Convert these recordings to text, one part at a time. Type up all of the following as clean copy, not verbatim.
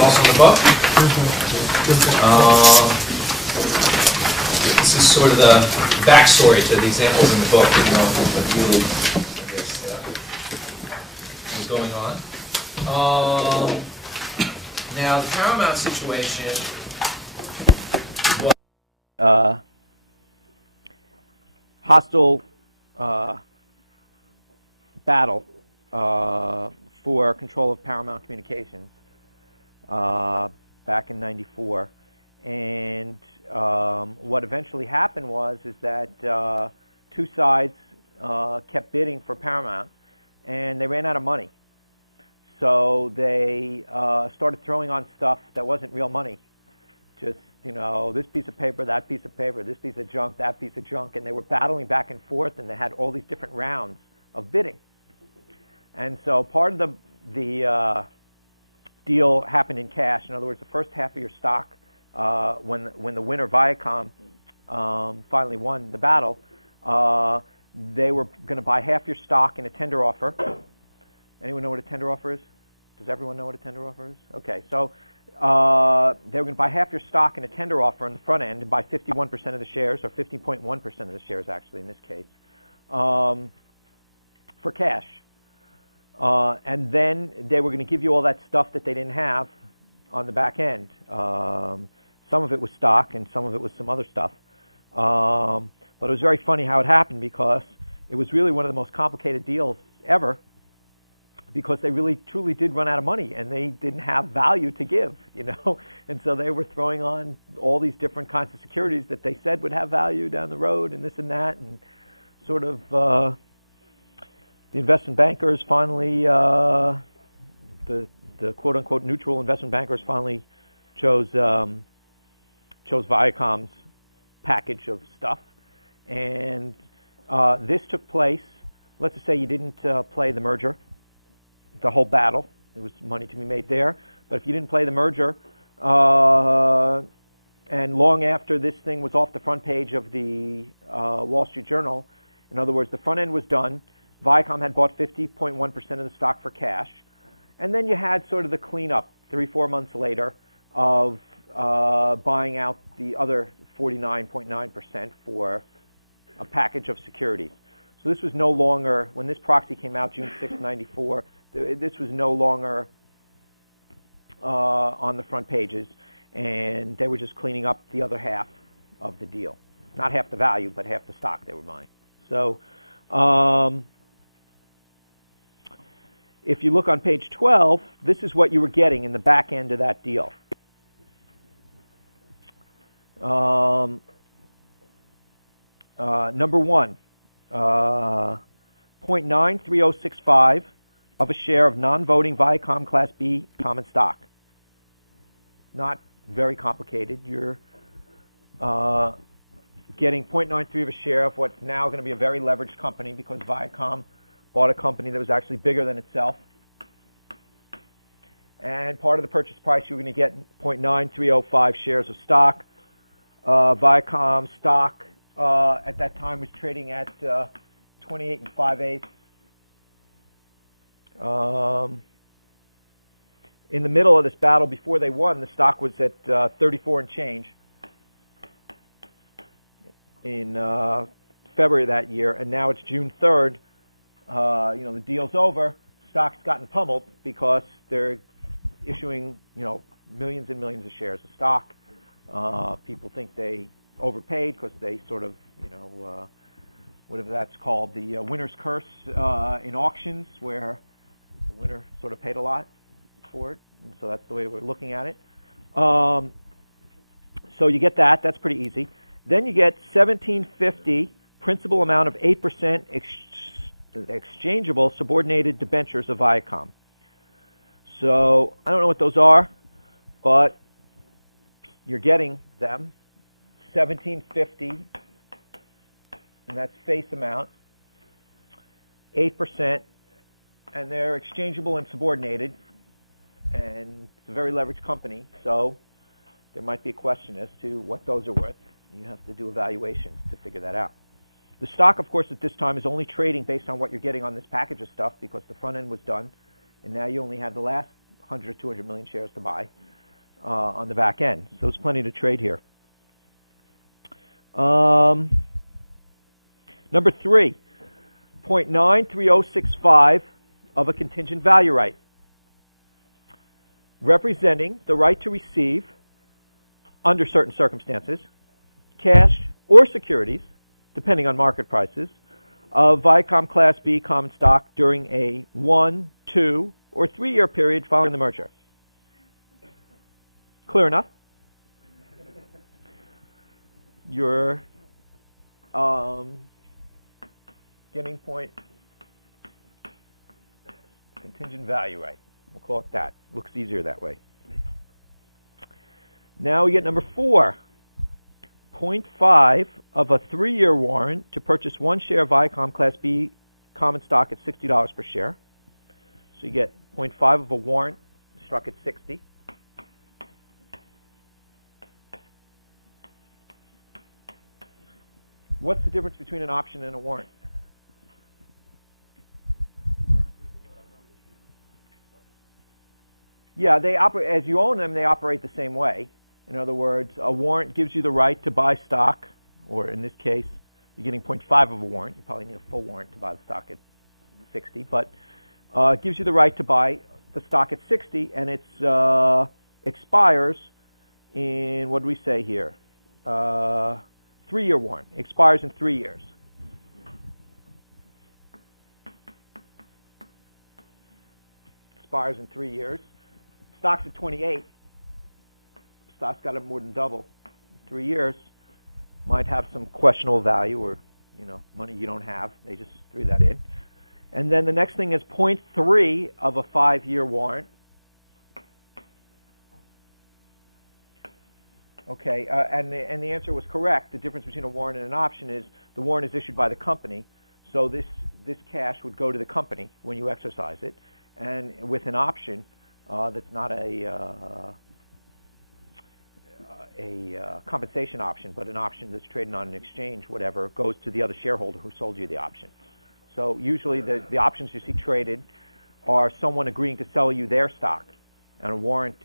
also in the book. This is sort of the backstory to the examples in the book, you know, what really, I guess, is going on. Now, the Paramount situation was hostile battle for control of Paramount Communications back in '94, and what eventually happened was that two sides kept bidding for Paramount, and they ran out of money. So they started throwing on stuff that wasn't real money, just, you know, this piece of paper, that piece of paper, this piece of junk, that piece of junk, and they were battling back and forth, and they had all these different rounds of bidding. And so part of the deal happened in cash. In other words, the first half of your stock, when the winner, Viacom, finally won the battle, they were going to buy half your stock in a tender offer. Anyone know what a tender offer is? Does everyone know what a tender offer is? Okay, so they were going to buy half your stock in a tender offer on the front end and buy 51% of the shares, or 15.1% of the shares, actually, in this case, for cash. And then they were going to give you all that stuff that they didn't have on the back end. Some of it was stock, and some of it was some other stuff. But it was very funny how it happened, because it was really one of the most complicated deals ever, because they really truly did run out of money, and they didn't have value to give, you know. And so they were throwing on all these different kinds of securities that they said would have value down the road, and this and that, and sort of the investment bankers finally, the quote-unquote neutral investment bankers finally chose Viacom's package of stuff. And this took place, let's just say you didn't play the merger, the whole battle. There was money to be made there. But if you didn't play the merger, and long after this thing was off the front page of the Wall Street Journal, in other words, the front end was done, Viacom had bought 50.1% of the stock for cash, and then you had sort of the cleanup 3-4 months later of buying out the other 49.9% for a package of securities. So this was no longer, when this proxy came out June 6, '94, this was no longer on the front pages, and they were just cleaning up the other half of the deal. Not half the value, but half the stock they were buying. So if you look on page 12, this is what you were getting in the back end of that deal. Number one, 0.93065 of a share of non-voting Viacom Class B common stock. Not very complicated. You're getting 0.93 of a share of what's now going to be a very leveraged company, because Viacom bought a company that was actually bigger than itself. And part of the purchase price, you were going to get 0.9305 shares of stock. Viacom stock at that time was trading at 28 5/8. In the middle of this battle, before they won, the stock was at 34 and change in February of that year, and now it's June 3rd. You know, the deal's over. Stock's gotten pummeled because they're issuing, you know, millions and millions of shares of stock. People think they overpaid because they sort of, you know, whatever that's called, the winner's curse in auctions, where the winner sort of paid a lot for it, and so that's the way we're looking at it. So you get that. That's pretty easy. Then you get 1750 principal amount of 8% exchangeable subordinated debentures of Viacom. So I don't know what those are, but you're getting them. 1750, and that's face amount, 8%, and they're exchangeable and subordinated, and it's a very leveraged company, so there might be a question as to what those are worth. You have to do evaluations to figure that out. The stock, of course, at this time is only trading based on what you're getting on this package of stuff, because the front end was done, and now you only have the last 100 or 200 million shares to buy. on the back end. So there's plenty to trade here. Number 3, 0.93065 of a contingent value right, representing the right to receive, under certain circumstances, cash or securities, depending on market prices, of Viacom Class B common stock during a 1, 2, or 3-year period following the merger. Clear enough? Your beginning point, contingent value right. We'll call it that. Looks easier that way. Now we get number 4, 0.5 of a 3-year warrant to purchase 1 share of Viacom Class B common stock at $60 per share. So you get 0.5 of a warrant struck at 60. What's the difference between an option and a warrant? Yeah, they operate as you own them. They operate the same way. In other words, a warrant gives you the right to buy stock, or in this case, you're getting 0.5 of a warrant. You probably need a full warrant to buy the stock at 60, but it gives you the right to buy the stock at 60, and it expires in, what do we say here? 3-year warrant. It expires in 3 years. Expires in 3 years. Stock's at 28. Stock's got to more than double in 3 years. Might have some questionable value, or money you don't have. They just threw that in. And then the next thing is 0.3 of a 5-year warrant. Okay, and the answer was correct. The difference between a warrant and an option is the warrant is issued by the company, so this cash would go to the company when you exercise it. And with an option, that's not a compensation option, but an option that's traded on an exchange, whatever, goes to the other shareholder who sold you the option. So usually the options you see traded are someone agreeing to sell you their stock, and a warrant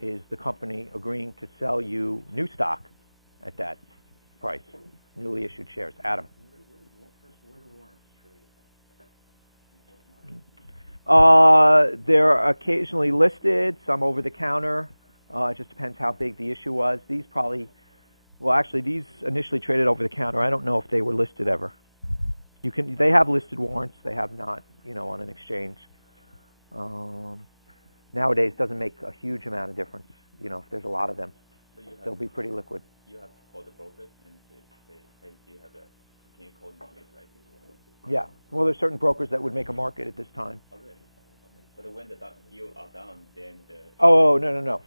is the company agreeing to sell you new stock at that price, newly issued shares. Adam? Where do warrants trade? They're occasionally listed, some over the counter. It just depends how big the issue was. These initially traded over the counter. I don't know if they were listed ever. They have listed warrants. They have not, on an exchange. Nowadays, doesn't make a huge amount of difference. If there's a lot of them, So they'll be pretty liquid. You have to call the brokers and say, hey, do you have that? Can you call them and say, right? Yeah. Well, there's certain brokers that would make a market at this time. All right. But when the deal are done, then the... Oh, no.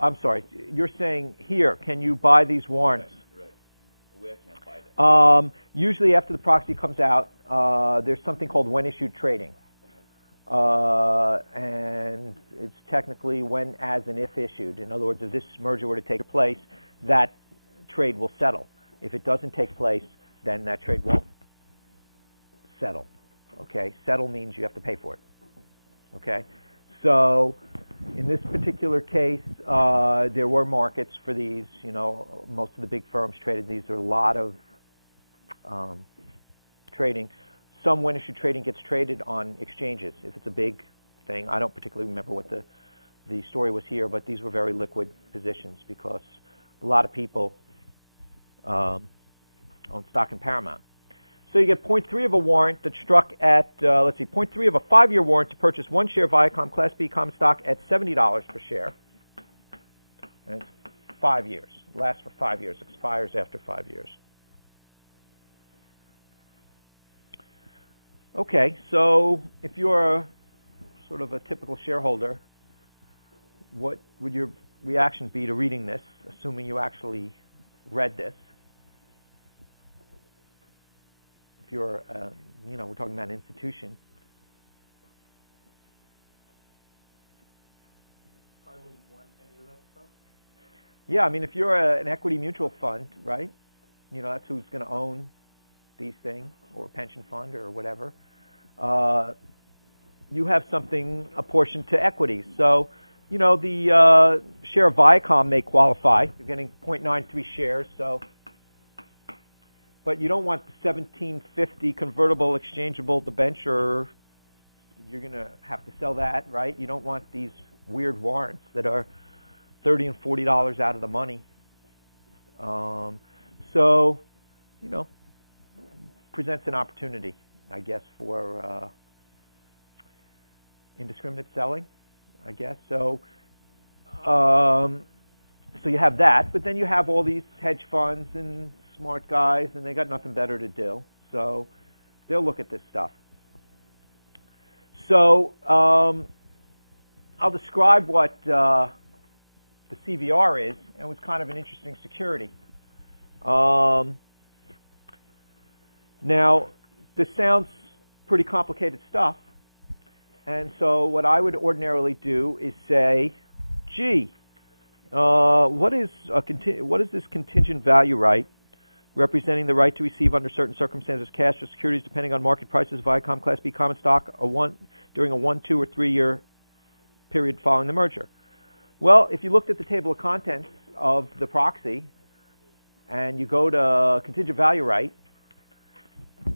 I'm sorry. You're saying, here, can you buy these warrants? Right. Where can I buy them? Usually after the proxy comes out, there's something called when issued trading. And it's technically when, as, and if issued. In other words, if this merger were to take place, that trade will settle. If it doesn't take place, then that trade won't settle. Okay? Settle means you have to pay for it. Okay? So in this particular case, there were markets for these. Most of the big firms traded these. There are a lot of trading. Some when-issued trading gets traded on exchanges if it's a big thing. I don't particularly remember what the story was here, but these were very liquid positions because a lot of people own stock in Paramount. So you get 0.3 of a warrant that's struck at, 0.3 of a 5-year warrant to purchase 1 share of Viacom Class B common stock at $70 per share. And it's 5 years. It lasts for 5 years. Expires after 5 years. Okay, so if you're sort of a typical shareholder, what would your reaction be to reading this, assuming you actually read this? If you're, we're talking about an institution. Probably wouldn't want any of that stuff. Yeah, if you're an equity mutual fund, right? That's who's going to own these things, or a pension fund or whatever. You have something apportioned to equities. So the share of Viacom may qualify. You're getting 0.93 shares, so. But you don't want the 1750 convertible exchangeable debenture. You're going to have to sell that, right? You don't want these weird warrants that are $30 and $40 out of the money. So, presents an opportunity, I guess, for indiscriminate selling, I guess. So you have that, but then you have all these hedge funds and smart guys, and they got nothing better to do. So they'll look at this stuff. So I'll describe what the CVR is, and it's kind of an interesting security. Now, this sounds pretty complicated stuff, and so what I would ordinarily do is say, gee, what is this contingent value right, representing the right to receive under certain circumstances cash or securities depending on market prices of Viacom Class B common stock during a 1, 2, or 3 year period following the merger? Well, if you looked at the table of contents of the proxy and you go to contingent value right,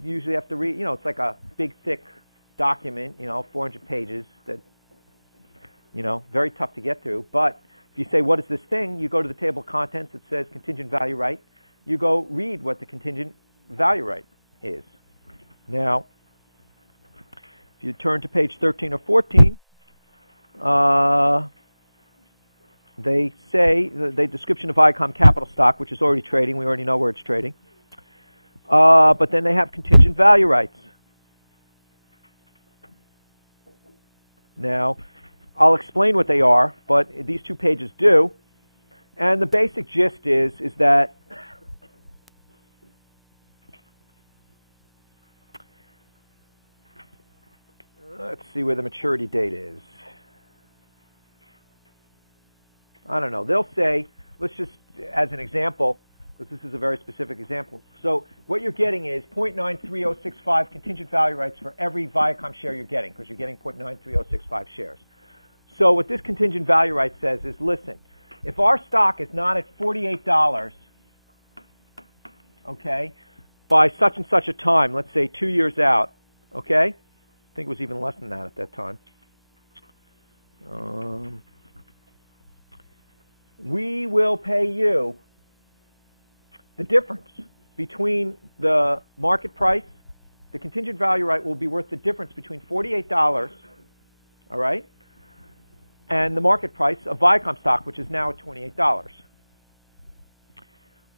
you usually have to read, it's like a big, thick document, 400 pages that, very tough to get through. But if you say, what is this thing? You go to the table of contents that says contingent value right. You go read what the contingent value right is. Now, if you turn to page 13 or 14, they say the description of Viacom capital stock, which is already trading. We already know where it's trading. But then they have contingent value rights. Now, I'll explain what they are, but these 2 pages do. And the basic gist is that let's see where the maturity date is. I don't know. They'll say, let's just, as an example, because this is a very specific example. So what you're getting is 0.93065 contingent value rights for every Viacom share you're getting, because you're getting 0.93065 shares. So what this contingent value right says is, listen, if our stock is not at $48, okay, by such and such a time, let's say 2 years out, okay? I think it was even less than that at that time. We will pay you the difference between the market price. The contingent value right will be worth the difference between $48, all right, and the market price of Viacom stock, which is now at $28.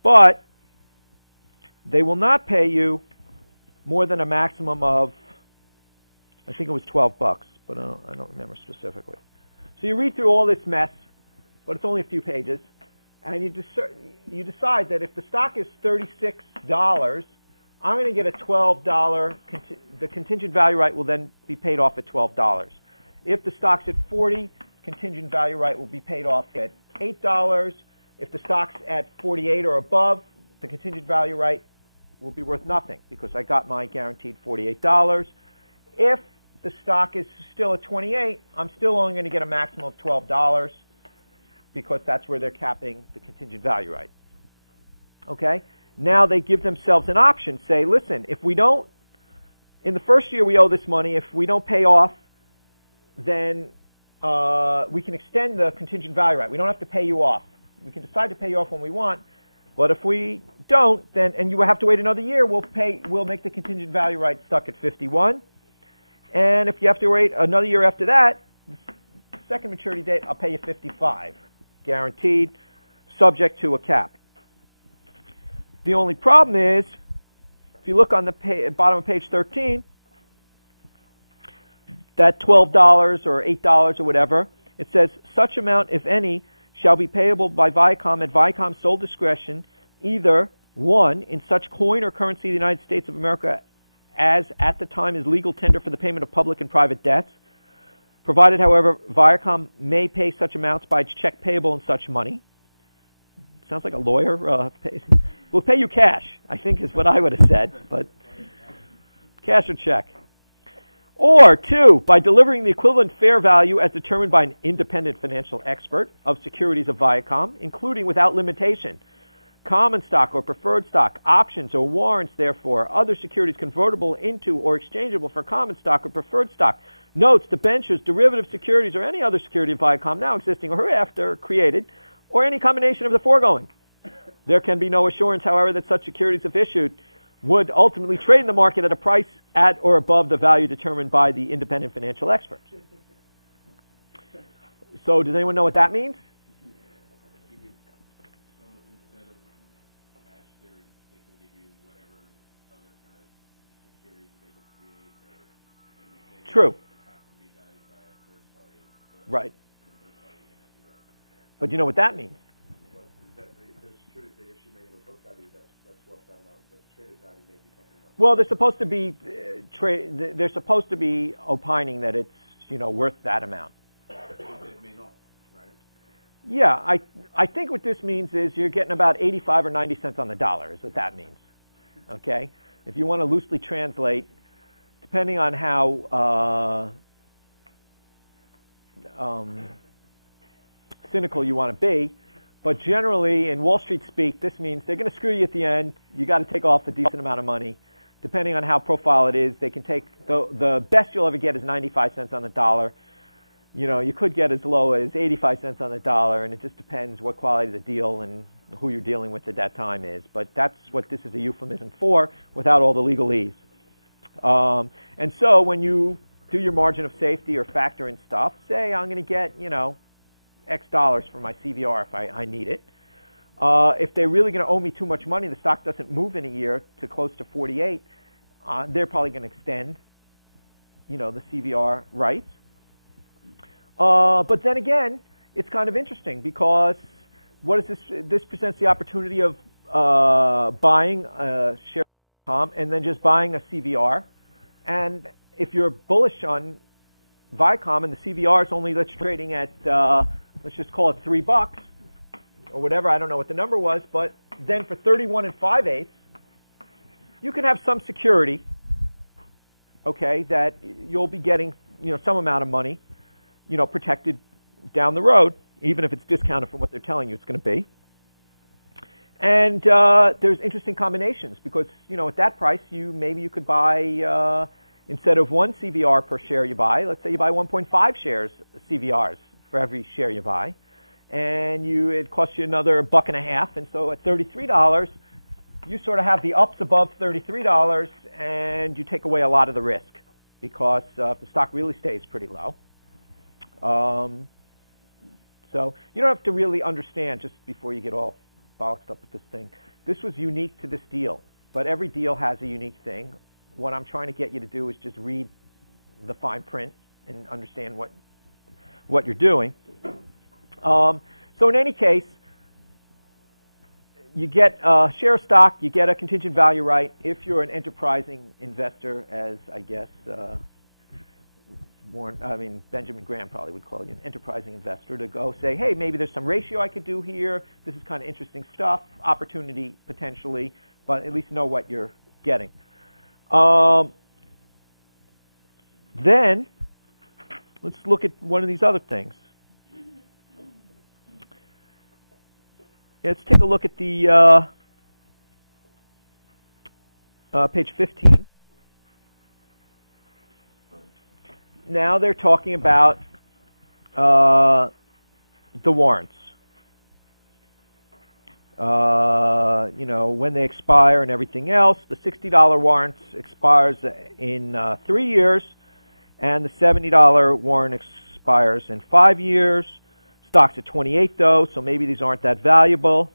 But they will not pay you more than a maximum of, I think it was $12, but I don't remember specifically. So you read through all this mess, but it's only a few pages, and you decide that if the stock is $36, I'm going to get a $12. The contingent value right will then be paid off at $12. If the stock's at 40, contingent value right will be paid off at $8. If the stock's at 48 or above, the contingent value right will be worth nothing because I got my guaranteed $48. If the stock is still at 28, I'm still only going to get a maximum of $12 because that's where they're capping the contingent value right. Okay? Now they give themselves an option. Say, listen, if we don't, in the first year we owe this money, if we don't pay off, then we can extend the contingent value right. We don't have to pay you off. We can decide to pay you off when we want, but if we don't, then, and you have to wait another year, we'll make the contingent value right stuck at 51. And if you have to wait another year after that, the second maturity date, I'll pay you 55, guaranteed, subject to a cap. The only problem is, if you look on the bottom of page 13, that $12 or $8 or whatever, it says, such amount, if any, shall be payable by Viacom at Viacom's sole discretion, either, 1, in such coin or currency of the United States of America as at the time is legal tender for the payment of public and private debts, provided, however, Viacom may pay such amounts by its check payable in such money. Sounds like a lawyer. We'll pay you cash, I think is what I would have said, but cash or check. Or 2, by delivering the equivalent fair value as determined by an independent financial expert of securities of Viacom, including without limitation common stock or preferred stock, options or warrants, therefore, other securities convertible into or exchangeable for common stock or preferred stock, notes, debentures, derivative securities, or any other security of Viacom now existing or hereafter created, or any combination of the foregoing. There can be no assurance, however, that such securities, if issued, would ultimately trade in the market at a price at or above the value determined by the independent financial expert. So does anyone know what that means? Instead of cash, they can give you whatever other kind of securities they can create, or and they True. have to be valued by a third party. But Right. the third party may not be right. But you know what that means? Well, that the securities they issue may have a book value that's worth that amount, but the traded value may be something like. Well, they're supposed to be they're supposed to be opining that it's worth that amount. It may not, right? Yeah, I think what this means is you're getting about 85 or 90 cents on the dollar is what that means. Okay? If you want to loosely translate, depending on how cynical you want to be, but generally in Wall Street speak, this means they're going to screw you at the end. You got to take off a decent amount of money. Depending on how profile it is, they can take the best you'll ever get is 95 cents on the dollar. You could get as low as 85 cents on the dollar, and it just depends what quality the deal and who you're dealing with at that time is. But that's what this is a euphemism for, without all the legalese. And so when you do your margin of safety or factor in stuff, say I'm going to get, X dollars for my CVR if I need it. If they're really going to owe me too much money, the stock doesn't move in a year to close to 48, they're probably going to extend, the CVR rights. But then again, it's kind of interesting because what is this? This presents the opportunity of buying a share of Viacom and then just buying a CVR. And if you're bullish on Viacom and the CVR is only trading at let's just call it $3 or whatever. I don't know what the number was, but then for 31 5/8, you can have some security. Okay, that you'll be getting some amount of money. Protected down the road, even if it's discounted from what they're telling you it's going to be. And there's interesting combinations because, at that price, maybe you could buy, instead of 1 CVR per share you buy, let's say you buy 1.5 shares CVRs for every share you buy. And it costs you another $1.50. And so at $33, you sort of have the ups above $33 and you take away a lot of the risk because if the stock really stays pretty low. So you don't have to really understand just before you get all bollocksed up with this thing. This was unique to this deal, but every deal has a unique thing. What I'm trying to get you to do is just read the fine print and understand what you're doing. So in any case, you get a share of stock, you get a contingent value right if you're an enterprising investor, as I guess Benjamin Graham probably would call you an enterprising investor, to go say, hey, maybe there's some ratio I could do here. This is kind of interesting stuff, opportunity potentially, but at least know what you're getting. Then let's look at one of these other things. Let's take a look at the page 15. Now they're talking about the warrants. When they expire and everything else. The $60 warrants expires in 3 years, and the $70 warrant expires in 5 years. Stock's at 28 though, so maybe these aren't that valuable.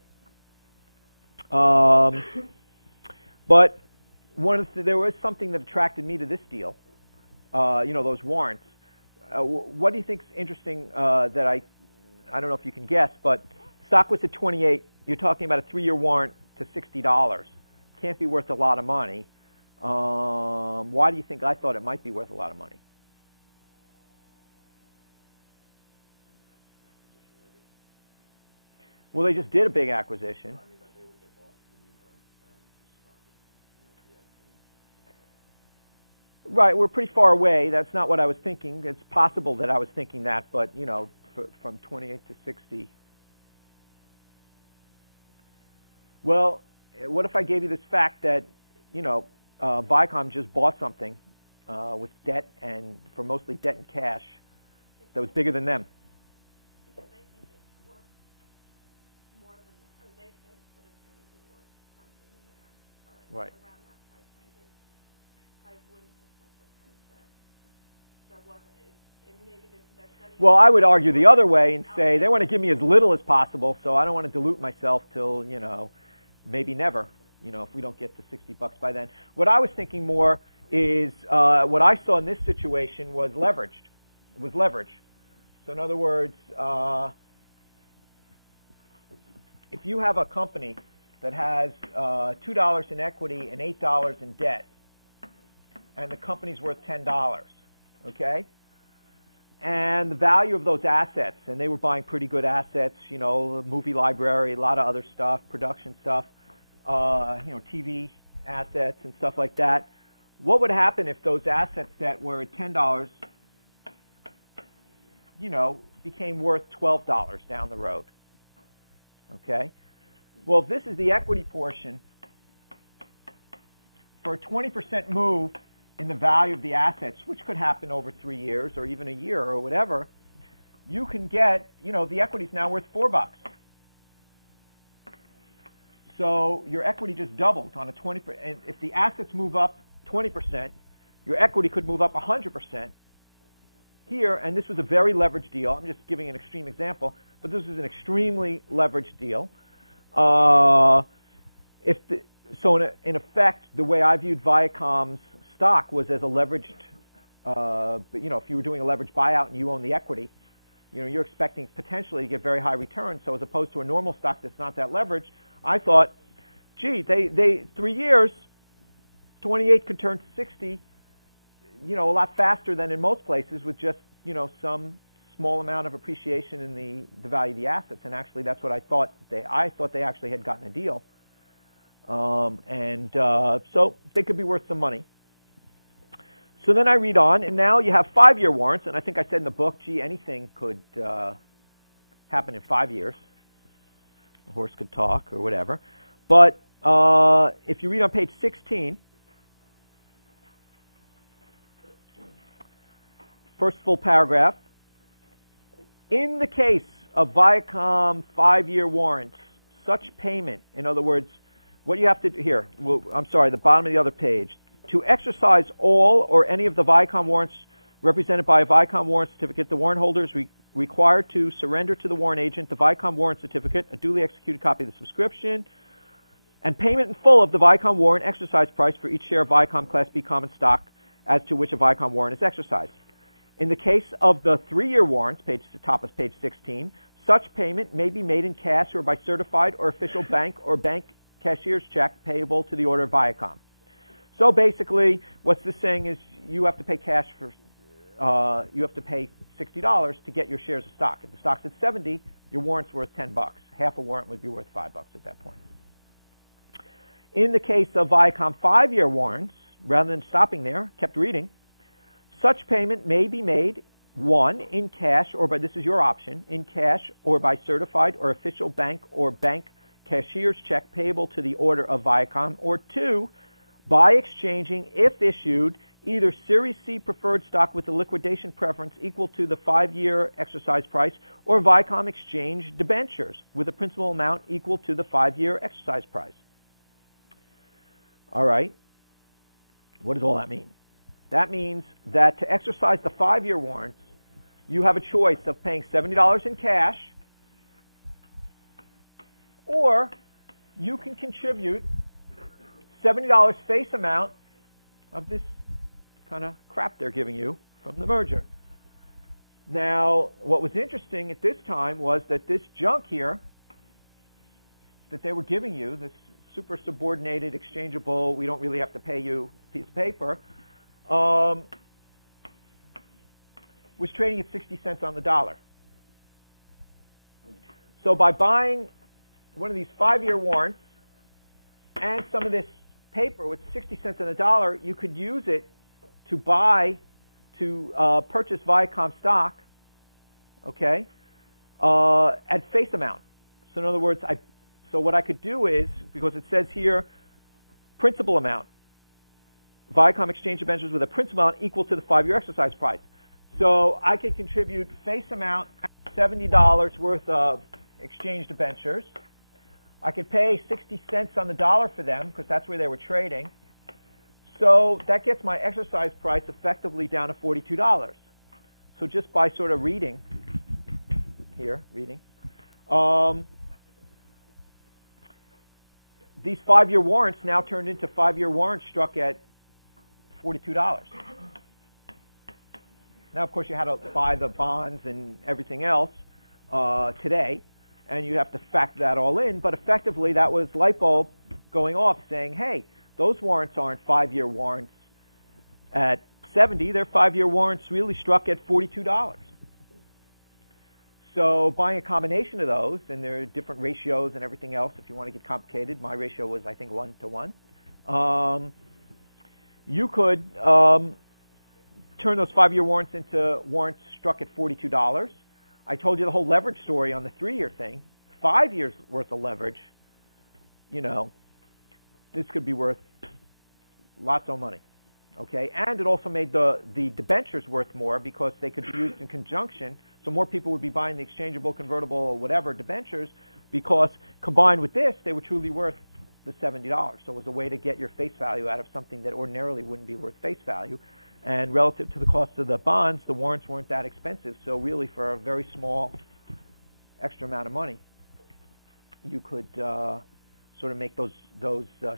But there was something that attracted me to this deal. Those warrants. What do you think's interesting that I don't know if you can guess, but stock was at 28. You're talking about a 3-year warrant to $60. Can't be worth a lot of money. Why do you think I thought it might be worth a lot of money? Well, they just did a big acquisition. Right, we're pretty far away. That's not what I was thinking. It's possible that I was thinking that, but, you know, from 28 to 60. Well, what if I gave you this fact that, you know, Viacom just bought something with debt and for mostly debt and cash that was bigger than them? Because they think it's worth more than that, or they think that it's going to be worth something in there, or Right. around that price range. I wouldn't have set the price there. There wasn't, maybe they're studying. Well, I would argue the other way and say they want to give me as little as possible, so I don't want to dilute myself till, you know, maybe never, you know, if we don't get to $60 by then. What I was thinking more is what I saw in this situation was leveraged. It was leverage. So in other words, if you have a company that has $2 in equity and $8 in debt, and the company's worth $10, okay? And the value of those assets, and they were buying pretty good assets, you know, a movie library, a lot of other stuff, production stuff, you know, TV assets and stuff like that. What would happen if those assets that were at $10, you know, became worth $12 down the road? Okay? Well, if this is the equity portion, for a 20% move in the value of the assets, which could happen over 3 years or even a year or whatever, you can get, you know, the equity's now worth $4. So your equity just doubled on a 20%. And if the assets move up 20%, your equity could move up 100% here. And this was a very leveraged deal. I'm just giving an extreme example, but this was an extremely leveraged deal. So in effect, the way I viewed Viacom's stock was as a leveraged, but you know, if you were doing a leveraged buyout and you own the equity, you know, you're expecting potentially to get very high returns. So as opposed to a normal stock that's not that leveraged, I thought, gee, they 3 years, 28 could turn to 60, you know, a lot faster than in most places with just, you know, some small amount of appreciation in the value of the assets. And actually, that's what I thought they actually had gotten a deal. So they could be worth some money. So then I read on, and now you have 5-year warrants, and I think I said in the book, gee, anything could happen in 5 years. The horse could talk or whatever. But if you read on page 16, first full paragraph, in the case of Viacom 5-year warrants, such payment, in other words, what you have to do here, the bottom of the other page, to exercise all or any of the Viacom warrants represented by a Viacom warrant certificate, the warrant holder is required to surrender to the warrant agent the Viacom warrant certificate, a duly executed copy of the subscription, and payment in full of the Viacom warrant exercise price for each share of Viacom Class B common stock as to which a Viacom warrant is exercised. In the case of the 3-year warrants, top of page 16, such payment may be made in cash or by certified or official bank or bank cashier's check payable to the order of Viacom. So basically, what this saying is you have to pay cash for, you have to pay $60 to get your shares of stock. If the stock's at 70, your warrant's worth $10. Half a warrant would be worth $5 at that point. In the case of Viacom 5-year warrants, rather than stopping there, kept reading, such payment may be made, 1, in cash or by, this is your option, in cash or by certified or official bank or bank cashier's check payable to the order of Viacom, or 2, by exchanging, if issued, either Series C preferred stock with a liquidation preference equal to the 5-year exercise price, or Viacom exchange debentures with a principal amount equal to the 5-year exercise price. All right. What does all that mean? That means that to exercise the 5-year warrants, you have a choice of paying $70 in cash, or you can contribute $70 face amount of this kind of crap they're giving you from the merger. Now, what was interesting at this time was that this junk here that they were giving you, this super subordinated, exchangeable, we don't really have to pay you piece of paper, was trading at 60 cents on the dollar. So by buying one of these 5-year warrants and some of this paper with 60 cents on the dollar, you could use it to purchase Viacom stock, okay, at face amount. So in other words, so what I could do is, because it says here, principal amount. Viacom exchange debentures with a principal amount equal to the 5-year exercise price. So I could contribute face amount $70 worth of exchange debentures. I could pay 60 cents on the dollar for them because that's where they were trading. So that gets my exercise price effectively down to $42. So just by sort of reading, these 5-year warrants now turned into 5-year warrants struck at $42. Now, of course, you had to buy the bonds and everything else today, and you have to factor that all in. But effectively, that was light bulb going off saying, hey, those warrants aren't 5-year warrants at 70. They're 5-year warrants really struck at $42. So buying a combination of those, and there are different ratios and everything else if you want to get complicated. My ratio was, I think, 1-to-1. You could turn those 5-year warrants into warrants struck at $42. I told you the whole leverage story on the 3-year thing. 5 years worth of leverage, this could be worth lots of money. Okay, and it also made the debentures worth more because they could be used in conjunction. So more people would be buying the exchangeable, convertible, or whatever debentures because combined with this, they were truly worth the $70. So it was a way to get your face value out of something that ordinarily wouldn't be worth face value. And relative to the cost of the bonds, the warrants weren't that expensive. So really, for a very small extra amount of money, you could sort of make those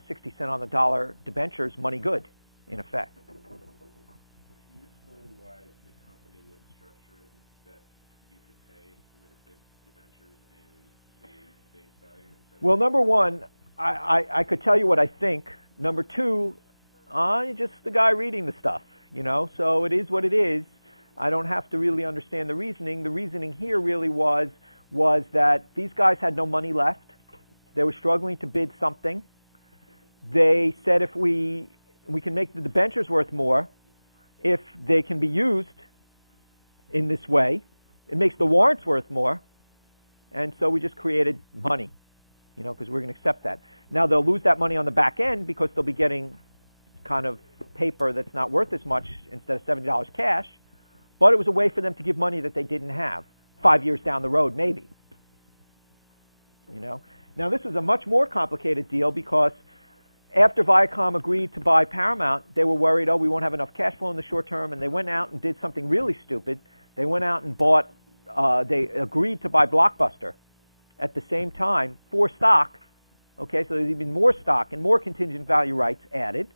60 cent on the dollar debentures money good, in effect. Can you explain why the company would structure it that you could pay the debentures and the face value? Well, number one, I could tell you what I think. Number two, I'm just the guy reading the stuff, so it is what it is. I don't have to really understand the reasoning. The reasoning here really was that these guys had no money left. They were struggling to bid something. They said if we can make the debentures worth more if they can be used in this way. It makes the warrants worth more. And so we just created money, because we're going to accept that. Now they'll lose that money on the back end because they'll be getting kind of paper that's not worth as much instead of $70 cash. But it was a way for them to give money that they didn't have 5 years down the road, maybe. Now this is a much more complicated deal because after Viacom agreed to buy Paramount, they were worried, we won't have enough cash flow in the short term, and they went out and did something really stupid. They went out and bought, they agreed to buy Blockbuster at the same time for stock. Okay, so there's even more stock and more contingent value rights added.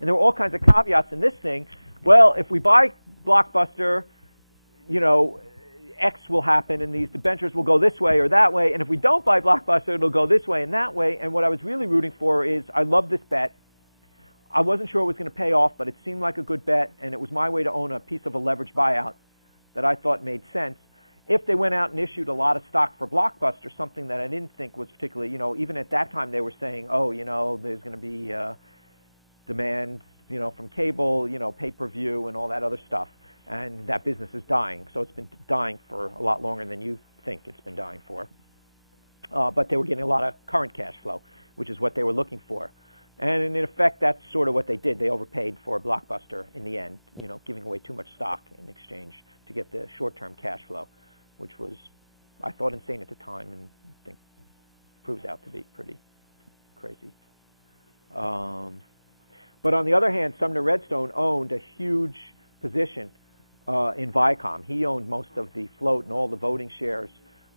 And there were all kinds of caveats in this thing. Well, if we buy Blockbuster, X will happen, and these debentures will go this way or that way. And if we don't buy Blockbuster, it'll go this way and that way. And what I was really rooting for is I love this bet. I wasn't sure it was going to pay off, but it seemed like a good bet, and it was my way to own a piece of a leveraged buyout that I thought made sense. If they went out and issued a lot of stock for Blockbuster, something that I didn't think was particularly, even at that time they were saying, there's going to be demand, from cable, pay-per-view and all that other stuff. And that business is dying. So it's been dying for a lot longer than you think it's been dying for. But they were getting a lot of current cash flow, which is what they were looking for. And in effect, that's sort of what they did. They overpaid for Blockbuster in the end, giving away too much stock in exchange to get the short-term cash flow, which was, I thought, insane at the time, and I think proves out to be pretty crazy. But on the other hand, Sumner Redstone owned a huge position in Viacom. He owned most of the float and all the voting shares.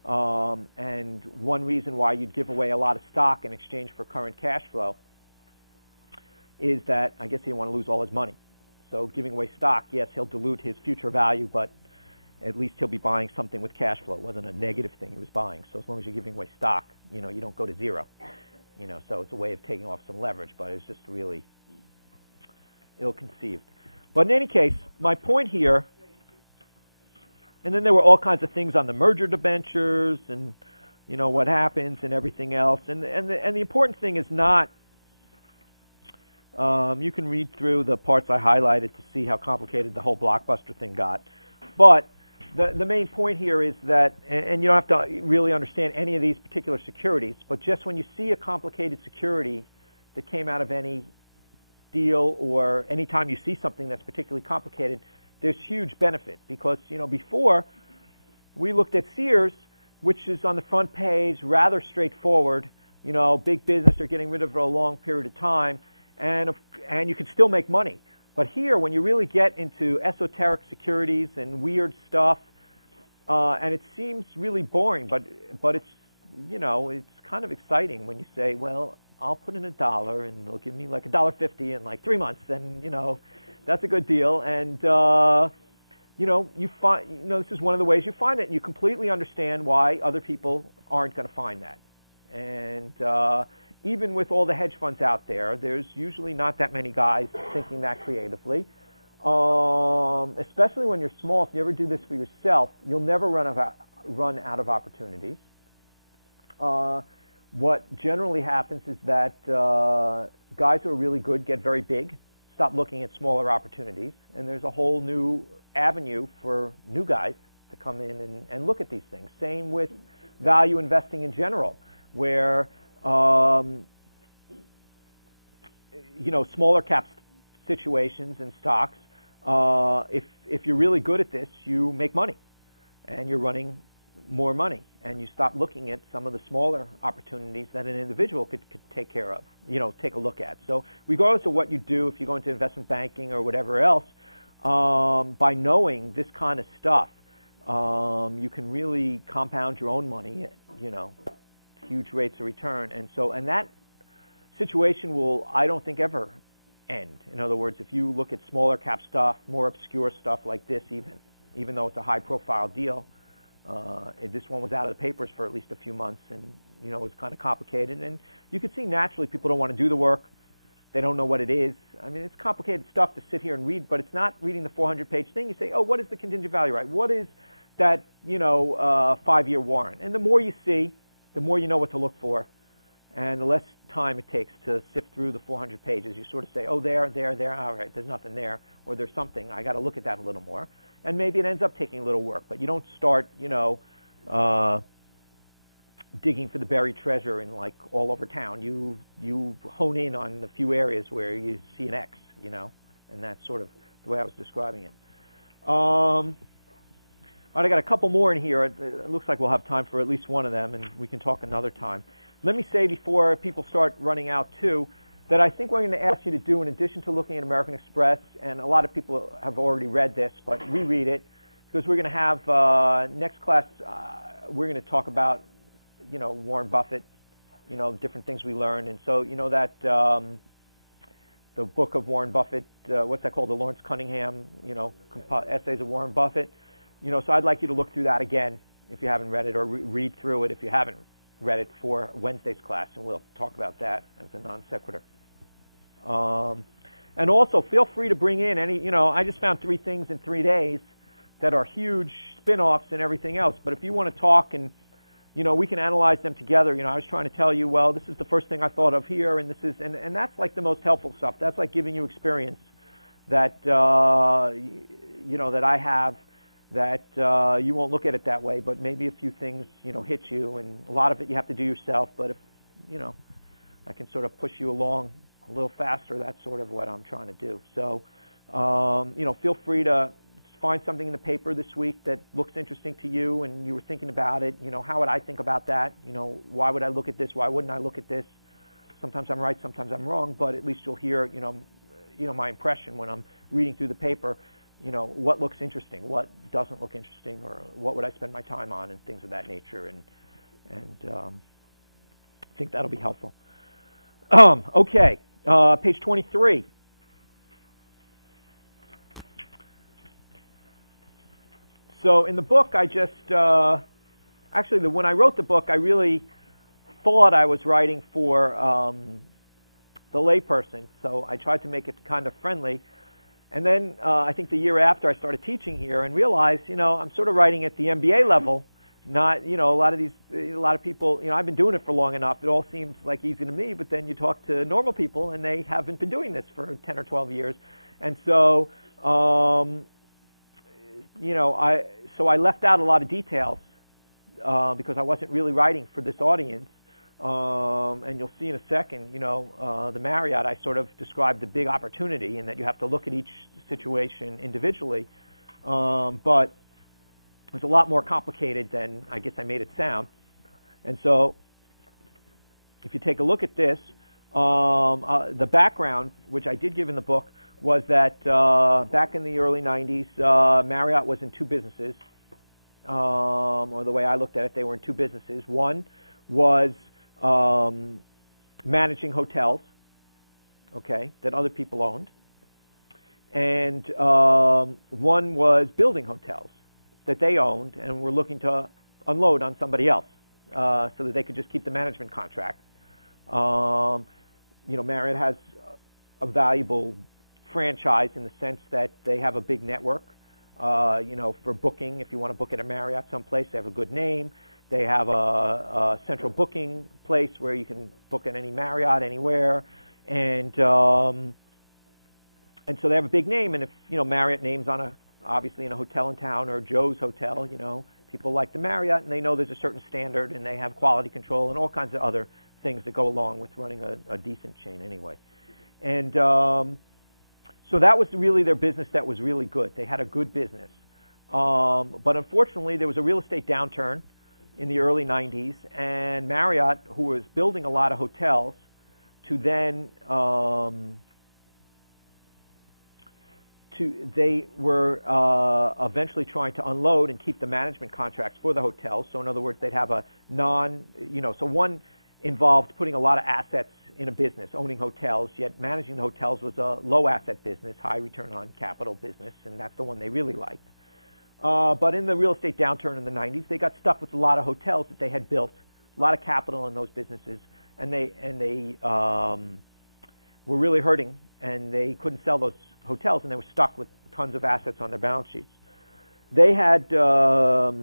And one reason why you'd give away a lot of stock in exchange for current cash flow is that I guess he didn't want to lose all his money. So giving away stock, yes, he'll dilute his future value, but at least he'll be buying something with cash flow. It wasn't a negative thing he was buying. So as long as you're giving away stock, you don't go to zero. So it's a way of taking off some leverage, but it's just really ill-conceived. But in any case, my point here, and then there were all kinds of things on the merger debentures and, what happens and everything else. And the important thing is not You can read through the parts I highlighted to see how complicated the whole Blockbuster thing got. But the main point here is that, and you don't have to really understand any of these particular securities, but just when you see a complicated security that came out of any deal, or any time you see something that's particularly complicated, there's huge benefit. Because, before, we looked at Sears, which is on the front page, rather straightforward, big business, they're getting rid of it for a long period of time, and you can still make money. But here, when you really get into esoteric securities and weird stuff, and it seems really boring, but it's, it's kind of exciting when you say, well, I'll put in $1 and they'll give me like $1.50 in like 3 months, and that's a good deal. And you find, this is one of the ways you find it, and you completely understand why other people aren't going to find that. And even with all the hedge funds out there, there's usually not that many guys thinking that creatively. Especially when you're small, if you ever do this for yourself, you'll never run out of opportunities. What generally happens is that guys who are really good get very big, stop looking at smaller opportunities, and there's a whole new avenue for new guys to come in and look at these things. Same with value investing in general, where smaller cap situations and stocks, if you're really good at this, you make money, and you're running more money, and you stop looking at some of the smaller opportunities that an individual could take care of, take a look at. So regardless of what you do, if you go into investment banking or whatever else, by knowing this kind of stuff, you can really compound your own money at, huge rates of return. And that situation will, I don't think, ever end. In other words, if you look at smaller cap stuff, more obscure stuff like this, even though it's a high profile deal, this one was out of the papers for at least a few months, and it was kind of complicated. And you could see naturally people don't want to do the work. They don't know what it is. I mean, it's complicated stuff to sit here and read, but it's not reading the 400-page thing. You say, oh, what is the contingent value right? What is that 5-year warrant? And the more you see, the more you know what to look for, and the less time it takes to sift through the 400 pages. You sort of say, oh, there, all right, there's nothing there, or there's something. I got to look at that a little more. And maybe it ends up taking a little work, but you don't start, digging for the buried treasure in like all over town. You hone in on the few areas where you see an X, and that's sort of the way I was describing it. All right, I got a couple more in here. It looks like we'll have time for at least one of them, and we can talk another time. Let me say before people start running out too, that I think we're going to ask you to do, in addition to looking at American Express, and a lot of people have already read this, but reread it, because we're going to have next class, we're going to talk about, Warren Buffett, different things we learned. And so, that the book of Warren Buffett, what's that called, the Lawrence Cunningham, Essays of Warren Buffett. So I'd like you to look through that again if you haven't read it, or read through it if you haven't read it, for Wednesday's class, and we'll talk about that as a non sequitur. And also, feel free to bring in any, I just found 3 things in 3 days that are huge spin-offs and everything else. But if you want to talk and, we can analyze them together. I was trying to tell you, well, this is the first thing I thought of here, and this is, and that's like the most helpful stuff. That's like giving you experience that, that I have, that you won't look at it that way, but maybe a few things, hit you, and a lot of it you have to do yourself. But if, I can sort of push you along a little faster, that's sort of what I'm trying to do. So, feel free to find something in the paper this week that looks interesting to you, and you were thinking about it. How would I think about that? Why would I look at this? Why wouldn't I look at this? Sometimes I'm right, sometimes I'm wrong, but at least you'll hear, my impression when I'm reading through the paper. What looks interesting, what doesn't look interesting, or what would I spend my time on, and things of that nature. And I think that'll be helpful. Okay, page 23. So in the book, I just, when I wrote the book, I really thought I was writing for the layperson, so I tried to make it kind of friendly. And then I think the year after I started teaching here and realized, I'm sort of writing at the MBA level, not, a lot of people, I've been doing it for long enough. It all seems like easy to me, but then you talk to normal people and they haven't been doing this for 10 or 12 years. And so, I left out a lot of details because I wasn't really writing for this audience. And you'll see in a second, the Marriott, I sort of described the big opportunity and that you have to look at each situation individually. But it's a lot more complicated than I guess I made it sound. And so if you take a look at this, the background, which I did give in the book, was that back in the early 90s, Marriott was in two businesses. Or the way I looked at it, they were in two businesses. One was managing hotels, that other people owned. And one was building hotels that they owned and were looking to unload on somebody else so that they could just keep the management contract. Marriott has a valuable franchise in the sense that they have a big network. For booking, if you want to book at a Marriott someplace, they have a good name. They have a central booking place where you can book at any Marriott anywhere, and so they have a big name. And if Marriott names on obviously in a hotel in town or Joe's Hotel, people like the Marriott, and they know there's a certain standard, and they have quality control and all kinds of other things that go along with running a decent chain anyway. And so that was really their business that was really good. They had a good business. But unfortunately, there was a real estate downturn in the early 90s, and Marriott, who was building a lot of hotels, they were eventually trying to unload and keep the management contracts for the hotels. So in other words, they'd have a so one involved putting a lot of assets in a business, owning hotels, yet managing the hotels was a low asset business, high return on capital business, and that's the one they really liked. But in the real estate downturn in the 90s, they got stuck with a lot of hotels that they had built, a lot of capital in those businesses, and they were really hurting, and they couldn't sell those hotels, and they were stuck with tons of assets on their balance sheets. They had a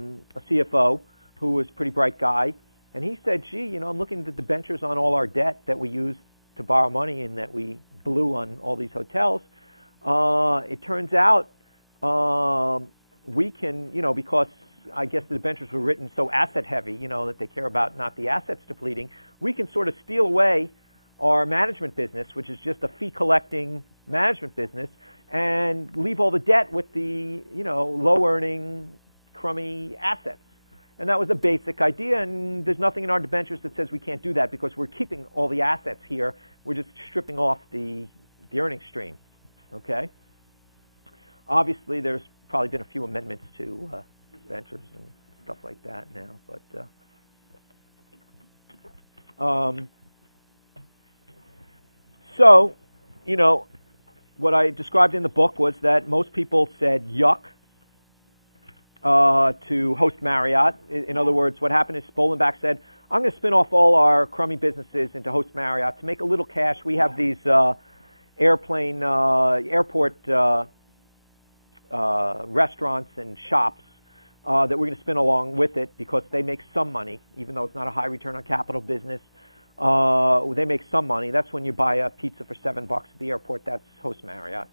CFO who was a pretty bright guy, and he said, gee, I'm looking at the debentures on all our debt that we used to borrow money and that we blew on all these hotels. It turns out we can, because I guess the debentures were written so asset heavy, that they care about not the assets depleting, we can sort of steal away our management business, which is just a fee collecting management business, and leave all the debt with the, low earning, crummy assets. And that was a basic idea, and there's nothing in our debentures that says we can't do that because we're keeping all the assets here. We're just stripping off the earning stream, okay? Obviously, there's probably been a few amendments to debentures and stuff like that now, but so, what I described in the book was that most people said yuck to host Marriott. In other words, what happened is Spolenbach said, I'm going to spin off all our crummy businesses into host Marriott to make a little cash. We have these airport restaurants and shops that we're going to spin along with it because they make some money, even though it's not a high return on capital business. They make some money. That's when you buy a pizza for $7 at the airport. That's host Marriott.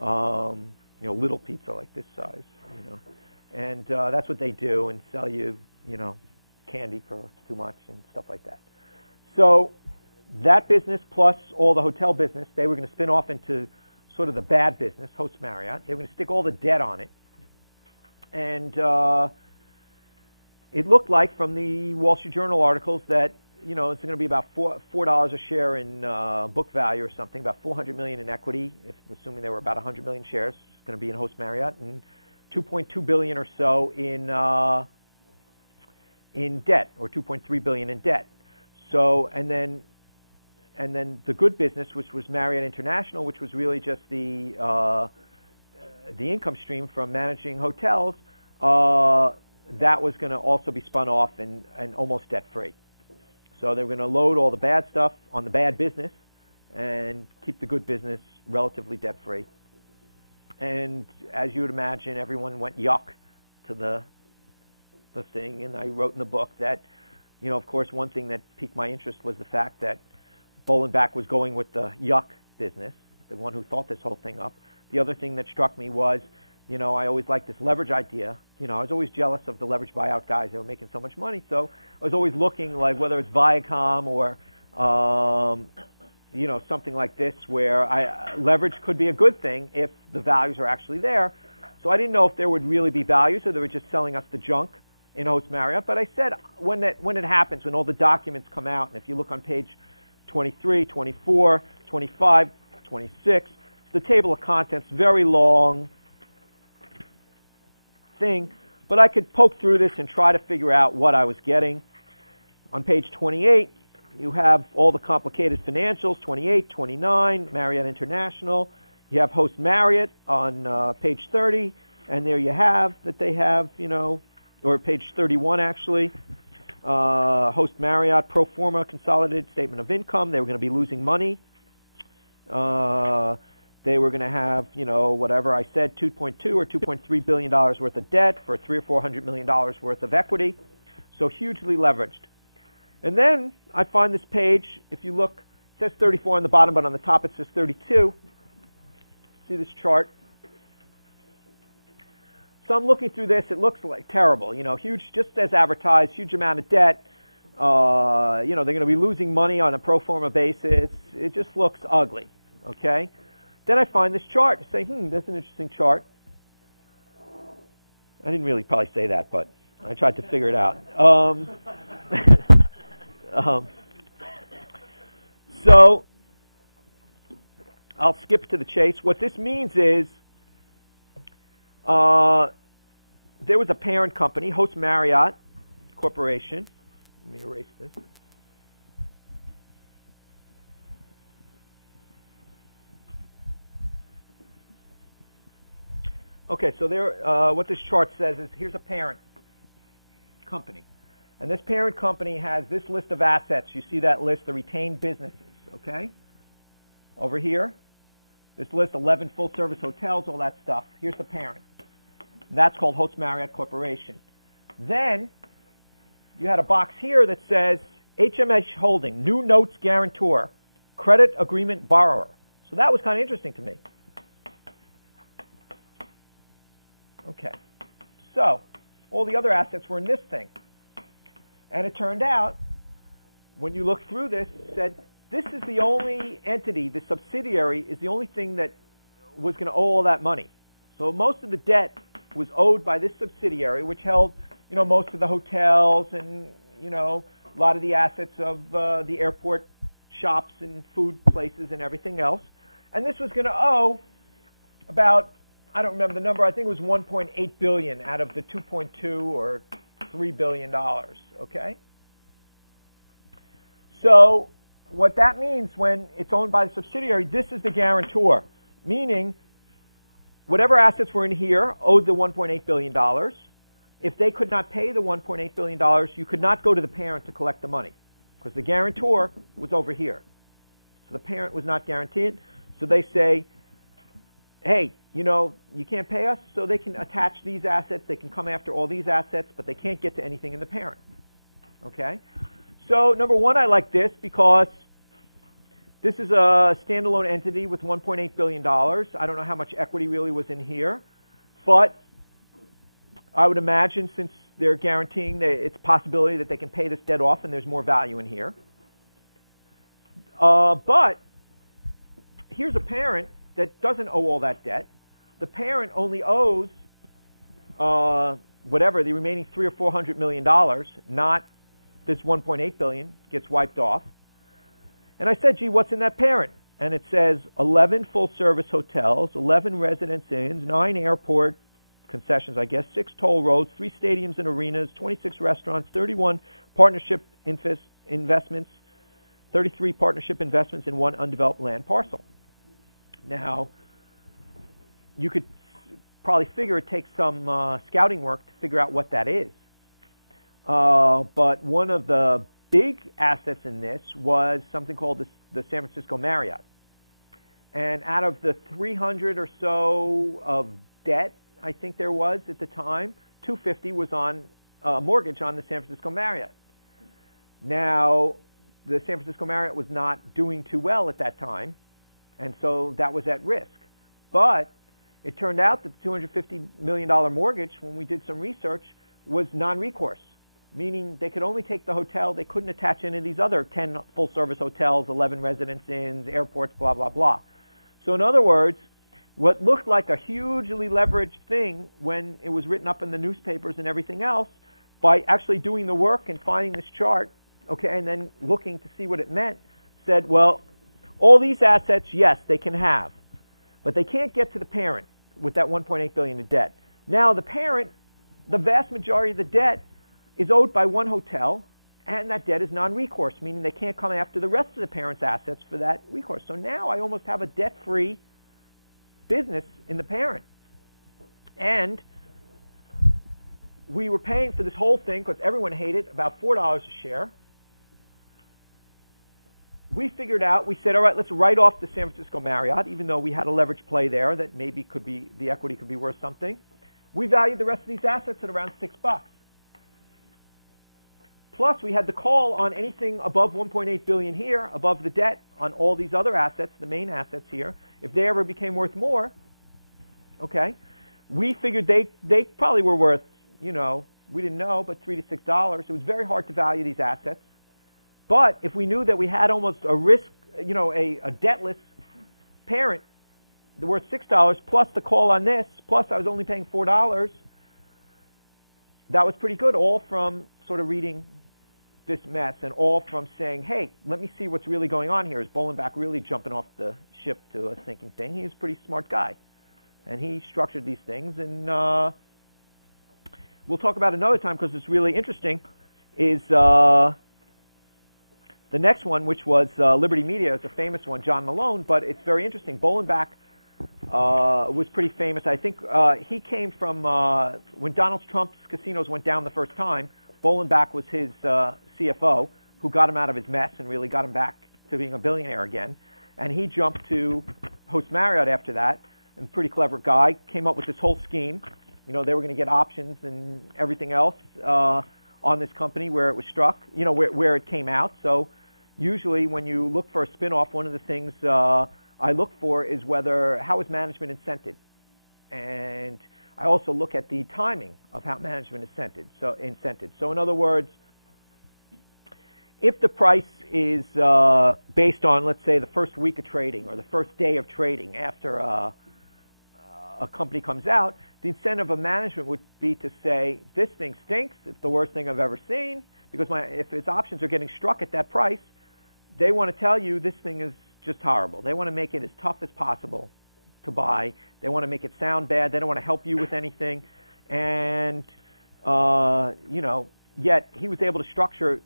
Little pizza like this size, And that's what they do, and sell you, candy for too much and stuff like that. So that business plus all the hotel business, they were going to spin off into sort of the bad business, host Marriott. They were going to stick all the debt on it. And it looked like from the Wall Street Journal articles that, it's going to be about $4 a share in book value or something, about $400 million in equity, assuming there were about 100 million shares, it's going to be in host Marriott, and $2.2 billion or so in debt, or $2.3 billion in debt. So, and then the good business, which was Marriott International, which was really just the income stream from managing hotels, that was going to also be spun off and almost debt free. So they were going to load all the bad stuff on the bad business and keep the good business relatively debt free. And as you would imagine, everyone went yuck to the the thing, and I wrote in the book that, of course, one thing that piqued my interest was the fact that Bolenbach was going with the yuck business, the one who thought this whole thing up. The other thing that struck me was, I always liked this leverage idea. I was always jealous of the leverage buyout guys. They were making so much money, so I was always looking like whether it's Viacom or, something like this where leverage could be a good thing if the values are actually there. So I didn't know if there would really be values or they were just selling us the junk in Host Marriott. But I said when it happens, when all the documents come out, and if you look on page 23, 24, 25, 26, it's the table of contents, very long thing. But I could poke through this and try to figure out what I was getting. On page 28, you have all the complicated financials, 28, 29, Marriott International. You have Host Marriott on page 30, and there you have that they have, or page 31 actually, Host Marriott pro forma consolidated statement of income. They were going to be losing money. They were going to have, whatever I said, $2.2 or $2.3 billion worth of debt for $300 or $400 million worth of equity. So hugely leveraged. And then I find this page, if you look, it says 34 on the bottom, but on the top it says 32. See this chart? So I'm looking through this. It looks like terrible, huge, just as advertised, huge amount of debt. They're going to be losing money on a pro forma basis. It just looks ugly, okay? Then I find this chart and say, that's an interesting chart. I didn't really probably say that, but I tried to figure it out. So I'll skip to the chase. What this means is there was a parent company, Host Marriott Corporation. Let me erase this. Okay, so what this chart says is here's a parent company. And this parent company has this list of assets. You see that list, the retained businesses, okay? Over here, this list, 11 full-service hotels, all that stuff. Here's the parent. That's called Host Marriott Corporation. Then you had a box here that says HMH Holding, new notes guarantor, credit agreement borrower. So that was kind of interesting to me. Okay. So all the other assets were in this thing. And it turned out, when you look through this, it said, this is the only entity, the subsidiary is the only thing that was going to owe all that money. So most of the debt was owed by this subsidiary, which held, most of the hotels and, a lot of the assets of the airport shops and food places and everything else. And this was going to owe about, I don't remember the number, I think it was $1.8 billion out of the $2.2 or $3 billion, okay? So what that means when it's owned by the subsidiary, this is the guarantor, meaning whatever assets were in here owed the $1.8 billion. If they could not pay the $1.8 billion, you could not go to the parent to collect the money because the guarantor was over here. So the parent was not guaranteed. So they say, hey, you can't pay us, so they can attach these assets. They can come after all these assets, but they can't get to anything in the parent. Okay? So, number one, I like this because this is a standalone entity with $1.8 billion. I don't know how much equity really was in here, but I would imagine since they're guaranteeing it's a possibility that they can pay this debt off and there's more value in here. But here's a parent that doesn't owe all that debt. The parent only owes whatever, the remaining $300 or $400 million, not this $1.8 billion gets wiped off. And I said, gee, what's in that parent? And it says 11 full-service hotels, 11 residence inns, 9 airport concessions, I guess, 6 toll roads, 3 stadiums and arenas, 26 restaurants, 31 partnership investments, 33 partnership investments in 1 undeveloped land parcel. Now, you could probably figure it takes some scouting work to figure out what that is. But one of the big assets in this was something called the San Francisco Marriott. And out of the 300 or so of debt, I think there was at the time, 250 was on mortgage on the San Francisco Marriott. Now, the San Francisco Marriott was not doing too well at that time, and so that was at risk. But it turned out that the $250 million mortgage, when we did some research, was non-recourse, meaning they could only take the hotel. They couldn't attach any of these other 10 full-service hotels, 11 residence inns, airports, blah, blah, blah. So in other words, what looked like a hugely leveraged thing when it was written up in the newspapers and everything else, by actually doing the work and finding this chart, okay, and then looking to see what it meant, said, well, all these assets, yes, they can have, but they can't get to the parent with that $1.8 billion in debt. Now, the parent, the vast majority of the debt is owed by one hotel, and that debt is non-recourse, meaning they can't come after the rest of the parent's assets for that recourse. So now I almost have a debt-free business in the parent. And we were paying for this whole thing, because everyone hated, about $4 a share. We figured out, we said, all right, let's write off the San Francisco Marriott, even though we had a leverage play there that maybe could be, the equity could be worth something. We valued the rest of these assets at around $6. Plus, we had the call on anything above $1.8 billion here, above the debt on all these other assets, the main assets here. If they ever became worth more, okay, we figured they probably were worth, you know, we didn't know, but $3 to $6. It was very hard to value these assets. But if we knew that we had almost a risk, you know, a debtless parent, they're worth $6, plus the call on this, plus I was only paying $4, that was pretty good, all from sort of reading this mess and all from saying, hey, let me see what's really going on here. Is Bolenbach really jumping off the ship to a sinking thing? He was a pretty smart guy. And he structured these things. And we'll talk about another time because it's really interesting, is the next one, which was Liberty Media. It's a famous one, John Malone, but it's very interesting. Bolenbach was pretty famous. I think he came from, when Donald Trump's casinos went down the first time, Bolenbach was his CFO, who got him out of his mess and really got him back to being a billionaire again. And he jumped to host Marriott after that, and pretty clever guy, came up with this whole scheme. You know, they were going to get options and everything else on this company where it was struck, you know, where it came out. So usually when you look for a spin-off, one of the things I look for is how is management incented? And I also look at the timing of how management is incented. So in other words, if the price is based on, let's say, the first week of trading or the first day of trading after a company comes out, the incentive of management would be to say, this thing stinks, it's the worst thing I've ever seen, because if its options are getting struck at that price, they want to tell you this thing is just horrible. They want to make it as tough as possible to buy. They want to make it sound bad. They don't want to help you with anything. And, you know, yet he was able to structure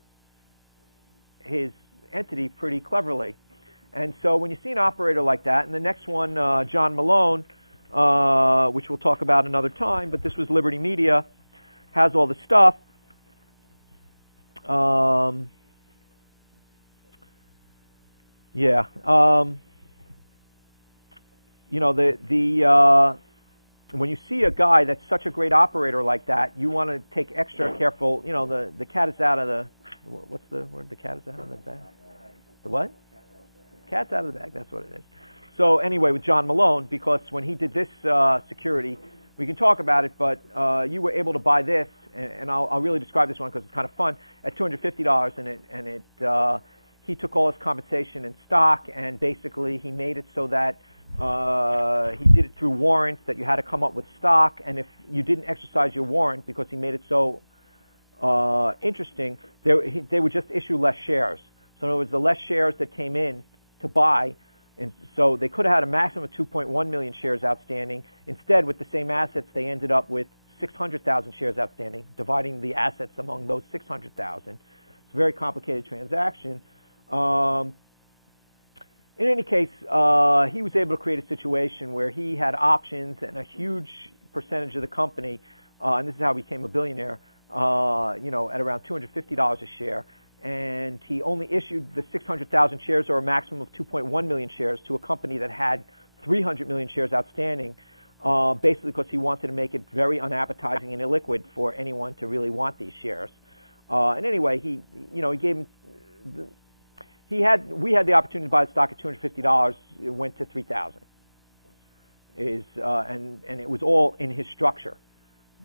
his entity pretty cleverly. And so when you see an operator like that, and the next one, John Malone, which we'll talk about another time, but this was Liberty Media, has all the stuff. You know, when you see a guy that's such a great operator like that, you want to take extra careful. You know, the cat is out of the, what's the word? The cat is out of the bag. The what? Cat's out of the bag. That's what it is. So anyway, with John Malone, because when he did this security, we can talk about it, but you were able to buy this, and I'll really describe this one because it's kind of fun, at $250, and he took all his compensation in stock, and basically he made it so that he did it through warrants, that you had to come up with stock, and if you didn't exercise your warrant, because he made it so interesting, they would just issue less shares. So in other words, the less shares that came in to buy, and so they could have had a maximum of 2.1 million shares outstanding. Instead, with the same assets, they ended up with 600,000 shares outstanding, dividing the assets among those 600,000. It's a very complicated transaction. In any case, he was able to create a situation where he had options and a huge percentage of the company, and this is how he became a billionaire, you know, at around $250 a share. And he only issued the 600,000 shares, or a maximum of 2.1 million shares, to a company that had 300 million shares outstanding. basically because he wanted to make it very unappetizing and illiquid for anyone to really want these shares. And anyway, he gave him. We had the opportunity to buy the stock at $250. It went to $3,000. And it was all in his structure.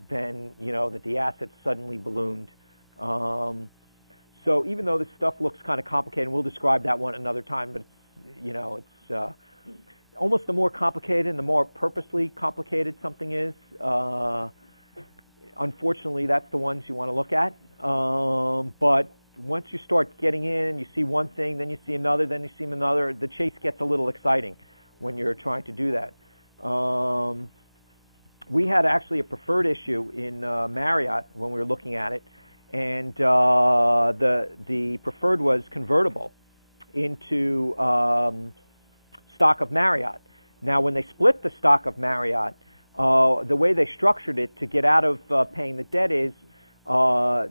Then that the assets suddenly ballooned. So even though this stuff looks kind of complicated, and we'll describe that one another time, but it's almost the more complicated and the more purposely complicated something is. Unfortunately, that's the ones you want to look at. But once you start getting in, you see one thing, then you see another, then you see another. The chase gets a little exciting when you're trying to do that. We had actually a preferred issue in Marriott when we were looking at it, and the preferred was convertible into stock of Marriott. Now, when they split the stock of Marriott, the way they structured it to get out of paying the debt is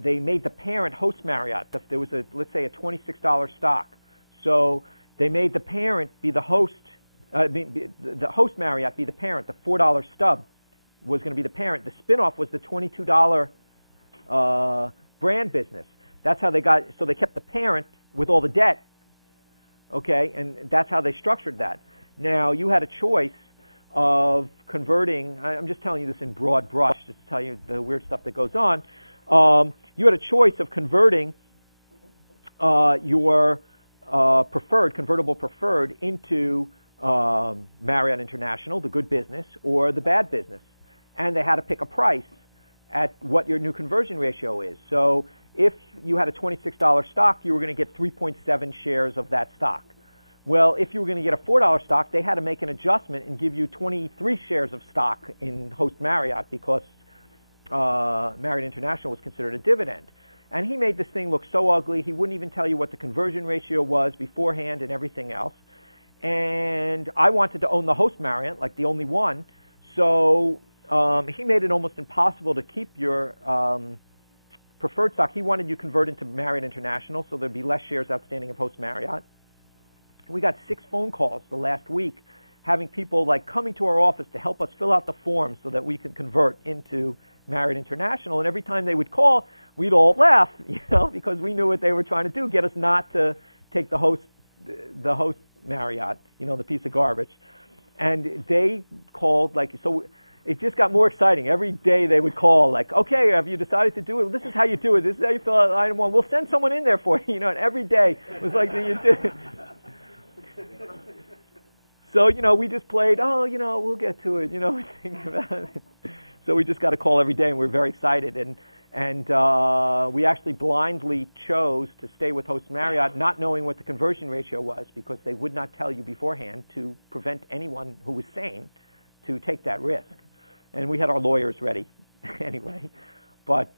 they made the parent host Marriott. There was let's say a $26 stock, so they made the parent be the host. The host Marriott be the parent. The $4 stub was going to be the parent. The spinoff was the $22 brand business. That's how they got. So they kept the parent with all the debt. Okay, and that's how they structured that. Now you had a choice of converting. I'm just telling you this in broad brush, just to tell you the weird stuff that goes on. You had a choice of converting your convertible preferred into Marriott International, the good business, or the bad business. And they had to pick a price at what your new conversion ratio is. So if you had a $26 stock, you were going to get 3.7 shares of that stock. Well, if you were going to get a $4 stock, they had to make an adjustment and give you 23 shares of stock in Host Marriott because Marriott International was considered a dividend. And he made this thing look so ugly, he wouldn't even tell you what the conversion ratio was beforehand and everything else. And I wanted to own the Host Marriott, like the only one, so he made it almost impossible to keep your preferred stock. He wanted you to convert into Marriott International, so there'd be less shares outstanding of Host Marriott. We got 6 phone calls the last week having people like coming to our office to help us fill out the forms so that we could convert into Marriott International. And every time they would call, we'd all laugh, because we knew what they were trying to do, get us not to take the Host Marriott, the piece of garbage. And they called, so it just got more exciting. Every day they would call, okay, have you decided to do it? This is how you do it. This is how you fill out item 1. We'll send someone in there for you, and every day it was like, you did. So, we just played, we'll get to it, thinking about it. So we just got a call every day, and we're very excited. And we actually blindly chose to stay with Host Marriott, not knowing what the conversion ratio was, because they would not tell you beforehand to prevent anyone who was sane to take that risk. And we had our lawyers ready anyway. But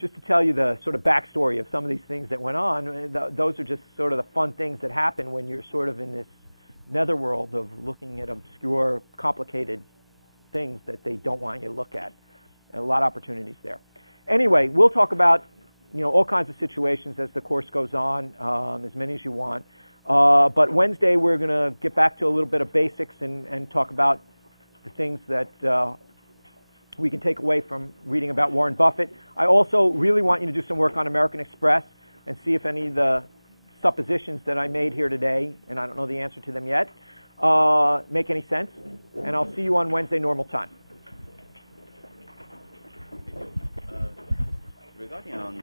just to tell you the sort of backstory of some of these things that went on, those are just sort of the fun things that happen when you're sort of in this netherworld of looking at obscure, complicated things that they don't want you to look at. And a lot of opportunities there. Anyway, we'll talk about all kinds of situations as the course goes on, as many as you want. But Wednesday we're going to get back to a little bit of basics and talk about the things that we can take away from reading about Warren Buffett. I also really want you to do some work on American Express and see if any of the suppositions that I made here today, and I don't know the answer to them yet, make any sense. And I'll see you on Wednesday normal time. Regarding on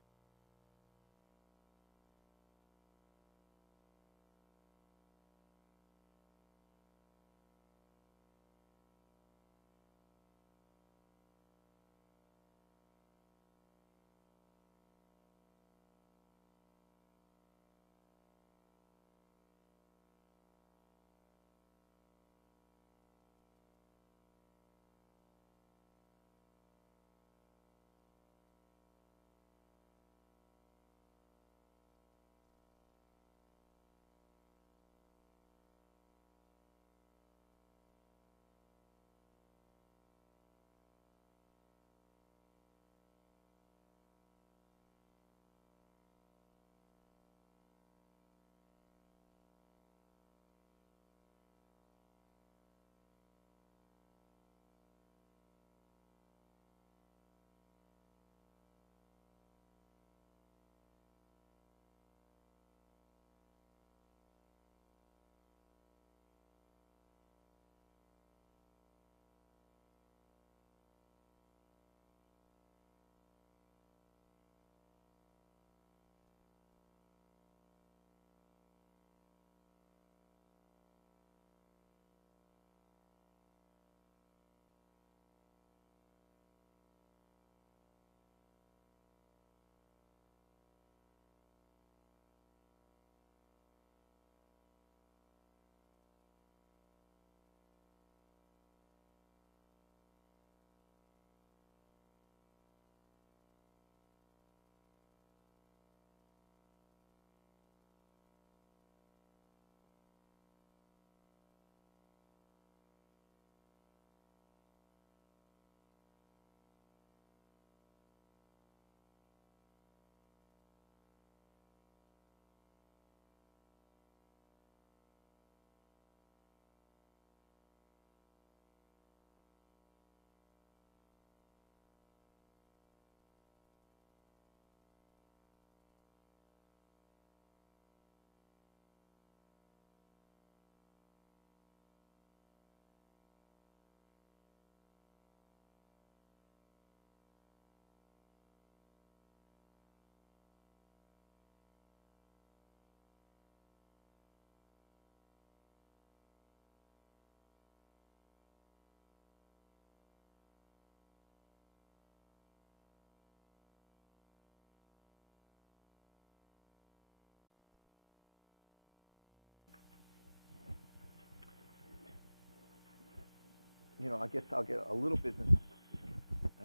I guess I'll get a little business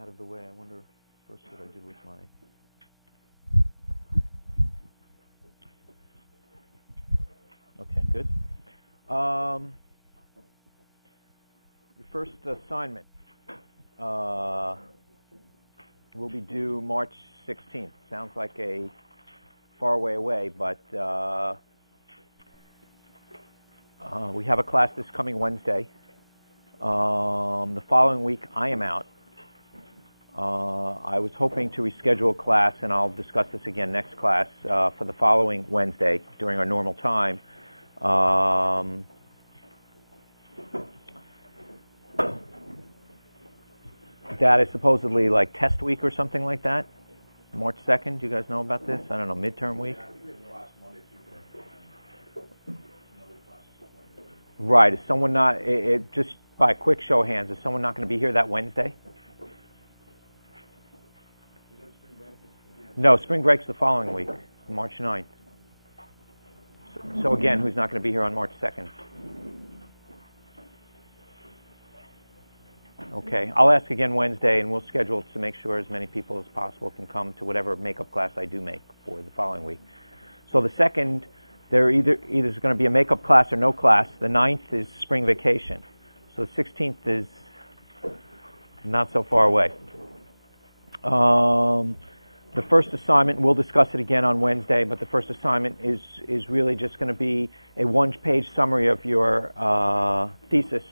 out of the way. I wonder first what I did with my. Okay, good. Your first assignment will be due March 16th. Sounds like a far way away, but we have a class this coming Wednesday. The following week, I am out. I was hoping to reschedule a class, and I'll discuss this again next class, for the following Wednesday during our normal time. That is supposedly like test week or something like that. March 2nd, do you guys know about this? I don't know, midterm week? Yeah, I think we have the last Monday, Tuesday, and then another class is Wednesday. Right. Is someone not, just by a quick show of hands, is someone not going to be here that Wednesday? Is that spring break? No, spring break's the following week, March 9th. So again, who's not going to be here on March 2nd? Okay, I'll ask again Wednesday, and we'll schedule it to make sure as many people as possible can come to whatever makeup class I do make for the following week. So the 2nd, there either is going to be a makeup class or no class. The 9th is spring vacation. So the 16th is not so far away. The first assignment, we'll discuss it again on Wednesday, but the first assignment is really just going to be a one-page summary of your thesis,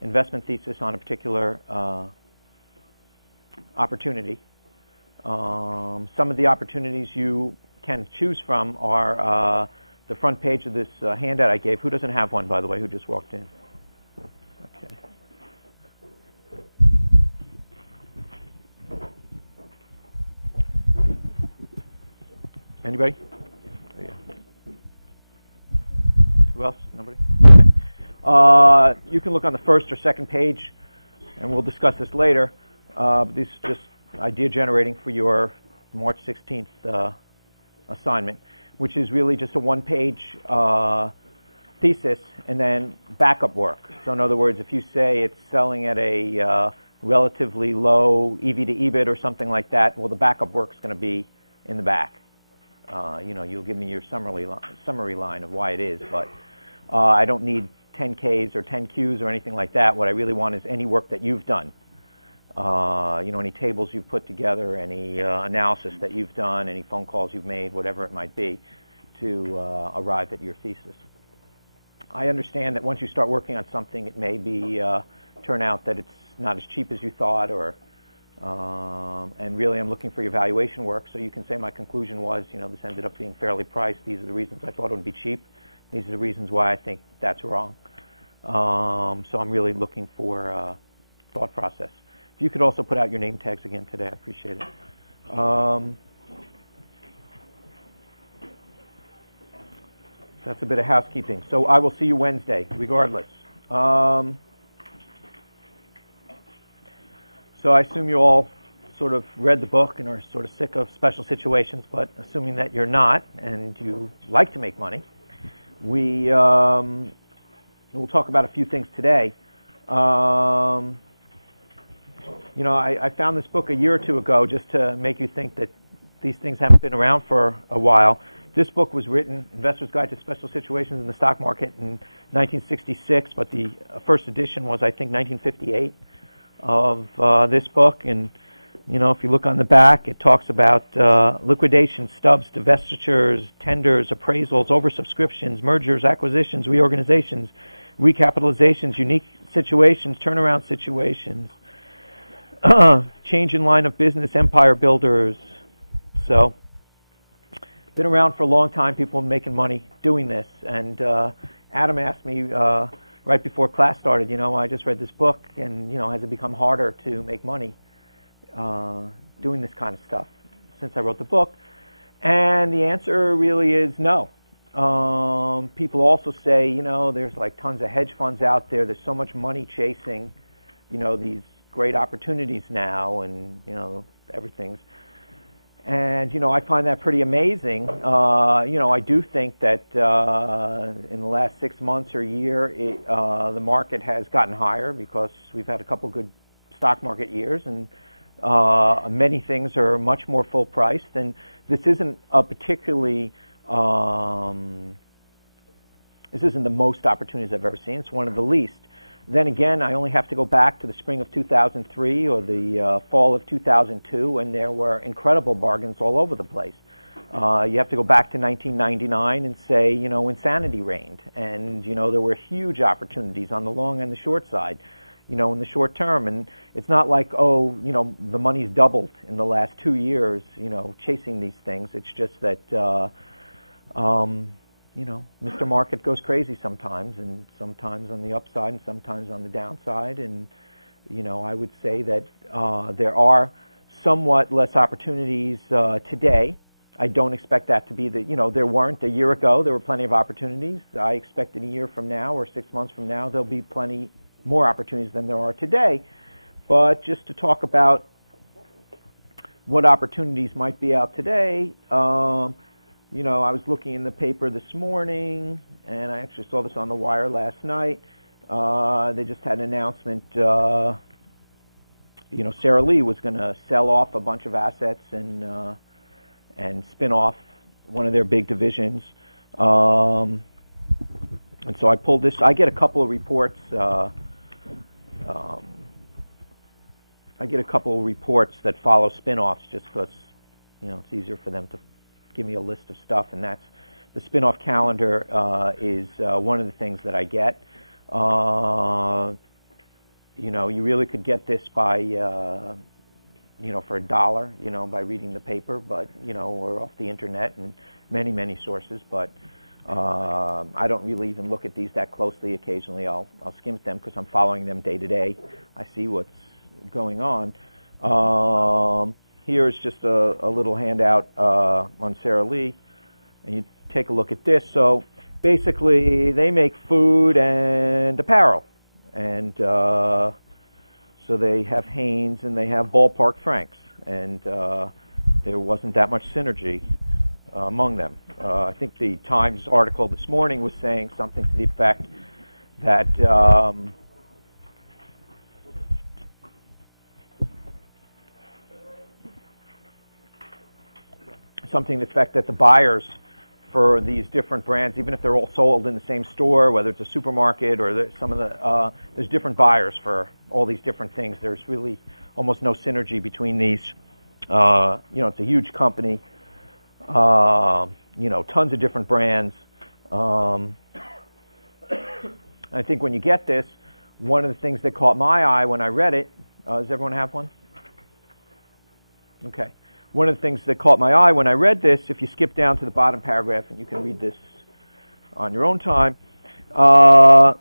investment thesis on a particular opportunity. Some of the opportunities you can choose from are the front page of this handout I gave. Who doesn't have one, by the way, who just walked in? Okay. Anybody? Oh, yeah. Who else? Nobody? Okay. You can look on the first or second page, and we'll discuss this later. This is just idea generating for your March 16th assignment, which is really just a one-page thesis and then backup work. So in other words, if you say it's selling at a relatively low EV to EBIT or something like that, well, the backup work's going to be in the back. You'll give me your summary line of why it is, but I don't need 10 Ks or 10 Qs or anything like that. What I really want is any work that you've done. Any tables you've put together, any analysis that you've done, any phone calls you've made, whatever it might be, to arrive at your thesis. I understand that once you start working on something, it may be turn out that it's not as cheap as you thought, or and really I'm looking for your valuation work, so you can say my conclusion was, this ended up being fairly priced. These are the reasons I thought it would be cheap. These are the reasons why I think that's wrong. So I'm really looking for thought process. If you could also put out your name tags again today, I appreciate it. That's a bit of housekeeping. So I will see you Wednesday, regardless. So I assume you all sort of read the book and are sort of sick of special situations, but assuming that you're not and you like to make money, we'll talk about a few things today. I found this book a year or two ago just to make you think that these things haven't been around for a while. This book was written, Investor's Guide to Special Situations in the Stock Market, in 1966, but the first edition was, I think, 1958 of this book. And, if you look on the back, it talks about liquidation, stubs, divestitures, tenders, appraisals, oversubscriptions, mergers, acquisitions, reorganizations, recapitalizations, unique situations, turnaround situations, change in line of business, empire builders. So, been around for a long time, people making money doing this. And Adam asked me right before class started, I just read this book, and, has it become harder to make money doing this kind of stuff since I wrote the book? And the answer really is no. People also say, there's like tons of hedge funds out there. There's so much money chasing, these great opportunities now, and, everything's. And, I find that pretty amazing. I do think that in the last 6 months or year, the market has gotten higher because we've had a couple good stock market years, and many things are much more full priced. And this isn't a particularly, this isn't the most opportunities I've ever seen. It's one of the least. Then again, I only have to go back to the spring of 2003 or the fall of 2002, and there were incredible bargains all over the place. You have to go back to 1999 and say, insanity reigned. And, there were huge opportunities on the long and the short side, in the short term. And it's not like, the money's doubled in the last 2 years, chasing these things. It's just that, Mr. Market goes crazy sometimes, and sometimes on the upside and sometimes on the downside. And, I would say that there are somewhat less opportunities today. I don't expect that to be there weren't a year ago. There were plenty of opportunities. I expect in a year from now or 6 months from now, there'll be plenty more opportunities than there are today. But just to talk about what opportunities might be out today, I was looking in the paper this morning, and I actually saw this on the wire last night. They just had an announcement, Sara Lee was going to sell off a bunch of assets and spin off one of their big divisions. And so I pulled this. I get a couple of reports. That follow spin-offs just because, it's easier for them to give me a list of stuff, and that's the spin-off calendar is one of the things that I get. You really could get this by, for $1, by reading the paper, but, or off the internet and many, many sources. But I don't really even look at these that closely. Occasionally I'll skim at them because I'm following them day to day. I see what's going on. Here's just a little handout on Sara Lee, and you take a look at this. So basically, they make food and apparel, and so they have Hanes and they have Ballpark Franks, and there wasn't that much synergy among them. I think the Times article this morning was saying something to the effect that the buyers for these different brands, even if they're all sold in the same store, whether it's a supermarket or there's different buyers for all these different things. There's really almost no synergy between these. It's a huge company. Tons of different brands. I think when you get this, one of the things that caught my eye when I read it, does everyone have one? Okay. One of the things that caught my eye when I read this, if you skip down to the bottom paragraph, and you can read this on your own time, the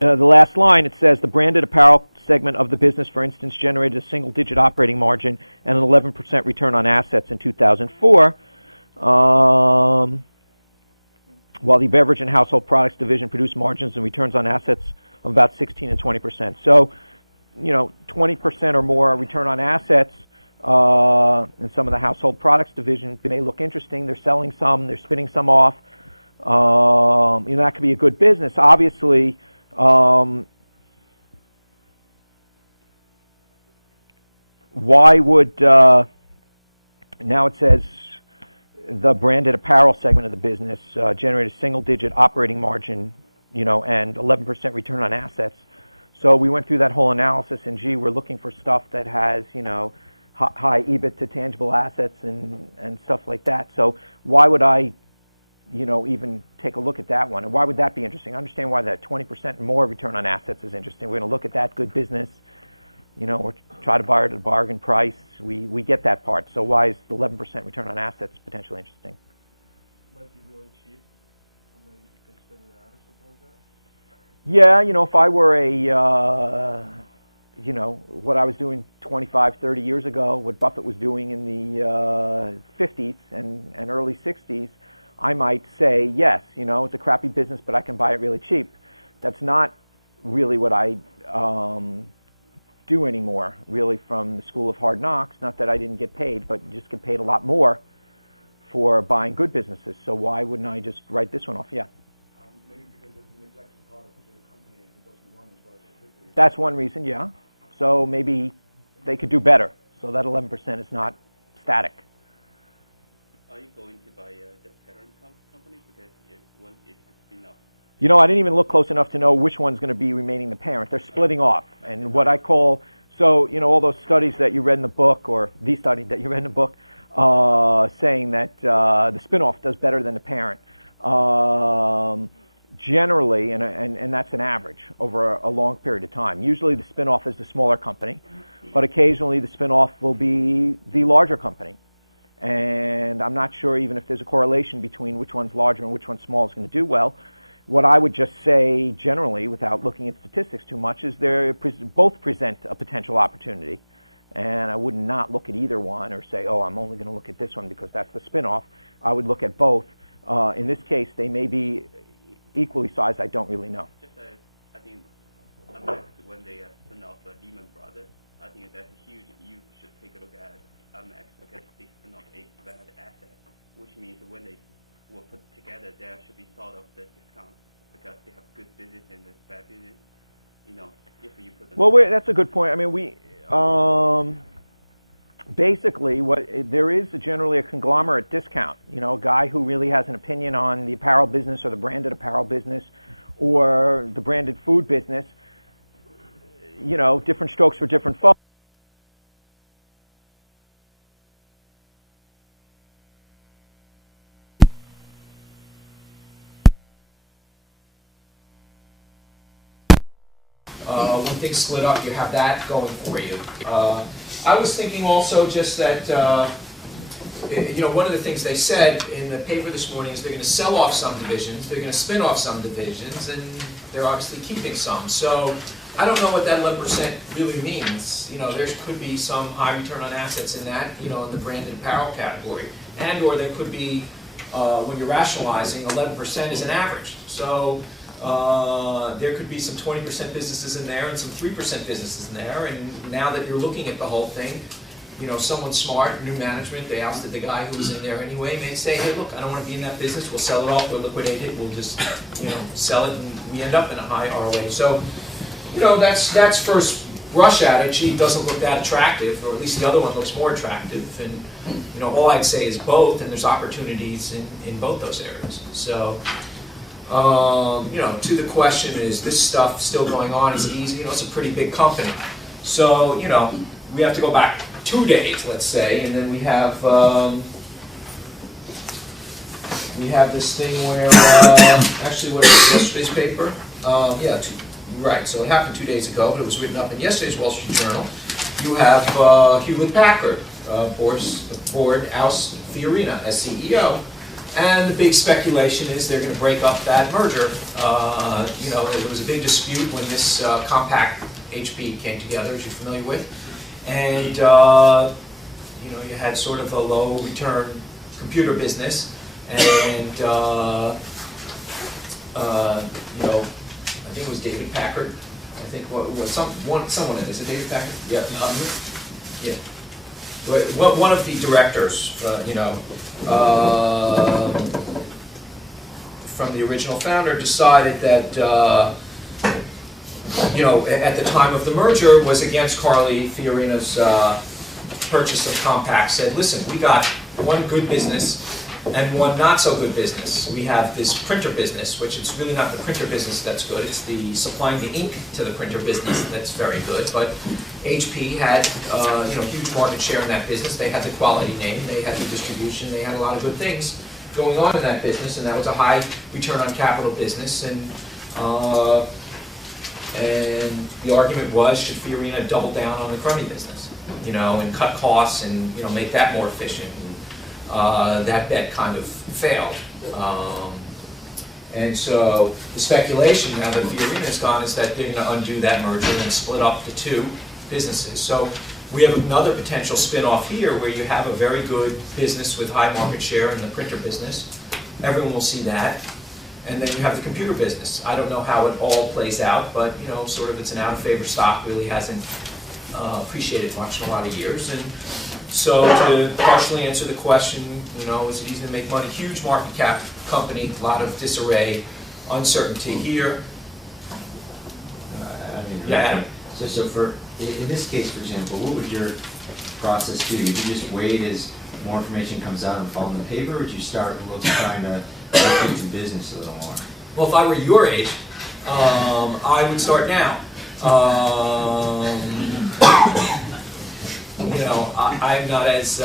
last line, it says, the branded apparel segment of the business, for instance, generated a single-digit operating margin and an 11% return on assets in 2004, while the beverage and household products division produced margins and returns on assets of about 16 and 20%. So, 20% or more return on assets. And some of the household products division may look interesting. They're selling some, they're spinning some off. That could be a good business. Obviously, why would, now it says the branded apparel segment of the business generate a single-digit operating margin, and 11% return on assets. So we went through that whole analysis, and we're looking for stuff that has, high EBIT to tangible assets and stuff like that. So why would I, even take a look at that one? And why would that be interesting? I understand why that 20% more return on assets is interesting. We're going to look at that good business, or try to buy it at a bargain price. We get that part. So why is the 11% return on assets potentially interesting? Might be really cheap when they spin it out or something like that. Yeah, if I were what I was doing 25, 30 years ago, what Buffett was doing in the 50s and early 60s, I might say, yes, it's a crappy business, but I can buy it really cheap. That's not really what I do anymore, really, from the School of Hard Knocks. Not that I didn't get paid, but you just get paid a lot more for buying good businesses. So why wouldn't I just write this one off? Yeah. Maybe because there's a neglected part of the company, it wasn't run as well as it could be. That's one reason, yeah. So maybe they could do better. So that 11% is not static. Are you going to buy the parent company because once it's spin off? You know, I didn't even look close enough to know which one's going to be remaining the parent. They're splitting off. And what I call, so, you know, all those studies that you read in the book, or the study that you read in the book, saying that the spin-off does better than the parent. Generally, and that's an average over a long period of time. Usually the spin-off is the smaller company, but occasionally the spin-off will be the larger company. And I'm not sure even if there's a correlation between which one's larger and which one's small is going to do well. What I would just say generally, without looking at statistics too much, is they both present a potential opportunity. And I would not look at either one or say, oh, I'm only going to look at this one because that's the spin-off. I would look at both. In this case, they may be equally sized. I don't really know. Just I think Amex, when they spin off Lehman Brothers, I think that's huge. You should take a look at Amex because they spin off a bad asset, which means when they were put together, there should be sort of the discount because they have good business and the bad business. You know, if you put them. Well, that's a good point. I mean, we basically there is generally a conglomerate discount. You know, a guy who really has an opinion on the apparel business or the branded apparel business or the branded food business. You know, different strokes for different folks. When things split up, you have that going for you. I was thinking also just that, you know, one of the things they said in the paper this morning is they're going to sell off some divisions, they're going to spin off some divisions, and they're obviously keeping some. So I don't know what that 11% really means. You know, there could be some high return on assets in that, you know, in the branded apparel category. And or there could be, when you're rationalizing, 11% is an average. So there could be some 20% businesses in there and some 3% businesses in there. And now that you're looking at the whole thing, you know, someone smart, new management, they ousted the guy who was in there anyway, may say, hey, look, I don't want to be in that business. We'll sell it off, we'll liquidate it, we'll just, you know, sell it, and we end up in a high ROA. So, you know, that's first rush at it. Gee, it doesn't look that attractive, or at least the other one looks more attractive. And, you know, all I'd say is both, and there's opportunities in both those areas. So, you know, to the question, is this stuff still going on? Is it easy? You know, it's a pretty big company. So, you know, we have to go back 2 days, let's say, and then we have this thing where, actually, what is yesterday's paper? Yeah, right, so it happened 2 days ago, but it was written up in yesterday's Wall Street Journal. You have Hewlett-Packard, board ousts Fiorina as CEO. And the big speculation is they're going to break up that merger. You know, there was a big dispute when this compact HP came together, as you're familiar with. And, you know, you had sort of a low return computer business. And, you know, I think it was David Packard. I think someone is it David Packard? Yeah. Yeah. One of the directors, you know, from the original founder decided that, you know, at the time of the merger was against Carly Fiorina's purchase of Compaq, said, listen, we got one good business and one not so good business. We have this printer business, which it's really not the printer business that's good, it's the supplying the ink to the printer business that's very good. But HP had you know, huge market share in that business. They had the quality name, they had the distribution, they had a lot of good things going on in that business, and that was a high return on capital business. And the argument was, should Fiorina double down on the crummy business, you know, and cut costs and, you know, make that more efficient? That bet kind of failed. And so the speculation now that Fiorina's gone is that they're going to undo that merger and split up the two businesses. So we have another potential spin-off here where you have a very good business with high market share in the printer business. Everyone will see that. And then you have the computer business. I don't know how it all plays out, but, you know, sort of it's an out-of-favor stock, really hasn't appreciated much in a lot of years. And so to partially answer the question, you know, is it easy to make money? Huge market cap company, a lot of disarray, uncertainty here. Yeah, Adam. So for, in this case, for example, what would your process be? Would you just wait as more information comes out and follow in the paper, or would you start trying to look into business a little more? Well, if I were your age, I would start now. You know, I'm not as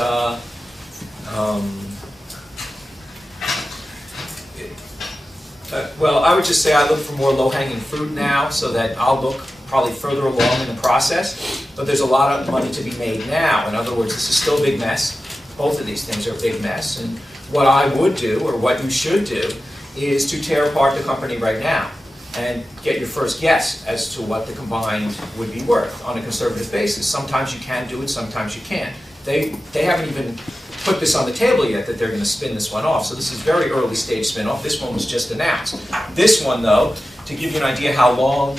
well, I would just say I look for more low-hanging fruit now, so that I'll look probably further along in the process. But there's a lot of money to be made now. In other words, this is still a big mess. Both of these things are a big mess. And what I would do, or what you should do, is to tear apart the company right now and get your first guess as to what the combined would be worth on a conservative basis. Sometimes you can do it, sometimes you can't. They haven't even put this on the table yet that they're going to spin this one off. So this is very early stage spin-off. This one was just announced. This one, though, to give you an idea how long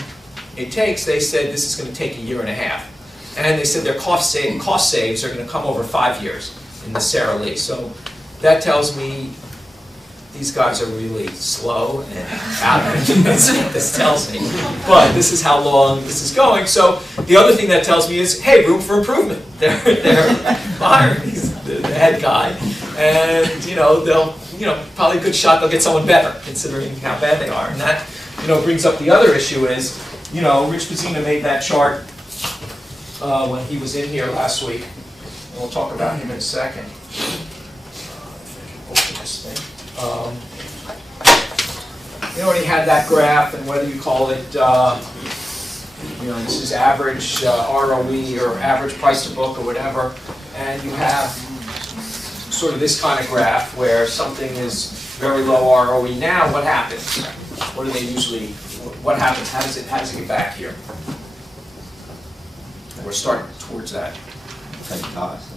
it takes, they said this is going to take 1.5 years. And they said their cost saves are going to come over 5 years in the Sara Lee. So that tells me these guys are really slow and out of it. That's what this tells me. But this is how long this is going. So the other thing that tells me is, hey, room for improvement. They're firing the head guy, and you know they'll probably a good shot they'll get someone better considering how bad they are. And that brings up the other issue is Rich Pizzina made that chart when he was in here last week. And we'll talk about him in a second. Open this thing. When he had that graph, and whether you call it, this is average ROE or average price to book or whatever, and you have sort of this kind of graph where something is very low ROE now, what happens? What do they usually, what happens? How does it get back here? And we're starting towards that. Cutting costs.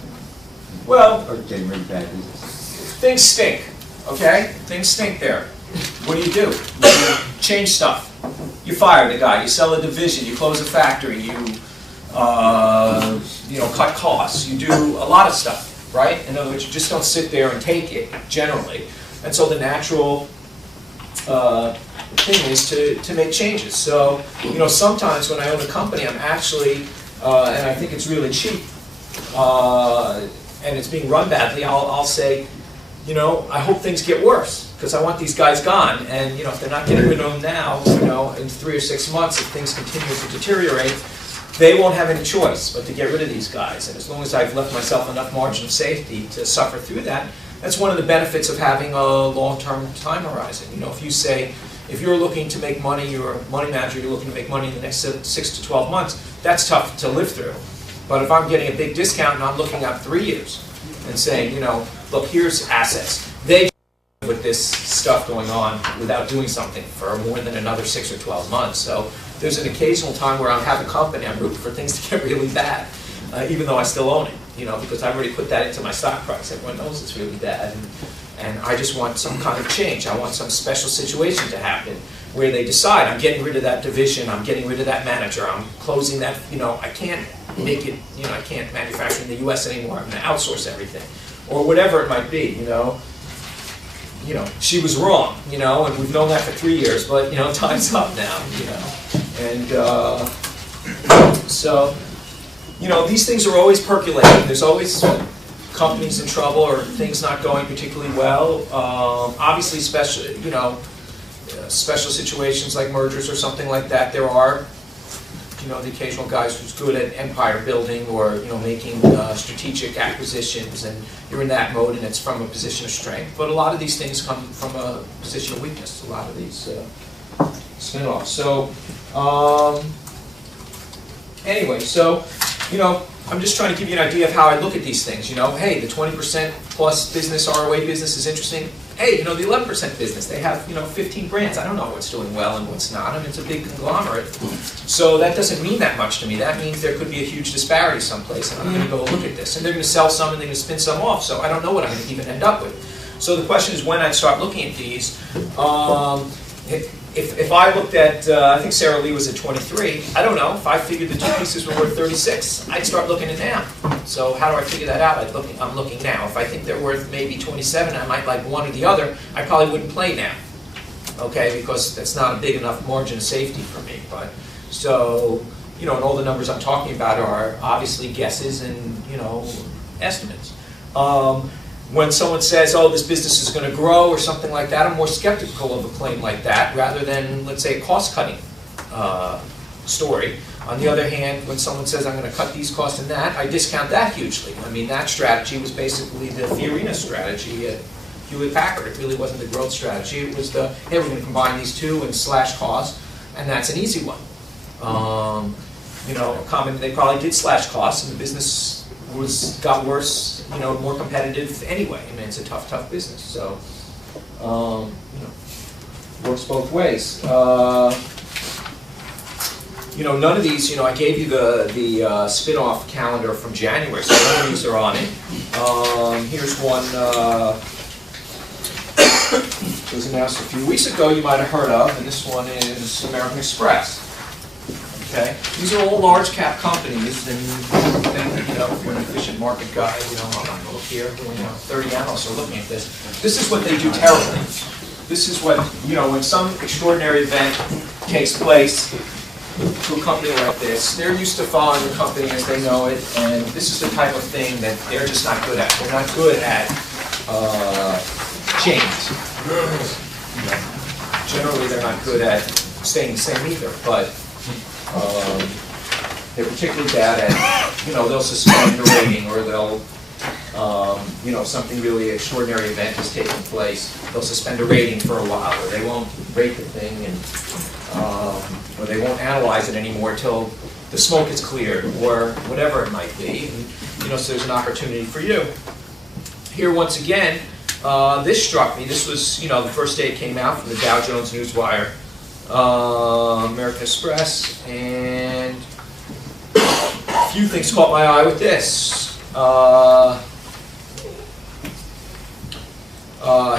Well, Or getting rid of bad business. things stink. Okay? Things stink there. What do? You change stuff. You fire the guy, you sell a division, you close a factory, you cut costs, you do a lot of stuff, right? In other words, you just don't sit there and take it, generally. And so the natural thing is to make changes. So, sometimes when I own a company, I'm actually, and I think it's really cheap, and it's being run badly, I'll say, I hope things get worse, because I want these guys gone. And if they're not getting rid of them now, in 3 or 6 months, if things continue to deteriorate, they won't have any choice but to get rid of these guys. And as long as I've left myself enough margin of safety to suffer through that, that's one of the benefits of having a long-term time horizon. If you're looking to make money, you're a money manager, you're looking to make money in the next 6 to 12 months, that's tough to live through. But if I'm getting a big discount and I'm looking at 3 years and saying, look, here's assets. They with this stuff going on without doing something for more than another 6 or 12 months. So there's an occasional time where I have a company, I'm rooting for things to get really bad, even though I still own it, because I've already put that into my stock price. Everyone knows it's really bad. And I just want some kind of change. I want some special situation to happen where they decide, I'm getting rid of that division, I'm getting rid of that manager, I'm closing that, I can't make it, I can't manufacture in the US anymore, I'm going to outsource everything. Or whatever it might be, she was wrong, and we've known that for 3 years, but, time's up now, And so, these things are always percolating. There's always companies in trouble or things not going particularly well. Obviously, special situations like mergers or something like that, there are, the occasional guys who's good at empire building or, making strategic acquisitions, and you're in that mode and it's from a position of strength. But a lot of these things come from a position of weakness, a lot of these spin-offs. So, anyway, so, I'm just trying to give you an idea of how I look at these things. Hey, the 20% plus business, ROA business is interesting. Hey, the 11% business, they have, 15 brands. I don't know what's doing well and what's not. I mean, it's a big conglomerate. So that doesn't mean that much to me. That means there could be a huge disparity someplace, and I'm going to go look at this. And they're going to sell some and they're going to spin some off, so I don't know what I'm going to even end up with. So the question is when I start looking at these, if I looked at, I think Sarah Lee was at 23, I don't know, if I figured the two pieces were worth 36, I'd start looking at now. So how do I figure that out? I'm looking now. If I think they're worth maybe 27, I might like one or the other, I probably wouldn't play now. Okay, because that's not a big enough margin of safety for me. But so, and all the numbers I'm talking about are obviously guesses and, estimates. When someone says, oh, this business is going to grow or something like that, I'm more skeptical of a claim like that rather than, let's say, a cost-cutting story. On the other hand, when someone says, I'm going to cut these costs and that, I discount that hugely. I mean, that strategy was basically the Fiorina strategy at Hewlett-Packard. It really wasn't the growth strategy. It was the, hey, we're going to combine these two and slash costs, and that's an easy one. They probably did slash costs, and the business got worse, more competitive anyway. I mean, it's a tough business. So, works both ways. None of these, I gave you the spin-off calendar from January, so none of these are on it. Here's one that was announced a few weeks ago you might have heard of, and this one is American Express. Okay, these are all large cap companies, and if you're an efficient market guy, I'm not going to look here, 30 analysts are looking at this. This is what they do terribly. This is what, when some extraordinary event takes place to a company like this, they're used to following the company as they know it, and this is the type of thing that they're just not good at. They're not good at change. Generally, they're not good at staying the same either, but they're particularly bad at, they'll suspend a rating, or they'll, something really extraordinary event has taken place, they'll suspend a rating for a while, or they won't rate the thing, and or they won't analyze it anymore until the smoke is cleared, or whatever it might be. And, so there's an opportunity for you. Here, once again, this struck me. This was, the first day it came out from the Dow Jones Newswire, American Express, and a few things caught my eye with this.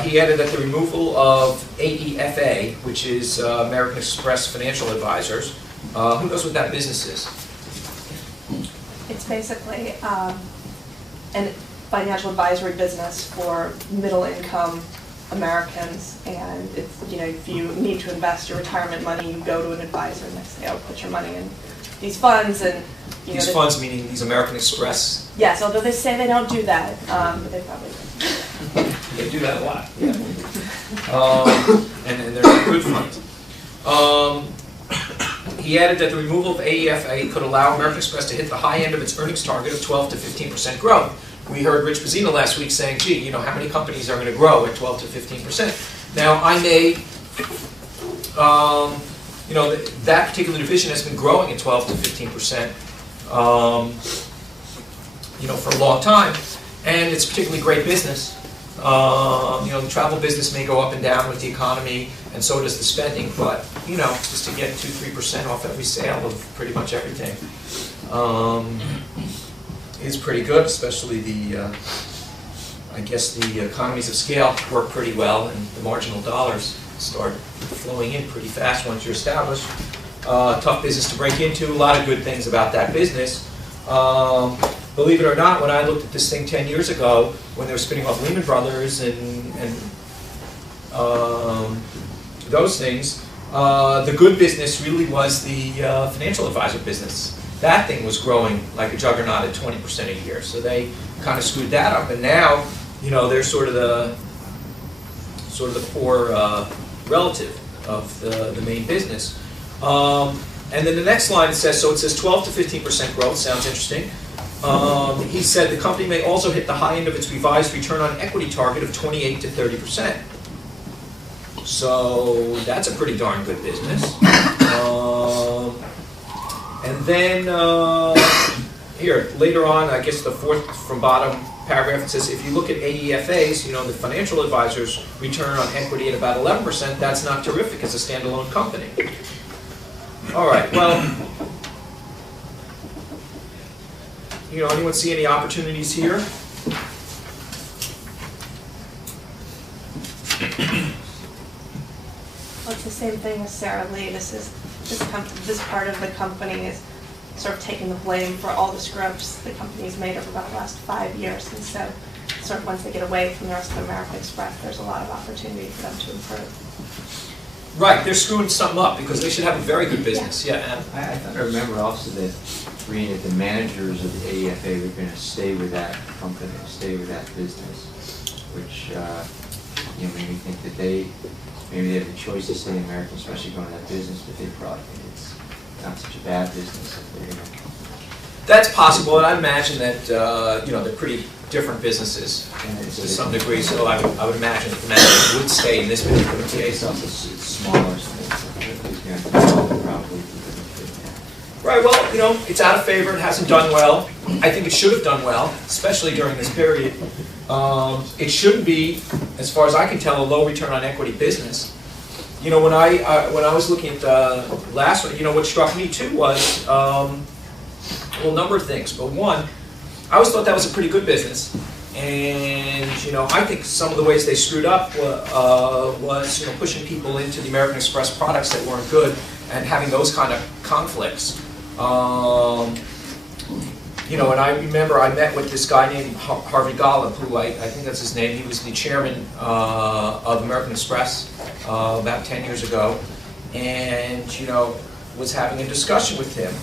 He added that the removal of AEFA, which is American Express Financial Advisors, who knows what that business is? It's basically an financial advisory business for middle-income Americans, and it's, if you need to invest your retirement money, you go to an advisor and they say, oh, put your money in these funds, and these funds meaning these American Express. Yes, although they say they don't do that, but they probably do. They do that a lot. Yeah. And they're a good fund. He added that the removal of AEFA could allow American Express to hit the high end of its earnings target of 12 to 15% growth. We heard Rich Bazzina last week saying, gee, how many companies are going to grow at 12 to 15%? Now, I may, that particular division has been growing at 12 to 15%, for a long time, and it's a particularly great business. The travel business may go up and down with the economy, and so does the spending, but, just to get 2-3% off every sale of pretty much everything is pretty good, especially I guess the economies of scale work pretty well, and the marginal dollars start flowing in pretty fast once you're established. Tough business to break into, a lot of good things about that business. Believe it or not, when I looked at this thing 10 years ago, when they were spinning off Lehman Brothers and those things, the good business really was the financial advisor business. That thing was growing like a juggernaut at 20% a year, so they kind of screwed that up. And now, they're sort of the poor relative of the main business. And then the next line says, so it says 12 to 15% growth. Sounds interesting. He said the company may also hit the high end of its revised return on equity target of 28 to 30%. So that's a pretty darn good business. And then here, later on, I guess the fourth from bottom paragraph, it says if you look at AEFAs, the financial advisors' return on equity at about 11%, that's not terrific as a standalone company. All right, well, anyone see any opportunities here? Well, it's the same thing as Sarah Lee. This part of the company is sort of taking the blame for all the screw-ups the company's made over the last 5 years. And so sort of once they get away from the rest of American Express, there's a lot of opportunity for them to improve. Right, they're screwing something up because they should have a very good business. Yeah, and I thought I remember also that reading that the managers of the AEFA were going to stay with that company, stay with that business, which made me think that maybe they have the choice to stay in America, especially going to that business, but they probably think it's not such a bad business. that's possible, and I imagine that they're pretty different busises to some degree. So I would imagine that the manager would stay in this particular case. It's also smaller, so it's probably. Right, well, it's out of favor, it hasn't done well. I think it should have done well, especially during this period. It shouldn't be, as far as I can tell, a low return on equity business. When I was looking at the last one, what struck me too was, a number of things. But one, I always thought that was a pretty good business. And, I think some of the ways they screwed up was, pushing people into the American Express products that weren't good and having those kind of conflicts. And I remember I met with this guy named Harvey Golub, who I think that's his name. He was the chairman of American Express about 10 years ago, and was having a discussion with him.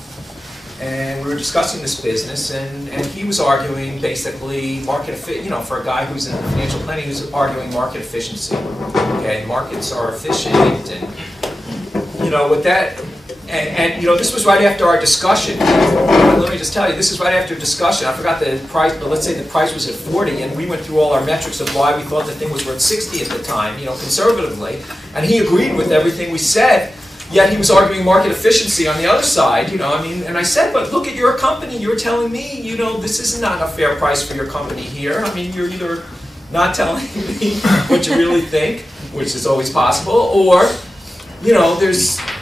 And we were discussing this business, and he was arguing basically market for a guy who's in financial planning, who's arguing market efficiency. Okay, markets are efficient, and with that. And this was right after our discussion. Let me just tell you, this is right after a discussion. I forgot the price, but let's say the price was at 40, and we went through all our metrics of why we thought the thing was worth 60 at the time, conservatively. And he agreed with everything we said, yet he was arguing market efficiency on the other side, and I said, but look at your company. You're telling me, this is not a fair price for your company here. You're either not telling me what you really think, which is always possible, or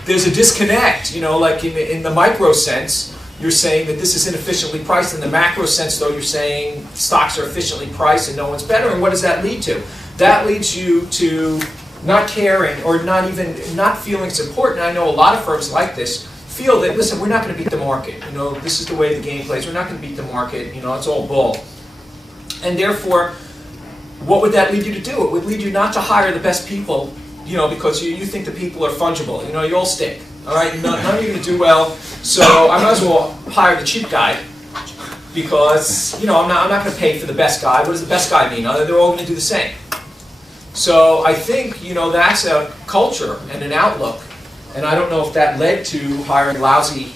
there's a disconnect, like in the micro sense, you're saying that this is inefficiently priced. In the macro sense, though, you're saying stocks are efficiently priced and no one's better. And what does that lead to? That leads you to not caring or not feeling it's important. And I know a lot of firms like this feel that, listen, we're not going to beat the market. This is the way the game plays. We're not going to beat the market. It's all bull. And therefore, what would that lead you to do? It would lead you not to hire the best people, because you think the people are fungible. You all stink. All right, none of you are going to do well. So I might as well hire the cheap guy, because I'm not going to pay for the best guy. What does the best guy mean? They're all going to do the same. So I think that's a culture and an outlook, and I don't know if that led to hiring lousy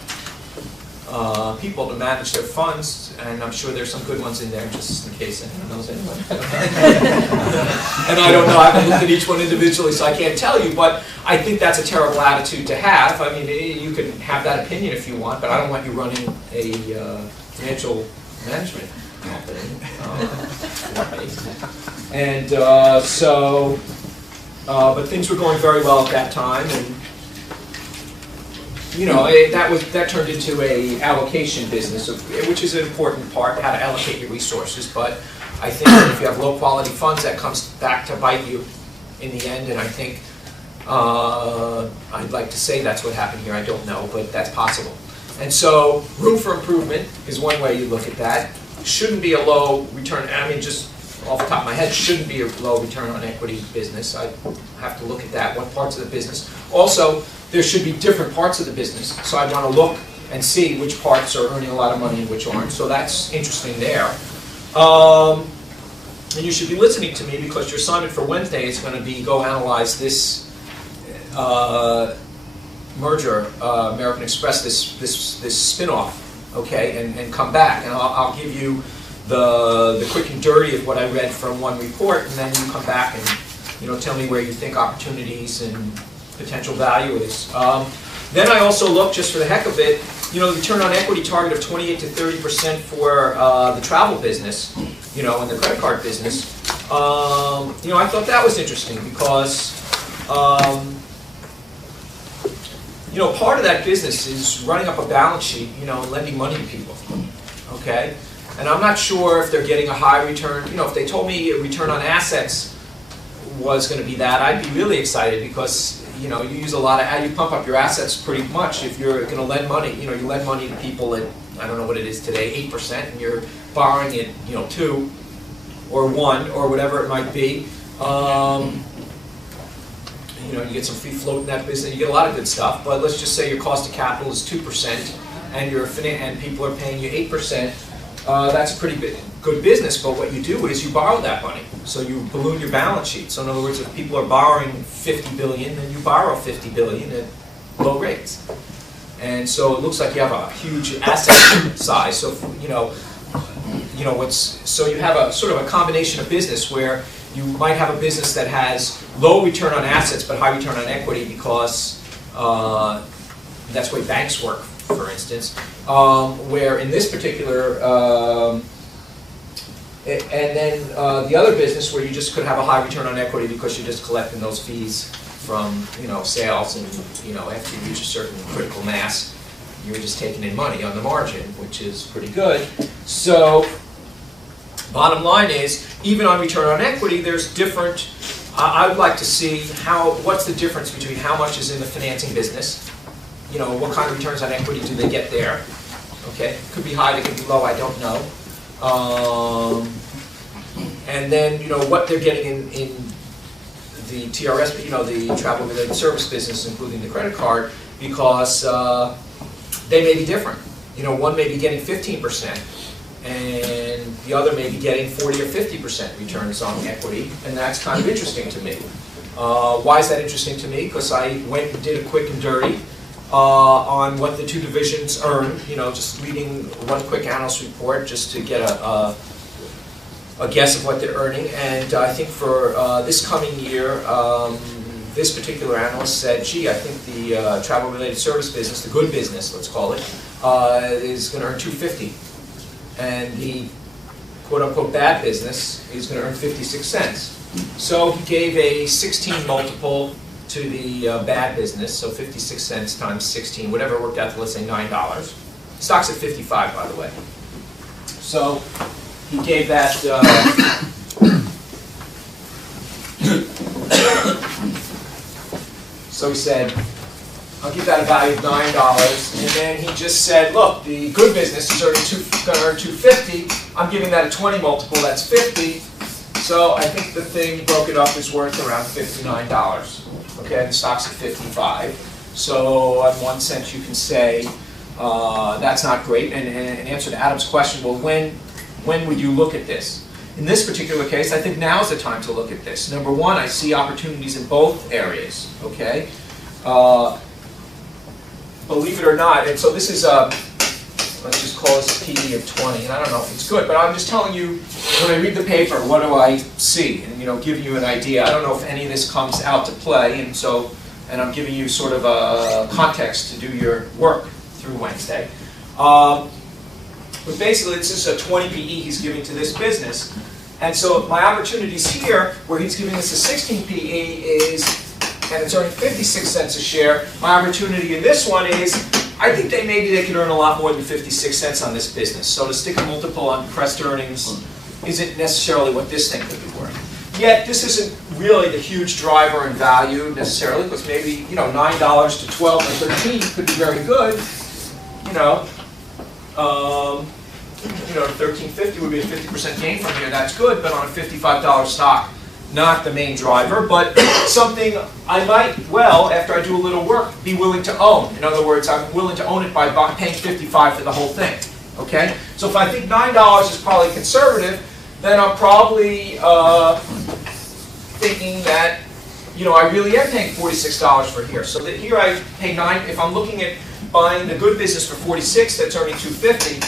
people to manage their funds. And I'm sure there's some good ones in there, just in case anyone knows anyone. And I don't know, I haven't looked at each one individually, so I can't tell you, but I think that's a terrible attitude to have. You can have that opinion if you want, but I don't want you running a financial management company. And but things were going very well at that time, and that turned into a allocation business, which is an important part, how to allocate your resources. But I think that if you have low quality funds, that comes back to bite you in the end. And I think I'd like to say that's what happened here. I don't know, but that's possible. And so room for improvement is one way you look at that. Shouldn't be a low return. Just off the top of my head, shouldn't be a low return on equity business. I have to look at that. What parts of the business? Also, there should be different parts of the business. So I want to look and see which parts are earning a lot of money and which aren't. So that's interesting there. And you should be listening to me, because your assignment for Wednesday is going to be go analyze this merger, American Express, this spin-off, okay, and come back. And I'll give you the quick and dirty of what I read from one report, and then you come back and tell me where you think opportunities and potential value is. Then I also looked, just for the heck of it, the return on equity target of 28 to 30% for the travel business, and the credit card business. I thought that was interesting because, part of that business is running up a balance sheet, and lending money to people, okay? And I'm not sure if they're getting a high return. If they told me a return on assets was going to be that, I'd be really excited, because you know, you use a lot of, you pump up your assets pretty much if you're going to lend money. You know, you lend money to people at, I don't know what it is today, 8%, and you're borrowing it, you know, 2 or 1 or whatever it might be. You know, you get some free float in that business, you get a lot of good stuff, but let's just say your cost of capital is 2% and and people are paying you 8%, that's a pretty good business, but what you do is you borrow that money. So you balloon your balance sheet. So in other words, if people are borrowing $50 billion, then you borrow $50 billion at low rates. And so it looks like you have a huge asset size. So, so you have a sort of a combination of business where you might have a business that has low return on assets but high return on equity because that's the way banks work, for instance. Where in this particular, and then the other business where you just could have a high return on equity because you're just collecting those fees from, you know, sales, and, you know, after you reach a certain critical mass, you're just taking in money on the margin, which is pretty good. So bottom line is, even on return on equity, there's different, I would like to see what's the difference between how much is in the financing business, you know, what kind of returns on equity do they get there, okay? Could be high, they could be low, I don't know. And then, you know, what they're getting in the TRS, you know, the travel-related service business, including the credit card, because they may be different. You know, one may be getting 15%, and the other may be getting 40 or 50% returns on equity, and that's kind of interesting to me. Why is that interesting to me? Because I went and did a quick and dirty on what the two divisions earn, you know, just reading one quick analyst report just to get a guess of what they're earning. And I think for this coming year, this particular analyst said, gee, I think the travel-related service business, the good business, let's call it, is going to earn $2.50. And the quote-unquote bad business is going to earn 56 cents. So he gave a 16 multiple to the bad business, so 56 cents times 16, whatever it worked out to, let's say $9. Stock's at 55, by the way. So he gave that, so he said, I'll give that a value of $9, and then he just said, look, the good business is going to earn $2.50. I'm giving that a 20 multiple, that's 50. So I think the thing broke it up is worth around $59. Okay, the stock's at 55. So in one sense you can say that's not great. And in answer to Adam's question, well, when would you look at this? In this particular case, I think now's the time to look at this. Number one, I see opportunities in both areas. Okay, believe it or not, and so this is let's just call this a PE of 20, and I don't know if it's good, but I'm just telling you, when I read the paper, what do I see? And, you know, give you an idea. I don't know if any of this comes out to play, and I'm giving you sort of a context to do your work through Wednesday. But basically, this is a 20 PE he's giving to this business. And so my opportunities here, where he's giving us a 16 PE is, and it's earning 56 cents a share, my opportunity in this one is, I think maybe they can earn a lot more than 56 cents on this business. So to stick a multiple on compressed earnings isn't necessarily what this thing could be worth. Yet this isn't really the huge driver in value necessarily, because maybe, you know, $9 to 12 or 13 could be very good. You know, $13.50 would be a 50% gain from here. That's good, but on a $55 stock, not the main driver, but something I might, well, after I do a little work, be willing to own. In other words, I'm willing to own it by paying $55 for the whole thing. Okay? So if I think $9 is probably conservative, then I'm probably thinking that, you know, I really am paying $46 for here. So that here I pay $9. If I'm looking at buying the good business for $46, that's earning $2.50.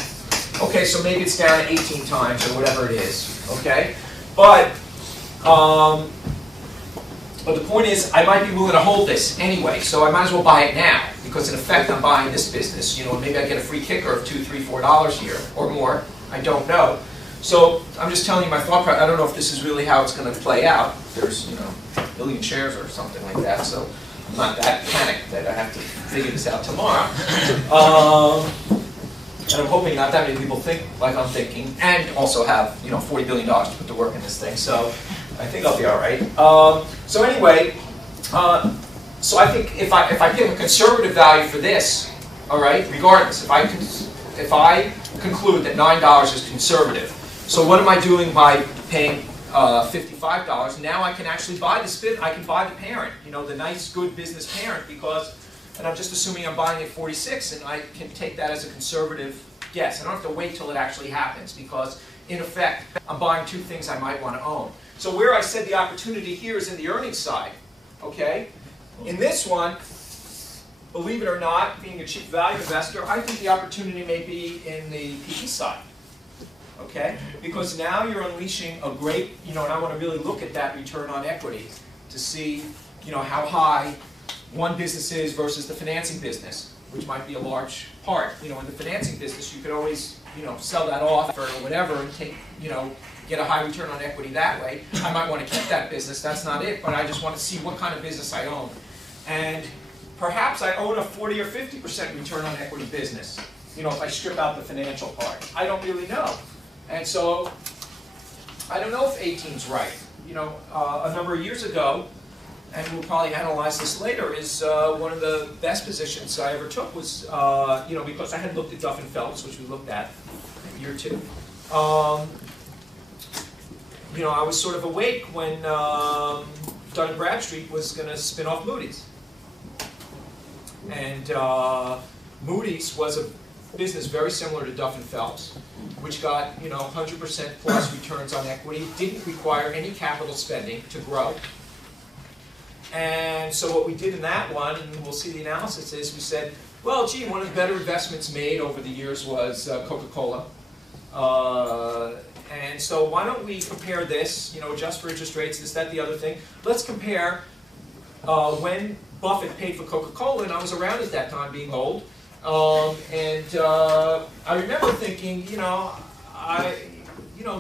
Okay, so maybe it's down 18 times or whatever it is. Okay, but the point is, I might be willing to hold this anyway, so I might as well buy it now, because in effect I'm buying this business. You know, maybe I get a free kicker of $2, $3, $4 here or more. I don't know. So I'm just telling you my thought process. I don't know if this is really how it's going to play out. There's, you know, a million shares or something like that, so I'm not that panicked that I have to figure this out tomorrow. And I'm hoping not that many people think like I'm thinking, and also have, you know, $40 billion to put to work in this thing. So I think I'll be all right. So anyway, So I think if I pick a conservative value for this, all right, regardless, if I conclude that $9 is conservative, so what am I doing by paying $55? Now I can actually buy I can buy the parent, you know, the nice, good business parent, because, and I'm just assuming I'm buying at 46, and I can take that as a conservative guess. I don't have to wait till it actually happens, because in effect, I'm buying two things I might want to own. So where I said the opportunity here is in the earnings side, okay? In this one, believe it or not, being a cheap value investor, I think the opportunity may be in the PE side, okay? Because now you're unleashing a great, you know, and I want to really look at that return on equity to see, you know, how high one business is versus the financing business, which might be a large part. You know, in the financing business, you could always, you know, sell that off or whatever and take, you know, get a high return on equity that way. I might want to keep that business, that's not it, but I just want to see what kind of business I own. And perhaps I own a 40 or 50% return on equity business, you know, if I strip out the financial part. I don't really know. And so, I don't know if 18's right. You know, a number of years ago, and we'll probably analyze this later, is one of the best positions I ever took was, you know, because I had looked at Duff & Phelps, which we looked at year 2. You know, I was sort of awake when Dun & Bradstreet was going to spin off Moody's. And Moody's was a business very similar to Duff & Phelps, which got, you know, 100% plus returns on equity, didn't require any capital spending to grow. And so what we did in that one, and we'll see the analysis, is we said, well, gee, one of the better investments made over the years was Coca-Cola. And so why don't we compare this, you know, adjust for interest rates, this, that, the other thing. Let's compare when Buffett paid for Coca-Cola, and I was around at that time, being old. I remember thinking, you know,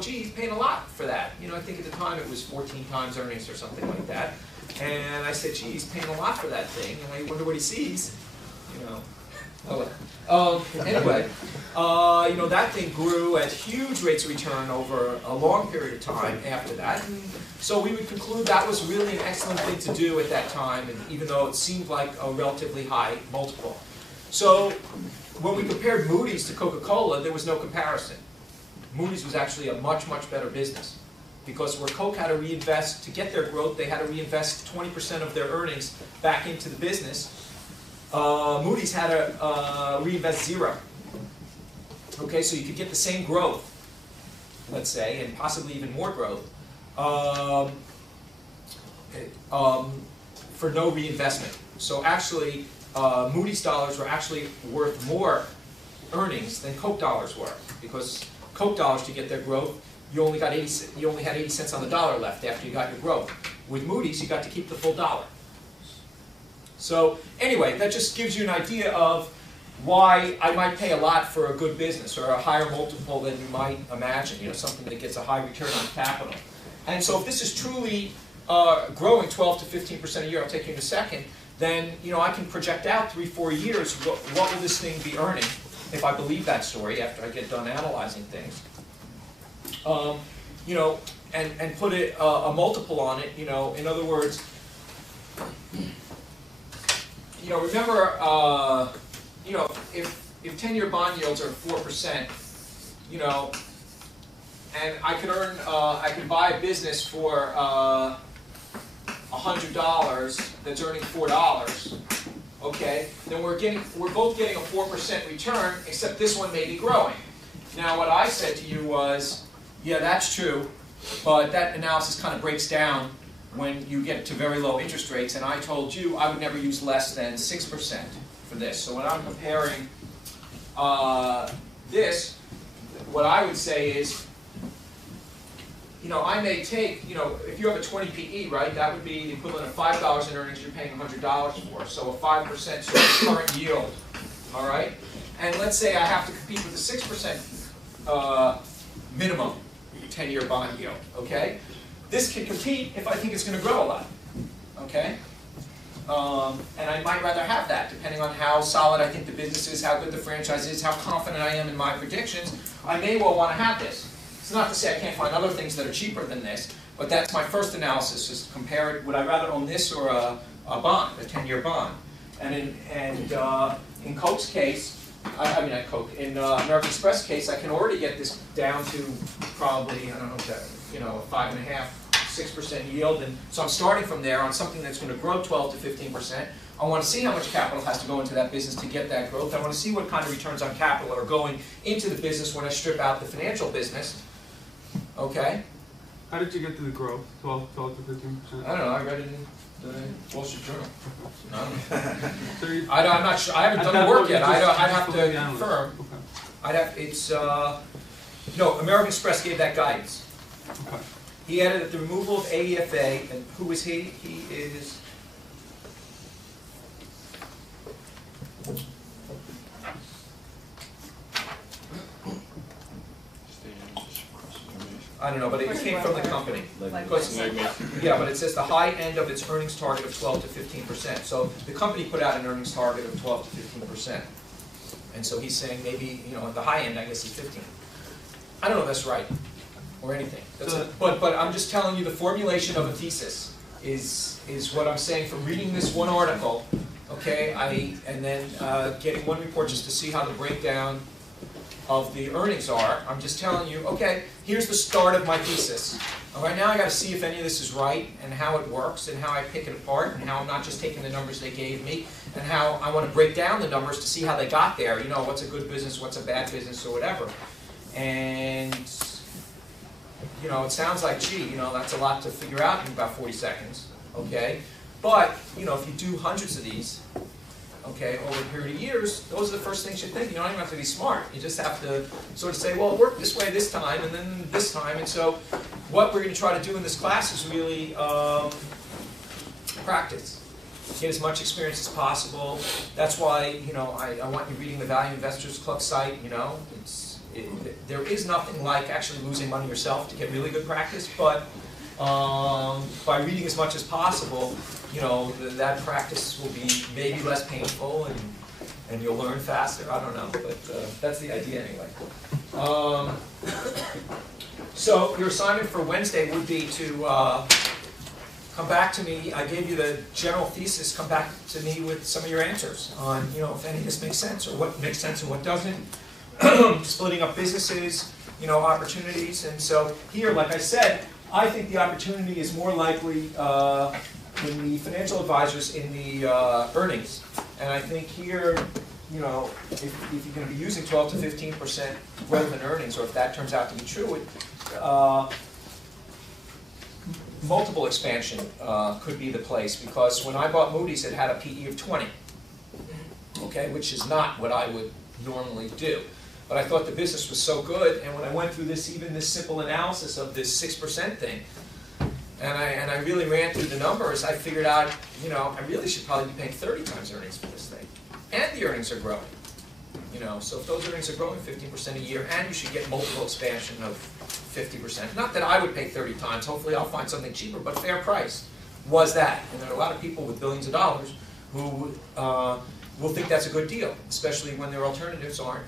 gee, he's paying a lot for that. You know, I think at the time it was 14 times earnings or something like that. And I said, gee, he's paying a lot for that thing, and I wonder what he sees. You know. Anyway, you know, that thing grew at huge rates of return over a long period of time after that. And so we would conclude that was really an excellent thing to do at that time, and even though it seemed like a relatively high multiple. So when we compared Moody's to Coca-Cola, there was no comparison. Moody's was actually a much, much better business. Because where Coke had to reinvest, to get their growth, they had to reinvest 20% of their earnings back into the business. Moody's had to reinvest 0. Okay, so you could get the same growth, let's say, and possibly even more growth, for no reinvestment. So actually, Moody's dollars were actually worth more earnings than Coke dollars were, because Coke dollars, to get their growth, you only had 80 cents on the dollar left after you got your growth. With Moody's, you got to keep the full dollar. So anyway, that just gives you an idea of why I might pay a lot for a good business, or a higher multiple than you might imagine, you know, something that gets a high return on capital. And so if this is truly growing 12 to 15% a year, I'll take you in a second, then, you know, I can project out 3-4 years, what will this thing be earning, if I believe that story after I get done analyzing things. You know, and put a multiple on it, you know, in other words, you know, remember, you know, if 10-year bond yields are 4%, you know, and I could earn, I could buy a business for $100 that's earning $4. Okay, then we're both getting a 4% return, except this one may be growing. Now, what I said to you was, yeah, that's true, but that analysis kind of breaks down when you get to very low interest rates, and I told you I would never use less than 6% for this. So when I'm comparing this, what I would say is, you know, I may take, you know, if you have a 20 PE, right, that would be the equivalent of $5 in earnings you're paying $100 for, so a 5% sort of current yield, all right? And let's say I have to compete with a 6% minimum 10-year bond yield, okay? This can compete if I think it's going to grow a lot, okay? And I might rather have that, depending on how solid I think the business is, how good the franchise is, how confident I am in my predictions. I may well want to have this. It's not to say I can't find other things that are cheaper than this, But that's my first analysis, is to compare it, would I rather own this or a bond, a 10-year bond? And in Coke's case, I mean not Coke, in American Express case, I can already get this down to probably, I don't know, you know, 5.5%, 6% yield, and so I'm starting from there on something that's going to grow 12 to 15%. I want to see how much capital has to go into that business to get that growth. I want to see what kind of returns on capital are going into the business when I strip out the financial business. Okay? How did you get to the growth, 12 to 15%? I don't know. I read it in the Wall Street Journal. I don't know. So you, I'm not sure. I haven't done the work yet. I'd have to confirm. Okay. I'd have. It's no. American Express gave that guidance. Okay. He added that the removal of AEFA, and who is he? He is. I don't know, but it came from the company. Because, yeah, but it says the high end of its earnings target of 12 to 15%. So the company put out an earnings target of 12 to 15%. And so he's saying maybe, you know, at the high end, I guess, is 15. I don't know if that's right or anything. But I'm just telling you the formulation of a thesis is what I'm saying from reading this one article, okay, and then getting one report just to see how the breakdown of the earnings are. I'm just telling you, okay, here's the start of my thesis. All right, now I got to see if any of this is right and how it works and how I pick it apart and how I'm not just taking the numbers they gave me and how I want to break down the numbers to see how they got there. You know, what's a good business, what's a bad business, or whatever. And you know, it sounds like, gee, you know, that's a lot to figure out in about 40 seconds. Okay, but you know, if you do hundreds of these, okay, over a period of years, those are the first things you think. You don't even have to be smart. You just have to sort of say, well, it worked this way this time, and then this time. And so what we're going to try to do in this class is really practice. Get as much experience as possible. That's why, you know, I want you reading the Value Investors Club site. You know, there is nothing like actually losing money yourself to get really good practice, but by reading as much as possible, you know, that practice will be maybe less painful and you'll learn faster. I don't know, but that's the idea anyway. So your assignment for Wednesday would be to come back to me. I gave you the general thesis. Come back to me with some of your answers on, you know, if any of this makes sense or what makes sense and what doesn't. Splitting up businesses, you know, opportunities. And so here, like I said, I think the opportunity is more likely in the financial advisors in the earnings. And I think here, you know, if you're going to be using 12 to 15% growth in earnings, or if that turns out to be true, multiple expansion could be the place. Because when I bought Moody's, it had a PE of 20, okay, which is not what I would normally do. But I thought the business was so good, and when I went through this, even this simple analysis of this 6% thing, and I really ran through the numbers, I figured out, you know, I really should probably be paying 30 times earnings for this thing. And the earnings are growing. You know, so if those earnings are growing 15% a year, and you should get multiple expansion of 50%. Not that I would pay 30 times, hopefully I'll find something cheaper, but fair price was that. And there are a lot of people with billions of dollars who will think that's a good deal, especially when their alternatives aren't,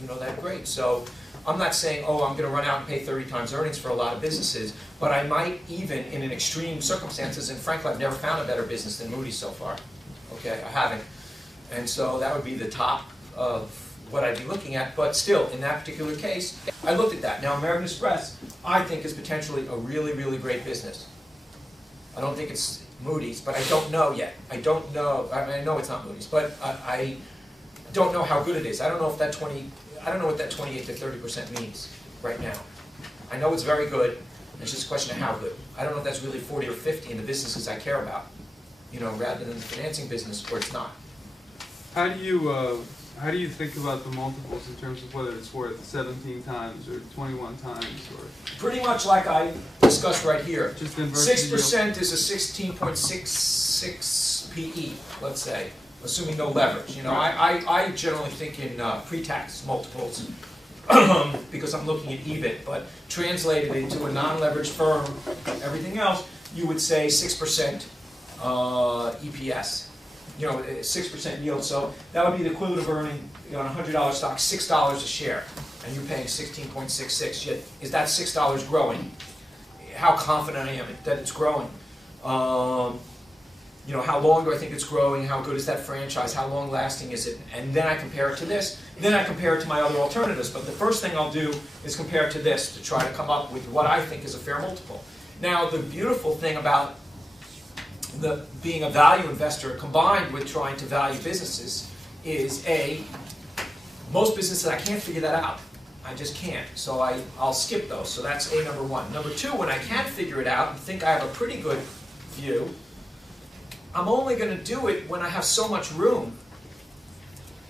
you know, that great. So I'm not saying, oh, I'm going to run out and pay 30 times earnings for a lot of businesses, but I might even, in an extreme circumstances, and frankly, I've never found a better business than Moody's so far. Okay, I haven't. And so that would be the top of what I'd be looking at, but still, in that particular case, I looked at that. Now, American Express, I think, is potentially a really, really great business. I don't think it's Moody's, but I don't know yet. I don't know. I mean, I know it's not Moody's, but I don't know how good it is. I don't know if that I don't know what that 28 to 30% means right now. I know it's very good. It's just a question of how good. I don't know if that's really 40 or 50 in the businesses I care about, you know, rather than the financing business where it's not. How do you think about the multiples in terms of whether it's worth 17 times or 21 times or? Pretty much like I discussed right here. Just inverse 6% is a 16.66 PE, let's say, assuming no leverage. You know, I generally think in pre-tax multiples because I'm looking at EBIT, but translated into a non-leveraged firm, everything else, you would say 6% EPS. You know, 6% yield. So that would be the equivalent of earning, you know, on a $100 stock, $6 a share, and you're paying 16.66. Is that $6 growing? how confident I am that it's growing. You know, how long do I think it's growing? How good is that franchise? How long lasting is it? And then I compare it to this. Then I compare it to my other alternatives. But the first thing I'll do is compare it to this to try to come up with what I think is a fair multiple. Now, the beautiful thing about being a value investor combined with trying to value businesses is most businesses I can't figure that out. I just can't. So I'll skip those. So that's number one. Number two, when I can't figure it out and think I have a pretty good view, I'm only going to do it when I have so much room.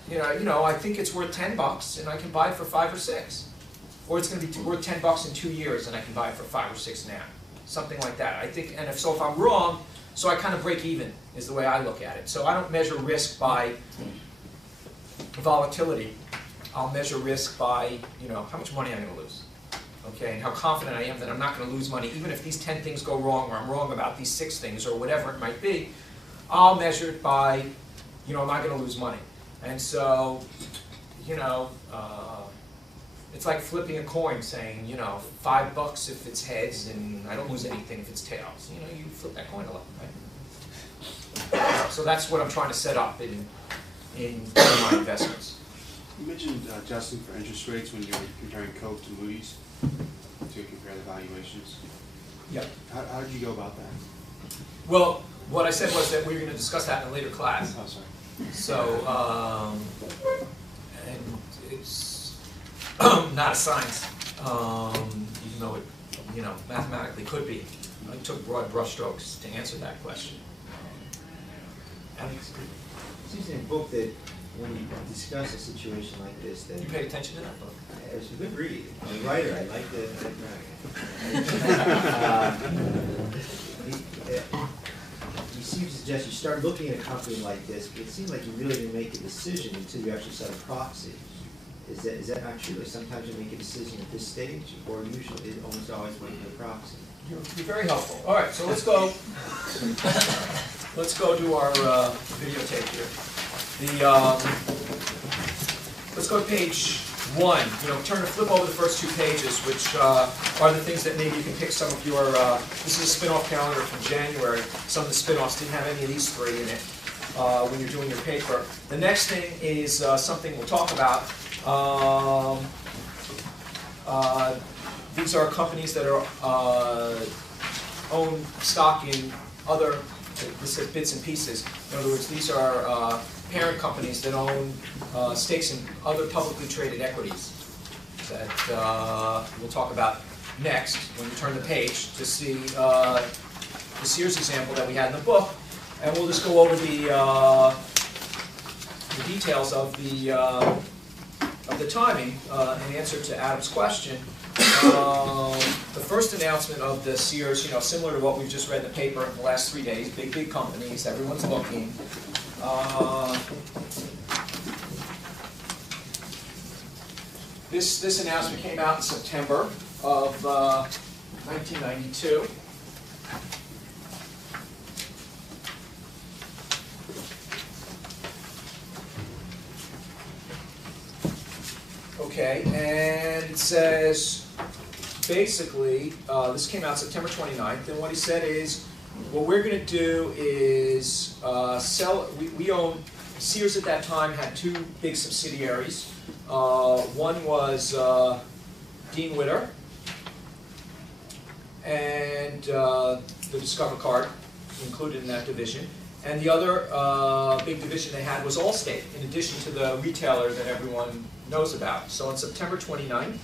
You know, I think it's worth $10 and I can buy it for 5 or 6. Or it's going to be worth $10 in 2 years and I can buy it for 5 or 6 now. Something like that. I think, and if I'm wrong, so I kind of break even is the way I look at it. So I don't measure risk by volatility. I'll measure risk by, you know, how much money I'm going to lose. Okay, and how confident I am that I'm not going to lose money, even if these 10 things go wrong, or I'm wrong about these 6 things, or whatever it might be. I'll measure it by, you know, am I going to lose money? And so, you know, it's like flipping a coin, saying, you know, $5 if it's heads, and I don't lose anything if it's tails. You know, you flip that coin a lot, right? So that's what I'm trying to set up in my investments. You mentioned adjusting for interest rates when you were comparing Coke to Moody's to compare the valuations. Yep. How did you go about that? Well, what I said was that we were going to discuss that in a later class. Oh, sorry. So, and it's not a science, even though it, you know, mathematically could be. I took broad brushstrokes to answer that question. It seems in the book that when you discuss a situation like this, that You paid attention to that book? it's a good read. I'm a writer. I like the. You seem to suggest you start looking at a company like this, but it seems like you really didn't make a decision until you actually set a proxy. Is that not true? Like sometimes you make a decision at this stage, or usually it almost always making a proxy. You're very helpful. All right, so let's go. Let's go to our videotape here. Let's go to page 1. You know, flip over the first 2 pages, which are the things that maybe you can pick some of your. This is a spin-off calendar from January. Some of the spin-offs didn't have any of these 3 in it when you're doing your paper. The next thing is something we'll talk about. These are companies that are own stock in other bits and pieces. In other words, these are parent companies that own stakes in other publicly traded equities that we'll talk about next when we turn the page to see the Sears example that we had in the book. And we'll just go over the details of the timing in answer to Adam's question. The first announcement of the Sears, you know, similar to what we've just read in the paper in the last 3 days, big companies, everyone's looking. This announcement came out in September of 1992. Okay, and it says, basically, this came out September 29th, and what he said is, what we're going to do is sell, we own, Sears at that time had 2 big subsidiaries. One was Dean Witter, and the Discover card included in that division. And the other big division they had was Allstate, in addition to the retailer that everyone knows about. So on September 29th,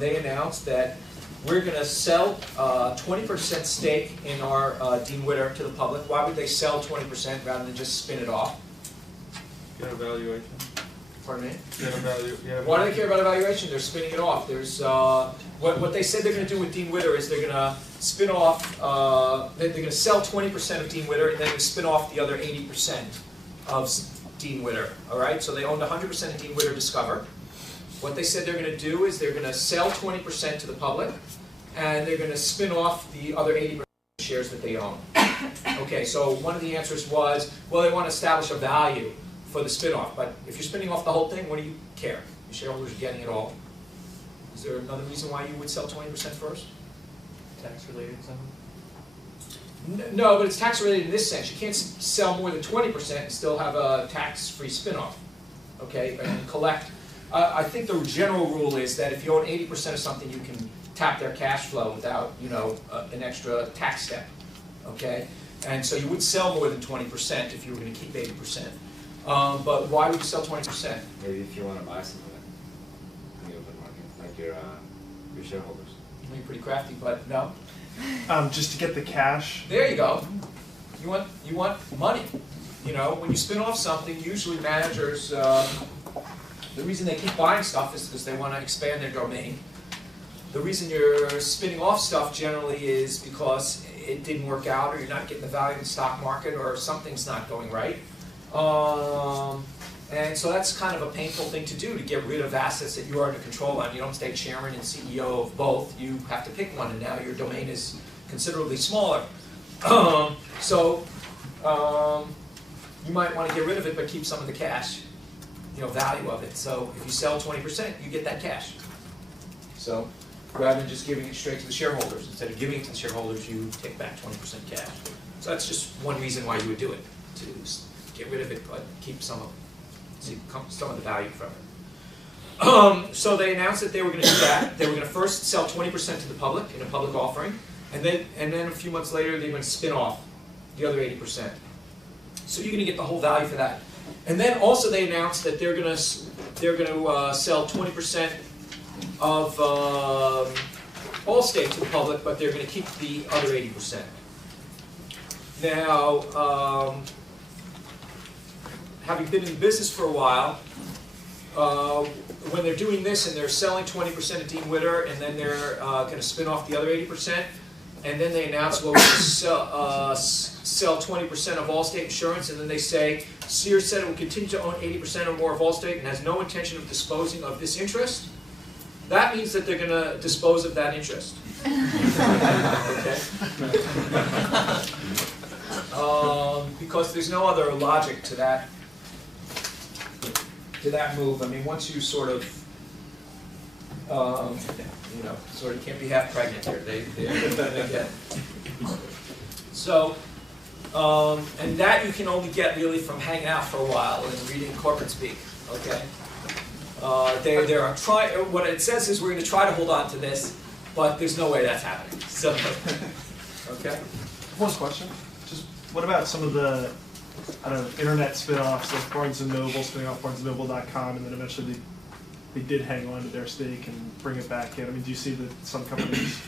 they announced that we're going to sell 20% stake in our Dean Witter to the public. Why would they sell 20% rather than just spin it off? Get a valuation. Pardon me? Get a value. Why do they care about evaluation? They're spinning it off. There's what they said they're going to do with Dean Witter is they're going to spin off. They're going to sell 20% of Dean Witter, and then they spin off the other 80% of Dean Witter. All right. So they owned 100% of Dean Witter Discover. What they said they're going to do is they're going to sell 20% to the public, and they're going to spin off the other 80% shares that they own. Okay. So one of the answers was, well, they want to establish a value for the spin-off, but if you're spinning off the whole thing, what do you care? Your shareholders are getting it all. Is there another reason why you would sell 20% first? tax related something? No, but it's tax related in this sense. You can't sell more than 20% and still have a tax-free spin-off, okay, and collect. I think the general rule is that if you own 80% of something, you can tap their cash flow without, you know, an extra tax step, okay? And so you would sell more than 20% if you were going to keep 80%. But why would you sell 20%? Maybe if you want to buy something in the open market, like your shareholders. You're pretty crafty, but no. Just to get the cash. There you go. You want money. You know, when you spin off something, usually managers, the reason they keep buying stuff is because they want to expand their domain. The reason you're spinning off stuff generally is because it didn't work out, or you're not getting the value in the stock market, or something's not going right. And so that's kind of a painful thing to do, to get rid of assets that you are under control on. You don't stay chairman and CEO of both. You have to pick one, and now your domain is considerably smaller. You might want to get rid of it, but keep some of the cash, you know, value of it. So if you sell 20%, you get that cash. So rather than just giving it straight to the shareholders, instead of giving it to the shareholders, you take back 20% cash. So that's just one reason why you would do it, to get rid of it, but keep some of it. See some of the value from it. So they announced that they were going to do that. They were going to first sell 20% to the public in a public offering, and then a few months later they were going to spin off the other 80%. So you're going to get the whole value for that. And then also they announced that they're going to sell 20% of Allstate to the public, but they're going to keep the other 80%. Now, having been in the business for a while, when they're doing this and they're selling 20% of Dean Witter, and then they're going to spin off the other 80%, and then they announce, well, we're going to sell 20% of Allstate Insurance, and then they say, Sears said it will continue to own 80% or more of Allstate and has no intention of disposing of this interest. That means that they're going to dispose of that interest. Okay? Because there's no other logic to that move. I mean, once you sort of, you know, sort of can't be half pregnant here. They get. So, and that you can only get really from hanging out for a while and reading corporate speak. Okay. They are trying. What it says is we're going to try to hold on to this, but there's no way that's happening. So, okay. One question. Just what about some of the, I don't know, internet spin-offs, like Barnes & Noble spinning off BarnesandNoble.com, and then eventually they did hang on to their stake and bring it back in. I mean, do you see that some companies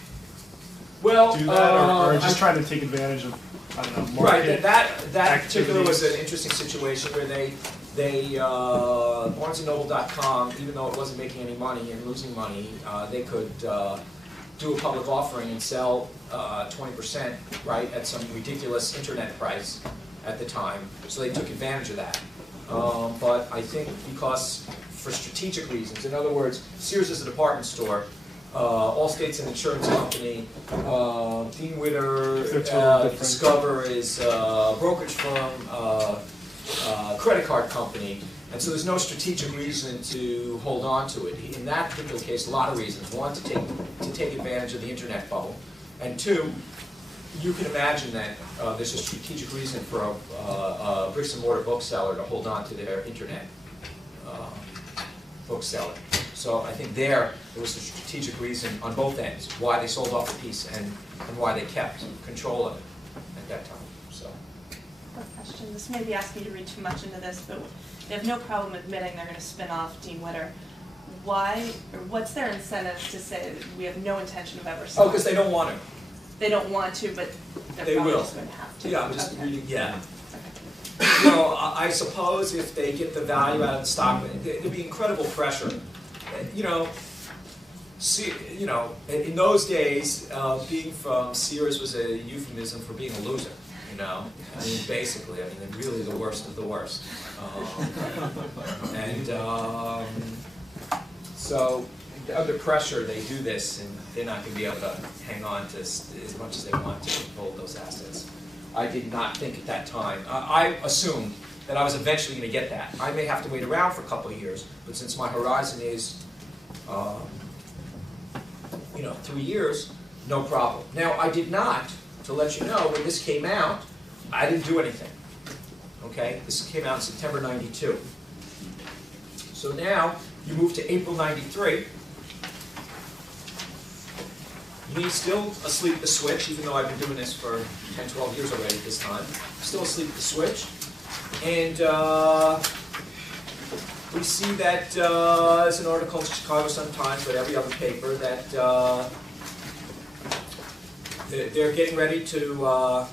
do that, or just trying to take advantage of, I don't know, market that particular was an interesting situation where they BarnesandNoble.com, even though it wasn't making any money and losing money, they could do a public offering and sell 20%, right, at some ridiculous internet price at the time. So they took advantage of that. But I think because for strategic reasons, in other words, Sears is a department store, Allstate's an insurance company, Dean Witter, Discover is a brokerage firm, credit card company, and so there's no strategic reason to hold on to it. In that particular case, a lot of reasons. One, to take advantage of the internet bubble, and two, you can imagine that there's a strategic reason for a bricks and mortar bookseller to hold on to their internet bookseller. So I think there was a strategic reason on both ends why they sold off the piece and why they kept control of it at that time. So. Quick question. This may be asking you to read too much into this, but they have no problem admitting they're going to spin off Dean Witter. Why, or what's their incentive to say that we have no intention of ever selling? Oh, because they don't want to. They don't want to, but they will. Just going to have to. Yeah, I'm just reading. Yeah. You know, I suppose if they get the value out of the stock, there'd be incredible pressure. You know, in those days, being from Sears was a euphemism for being a loser. You know, I mean, basically, I mean, they're really the worst of the worst. So under pressure, they do this, and they're not going to be able to hang on to as much as they want to hold those assets. I did not think at that time. I assumed that I was eventually going to get that. I may have to wait around for a couple of years, but since my horizon is, 3 years, no problem. Now, I did not, to let you know, when this came out, I didn't do anything. Okay, this came out in September 92. So now, you move to April 93. Me still asleep at the switch, even though I've been doing this for 10, 12 years already at this time. Still asleep at the switch. And we see that there's an article in Chicago Sun-Times, but every other paper, that they're getting ready to,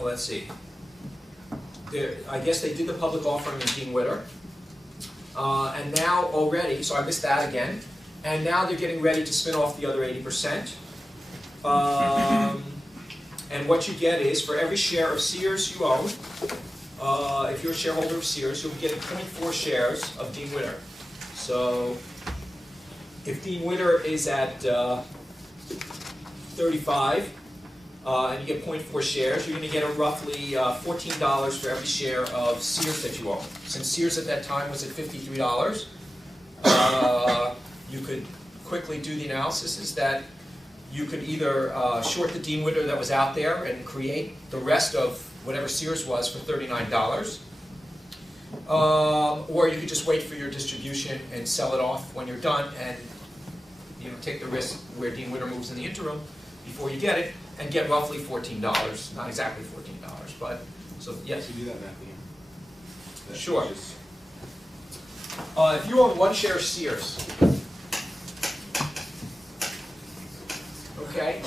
let's see. I guess they did the public offering in Dean Witter. And now already, so I missed that again. And now they're getting ready to spin off the other 80%. And what you get is, for every share of Sears you own, if you're a shareholder of Sears, you'll be getting 0.4 shares of Dean Witter. So if Dean Witter is at 35, and you get 0.4 shares, you're going to get a roughly $14 for every share of Sears that you own. Since Sears at that time was at $53, you could quickly do the analysis, is that you could either short the Dean Witter that was out there and create the rest of whatever Sears was for $39, or you could just wait for your distribution and sell it off when you're done, and take the risk where Dean Witter moves in the interim before you get it, and get roughly $14. Not exactly $14, but so yes. Can you do that math again? Sure. If you own one share of Sears, okay,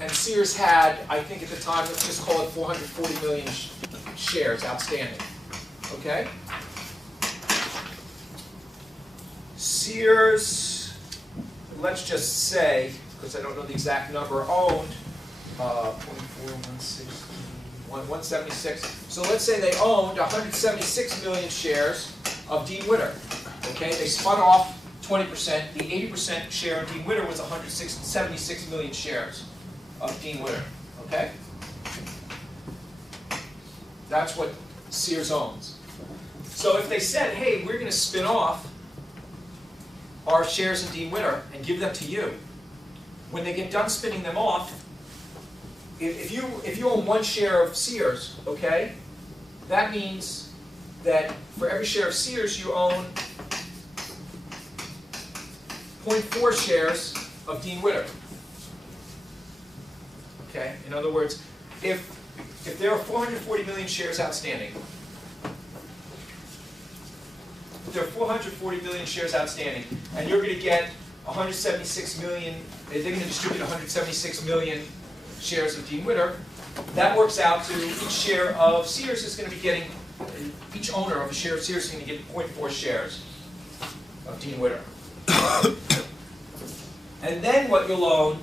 and Sears had, I think at the time, let's just call it 440 million shares outstanding, okay? Sears, let's just say, because I don't know the exact number, owned 176. So let's say they owned 176 million shares of Dean Witter. Okay, they spun off 20%. The 80% share of Dean Witter was 176 million shares of Dean Witter. Okay, that's what Sears owns. So if they said, "Hey, we're going to spin off our shares in Dean Witter and give them to you," when they get done spinning them off, if you own one share of Sears, okay, that means that for every share of Sears you own 0.4 shares of Dean Witter. Okay, in other words, if there are 440 million shares outstanding, and you're going to get 176 million, they're going to distribute 176 million shares of Dean Witter, that works out to each share of Sears is going to be getting, each owner of a share of Sears is going to get 0.4 shares of Dean Witter. And then what you'll own,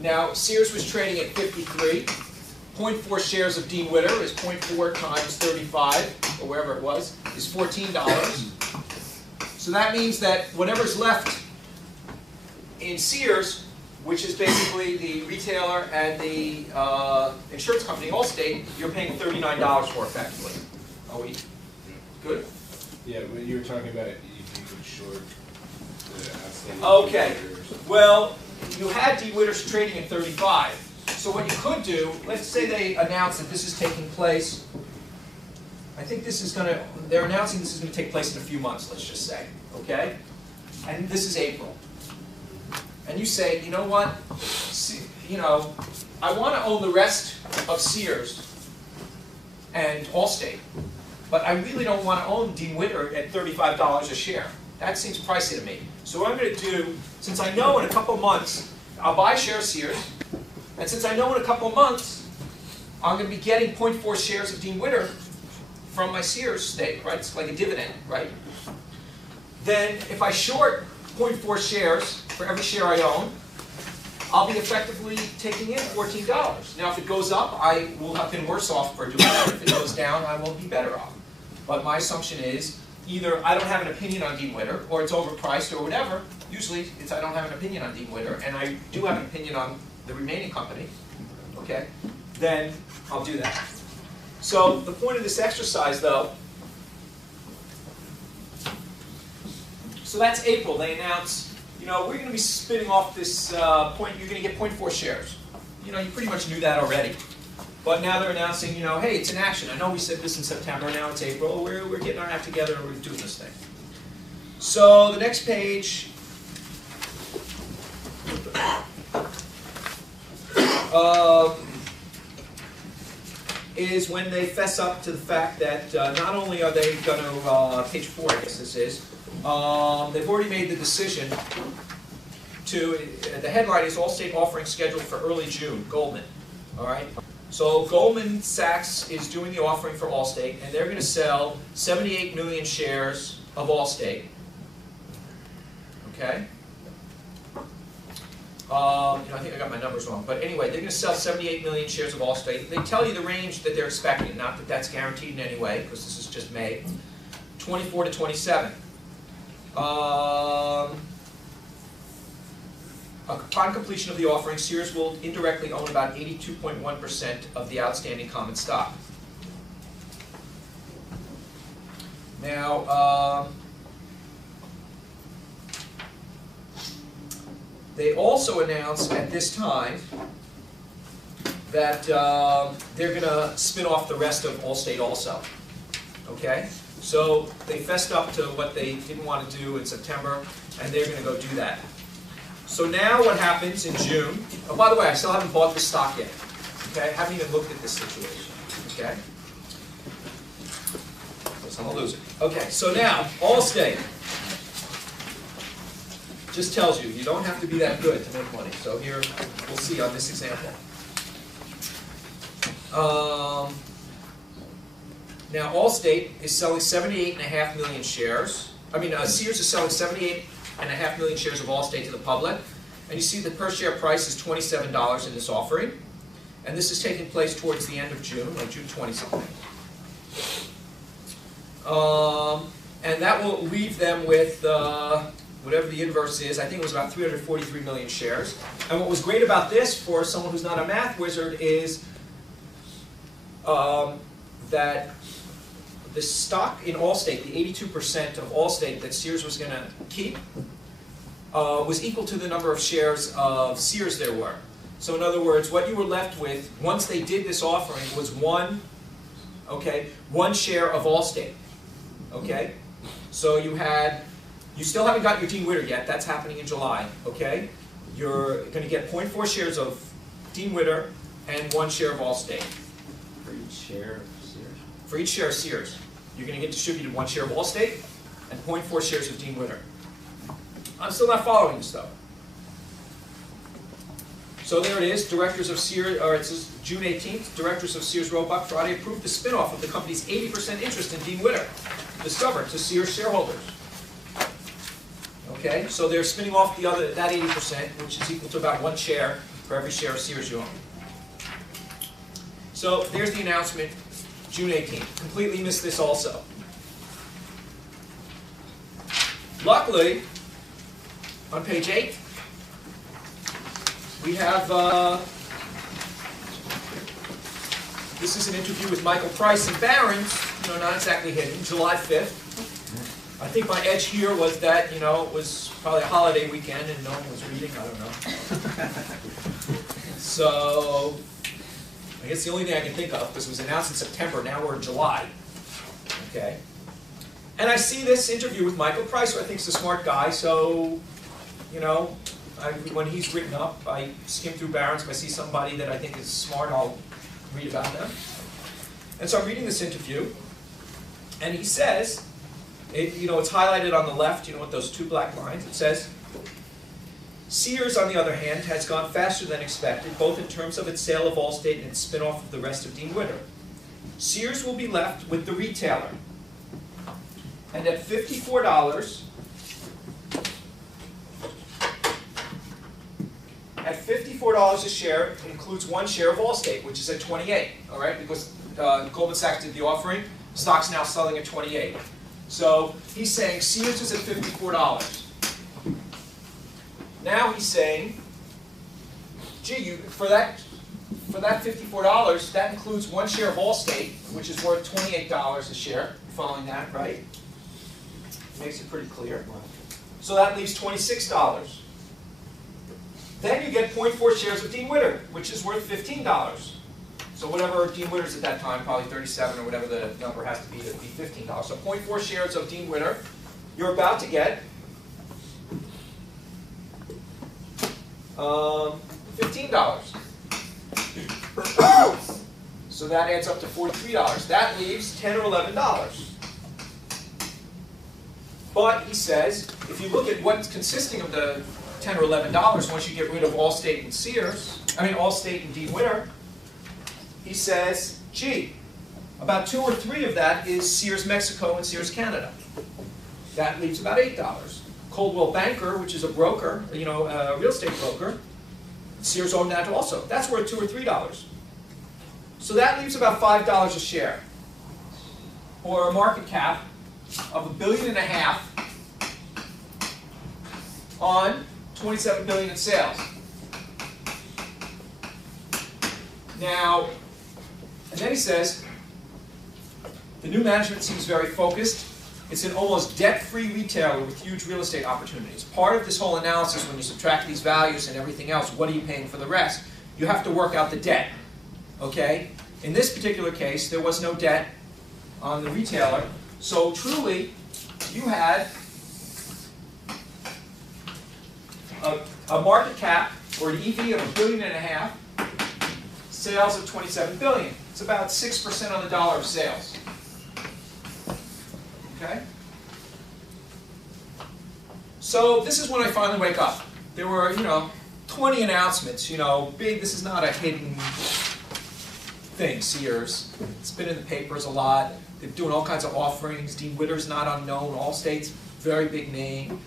now Sears was trading at 53, 0.4 shares of Dean Witter is 0.4 times 35, or wherever it was, is $14. So that means that whatever's left in Sears, which is basically the retailer and the insurance company, Allstate, you're paying $39 for effectively. Are we good? Yeah, when you were talking about it, you could short the outstanding. Okay. Well, you had Dean Witter's trading at 35. So what you could do, let's say they announce that this is taking place, I think this is going to, they're announcing this is going to take place in a few months, let's just say, okay? And this is April. And you say, you know what, I want to own the rest of Sears and Allstate, but I really don't want to own Dean Witter at $35 a share. That seems pricey to me. So what I'm going to do, since I know in a couple months, I'll buy a share of Sears, and since I know in a couple months, I'm going to be getting 0.4 shares of Dean Witter from my Sears stake, right? It's like a dividend, right? Then if I short 0.4 shares for every share I own, I'll be effectively taking in $14. Now if it goes up, I will have been worse off for doing that. If it goes down, I will be better off. But my assumption is either I don't have an opinion on Dean Witter, or it's overpriced, or whatever. Usually it's I don't have an opinion on Dean Witter, and I do have an opinion on the remaining company, okay? Then I'll do that. So the point of this exercise, though, So that's April. They announce, you know, we're going to be spinning off this point. You're going to get 0.4 shares. You know, you pretty much knew that already. But now they're announcing, you know, hey, it's in action. I know we said this in September. Now it's April. We're getting our act together and we're doing this thing. So the next page. Is when they fess up to the fact that not only are they going to, page 4 I guess this is, they've already made the decision to, the headline is Allstate offering scheduled for early June, Goldman, all right? So Goldman Sachs is doing the offering for Allstate, and they're going to sell 78 million shares of Allstate, okay? You know, I think I got my numbers wrong, but anyway, they're going to sell 78 million shares of Allstate. They tell you the range that they're expecting, not that that's guaranteed in any way, because this is just May, 24 to 27. Upon completion of the offering, Sears will indirectly own about 82.1% of the outstanding common stock. Now, they also announced at this time that they're going to spin off the rest of Allstate also. Okay? So they fessed up to what they didn't want to do in September, and they're going to go do that. So now what happens in June, oh, by the way, I still haven't bought the stock yet. Okay? I haven't even looked at this situation. Okay? So I'm a loser. Okay, so now, Allstate just tells you, you don't have to be that good to make money. So here, we'll see on this example. Now, Allstate is selling 78.5 million shares. I mean, Sears is selling 78.5 million shares of Allstate to the public. And you see the per share price is $27 in this offering. And this is taking place towards the end of June, like June 20-something. And that will leave them with whatever the inverse is. I think it was about 343 million shares. And what was great about this for someone who's not a math wizard is that the stock in Allstate, the 82% of Allstate that Sears was going to keep, was equal to the number of shares of Sears there were. So in other words, what you were left with, once they did this offering, was one share of Allstate. Okay? So you still haven't got your Dean Witter yet. That's happening in July. Okay? You're going to get 0.4 shares of Dean Witter and 1 share of Allstate. For each share of Sears? For each share of Sears. You're going to get distributed 1 share of Allstate and 0.4 shares of Dean Witter. I'm still not following this, though. So there it is, directors of Sears, or it says June 18th, directors of Sears Roebuck Friday approved the spinoff of the company's 80% interest in Dean Witter, Discover, to Sears shareholders. Okay, so they're spinning off that 80%, which is equal to about 1 share for every share of Sears you own. So there's the announcement, June 18th. Completely missed this also. Luckily, on page 8, we have, this is an interview with Michael Price and Barron's, not exactly hidden, July 5th. I think my edge here was that, it was probably a holiday weekend and no one was reading, I don't know. So, I guess the only thing I can think of, because it was announced in September, now we're in July. Okay. And I see this interview with Michael Price, who I think is a smart guy, so, when he's written up, I skim through Barron's. If I see somebody that I think is smart, I'll read about them. And so I'm reading this interview, and he says, it's highlighted on the left, with those 2 black lines. It says, Sears, on the other hand, has gone faster than expected, both in terms of its sale of Allstate and its spin-off of the rest of Dean Witter. Sears will be left with the retailer. And at $54, a share, it includes 1 share of Allstate, which is at 28, all right? Because Goldman Sachs did the offering, stock's now selling at 28. So he's saying Sears is at $54. Now he's saying, gee, for that $54, that includes 1 share of Allstate, which is worth $28 a share. Following that, right? Makes it pretty clear. So that leaves $26. Then you get 0.4 shares of Dean Witter, which is worth $15. So whatever Dean Witter's at that time, probably 37 or whatever the number has to be $15. So 0.4 shares of Dean Witter, you're about to get $15. So that adds up to $43. That leaves $10 or $11. But he says, if you look at what's consisting of the $10 or $11, once you get rid of Allstate and Allstate and Dean Witter, he says, gee, about 2 or 3 of that is Sears Mexico and Sears Canada. That leaves about $8. Coldwell Banker, which is a broker, a real estate broker, Sears owned that also. That's worth $2 or $3. So that leaves about $5 a share, or a market cap of $1.5 billion on $27 billion in sales. Now, and then he says, the new management seems very focused. It's an almost debt-free retailer with huge real estate opportunities. Part of this whole analysis, when you subtract these values and everything else, what are you paying for the rest? You have to work out the debt. Okay? In this particular case, there was no debt on the retailer. So truly, you had a market cap, or an EV of $1.5 billion, sales of $27 billion. It's about 6% on the dollar of sales. Okay? So this is when I finally wake up. There were, 20 announcements, big, this is not a hidden thing, Sears. It's been in the papers a lot. They're doing all kinds of offerings. Dean Witter's not unknown. Allstate's very big name.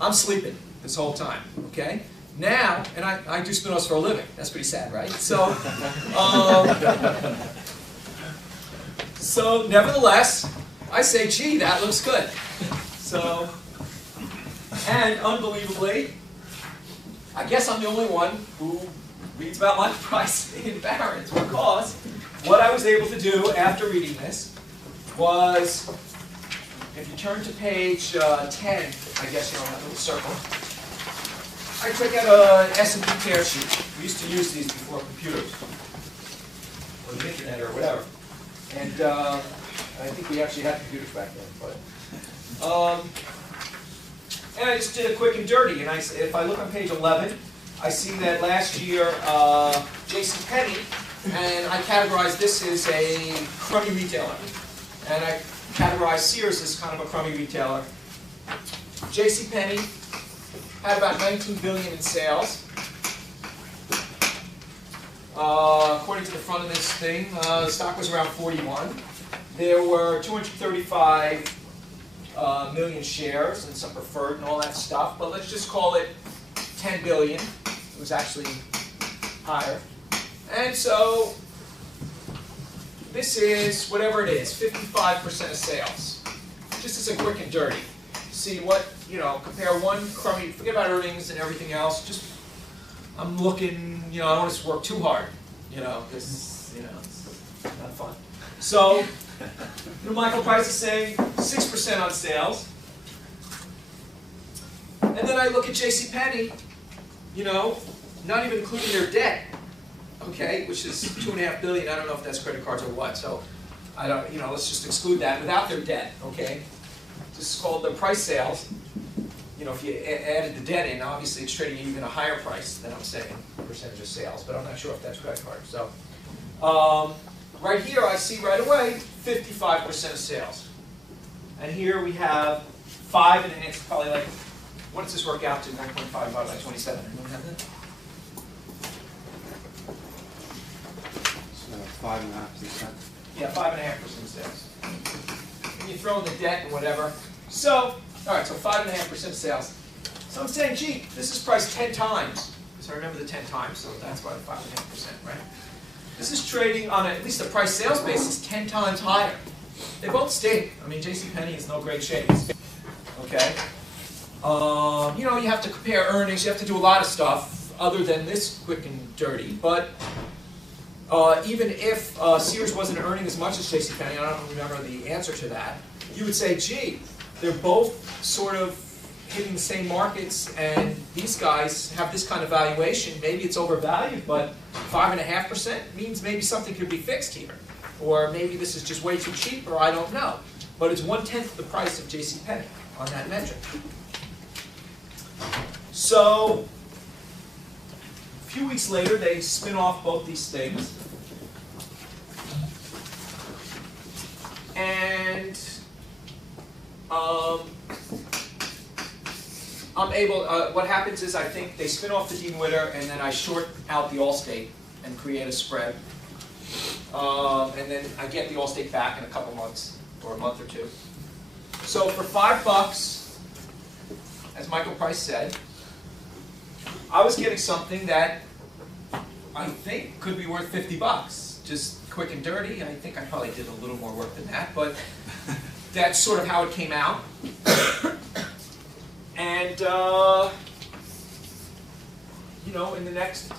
I'm sleeping this whole time, okay? Now, and I do spin-offs for a living. That's pretty sad, right? So, so nevertheless, I say, gee, that looks good. So, and unbelievably, I guess I'm the only one who reads about my price in Barron's, because what I was able to do after reading this was, if you turn to page 10, I guess that little circle, I took out an S&P tear sheet. We used to use these before computers, or the internet, or whatever. And I think we actually had computers back then. But, and I just did a quick and dirty. And if I look on page 11, I see that last year, JCPenney, and I categorized this as a crummy retailer. And I categorized Sears as kind of a crummy retailer. JCPenney had about $19 billion in sales. According to the front of this thing, the stock was around 41. There were 235 million shares and some preferred and all that stuff, but let's just call it 10 billion. It was actually higher. And so this is, whatever it is, 55% of sales. Just as a quick and dirty. See what, compare one crummy, forget about earnings and everything else, just, I'm looking, I don't want to work too hard, because, it's not fun. So, Michael Price is saying 6% on sales. And then I look at JCPenney, not even including their debt, okay, which is $2.5 billion. I don't know if that's credit cards or what, so I don't, let's just exclude that without their debt, okay? This is called the price sales. If you added the debt in, obviously it's trading even a higher price than I'm saying, percentage of sales, but I'm not sure if that's credit card. So, right here I see right away 55% of sales. And here we have 5 and it's probably like, what does this work out to? 1.5 divided by 27. Anyone have that? So 5.5%. Yeah, 5.5% of sales. And you throw in the debt and whatever. So, all right, so 5.5% of sales. So I'm saying, gee, this is priced 10 times. Because I remember the 10 times, so that's why the 5.5%, right? This is trading on at least a price sales basis 10 times higher. They both stink. I mean, JCPenney is no great shape. Okay? You have to compare earnings. You have to do a lot of stuff other than this quick and dirty. But even if Sears wasn't earning as much as JCPenney, I don't remember the answer to that, you would say, gee, they're both sort of hitting the same markets, and these guys have this kind of valuation. Maybe it's overvalued, but 5.5% means maybe something could be fixed here. Or maybe this is just way too cheap, or I don't know. But it's 1/10 the price of JCPenney on that metric. So, a few weeks later, they spin off both these things. And I'm able, what happens is I think they spin off the Dean Witter, and then I short out the Allstate and create a spread. And then I get the Allstate back in a couple months, or a month or two. So for $5, as Michael Price said, I was getting something that I think could be worth $50. Just quick and dirty. I think I probably did a little more work than that, but that's sort of how it came out. And, you know, in the next,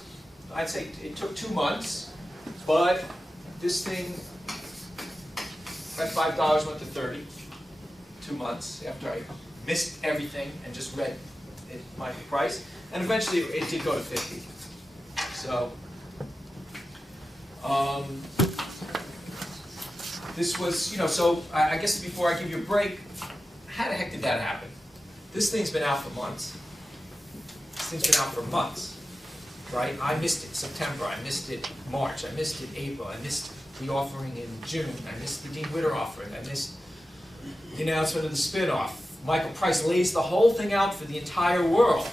I'd say it took 2 months, but this thing at $5 went to 30, 2 months after I missed everything and just read it, my price. And eventually it did go to 50. So, this was, you know, so I guess before I give you a break, how the heck did that happen? This thing's been out for months. This thing's been out for months, right? I missed it September, I missed it March, I missed it April, I missed the offering in June, I missed the Dean Witter offering, I missed the announcement of the spin-off. Michael Price lays the whole thing out for the entire world.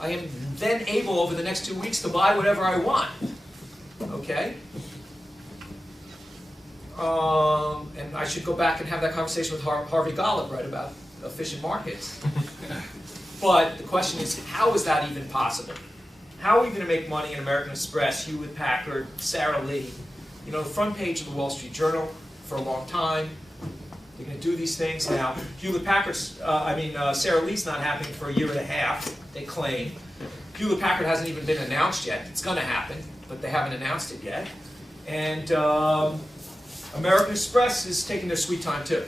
I am then able, over the next 2 weeks, to buy whatever I want. Okay? And I should go back and have that conversation with Harvey Golub, right, about efficient markets. But the question is, how is that even possible? How are we going to make money in American Express, Hewlett Packard, Sara Lee? You know, the front page of the Wall Street Journal for a long time. They're going to do these things now. Hewlett Packard's, Sara Lee's not happening for 1.5 years, they claim. Hewlett Packard hasn't even been announced yet. It's going to happen, but they haven't announced it yet. And American Express is taking their sweet time too.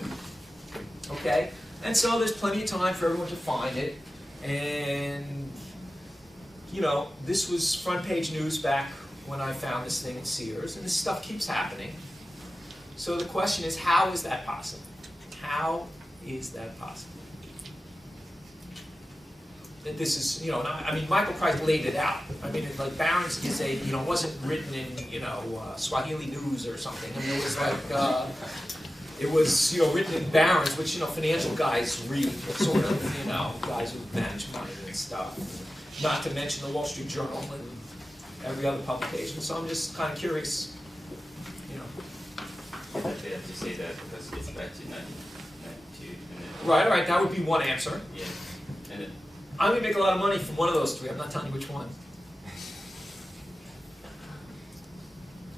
Okay? And so there's plenty of time for everyone to find it. And, you know, this was front page news back when I found this thing at Sears, and this stuff keeps happening. So the question is, how is that possible? How is that possible? That this is, you know, and I mean, Michael Price laid it out. I mean, like Barron's is a, you know, wasn't written in, you know, Swahili news or something. I mean, it was like, it was, you know, written in Barron's, which, you know, financial guys read, sort of, you know, guys who manage money and stuff. Not to mention the Wall Street Journal and every other publication. So I'm just kind of curious, you know. They have to say that because it's back to 1992. Right, all right, that would be one answer. Yeah. And then, I'm going to make a lot of money from one of those three. I'm not telling you which one.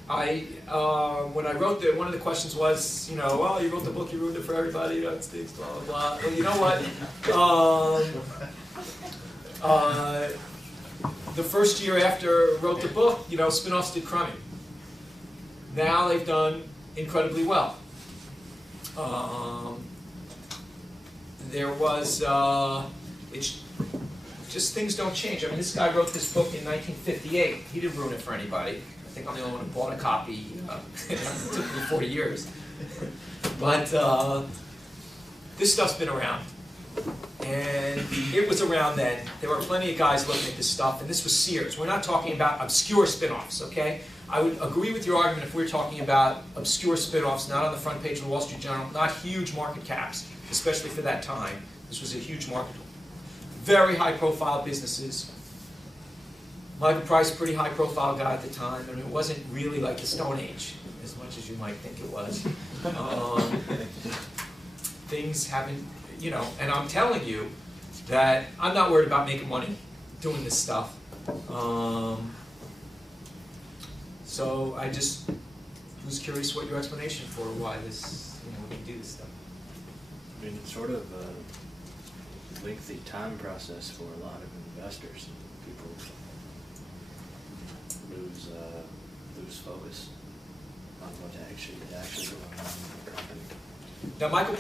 When I wrote one of the questions was, you know, well, you wrote the book, you ruined it for everybody, that stinks, blah, blah, blah. Well, you know what? The first year after I wrote the book, you know, spin-offs did crummy. Now they've done incredibly well. There was, it's just things don't change. I mean, this guy wrote this book in 1958. He didn't ruin it for anybody. I think I'm the only one who bought a copy. It took me 40 years. But this stuff's been around. And it was around then. There were plenty of guys looking at this stuff, and this was Sears. We're not talking about obscure spin-offs, okay? I would agree with your argument if we're talking about obscure spin-offs, not on the front page of the Wall Street Journal, not huge market caps, especially for that time. This was a huge market. Very high-profile businesses. Michael Price, pretty high-profile guy at the time, and it wasn't really like the Stone Age, as much as you might think it was. Things haven't, you know, and I'm telling you that I'm not worried about making money doing this stuff. So I just was curious what your explanation for why this, you know, we can do this stuff. I mean, it's sort of a lengthy time process for a lot of investors. People lose focus on what actually going on in the company. Now, Michael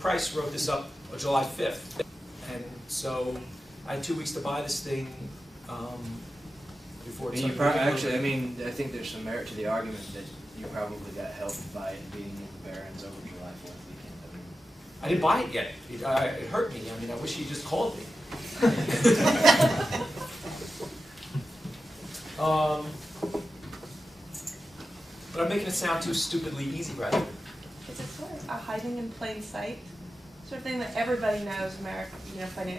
Price wrote this up on July 5th, and so I had 2 weeks to buy this thing before it started. Actually, I mean, I think there's some merit to the argument that you probably got helped by it being in the Barrens over July 4th weekend. I didn't buy it yet. It hurt me. I mean, I wish he just called me. But I'm making it sound too stupidly easy, right? It's sort of a hiding in plain sight sort of thing that everybody knows. American,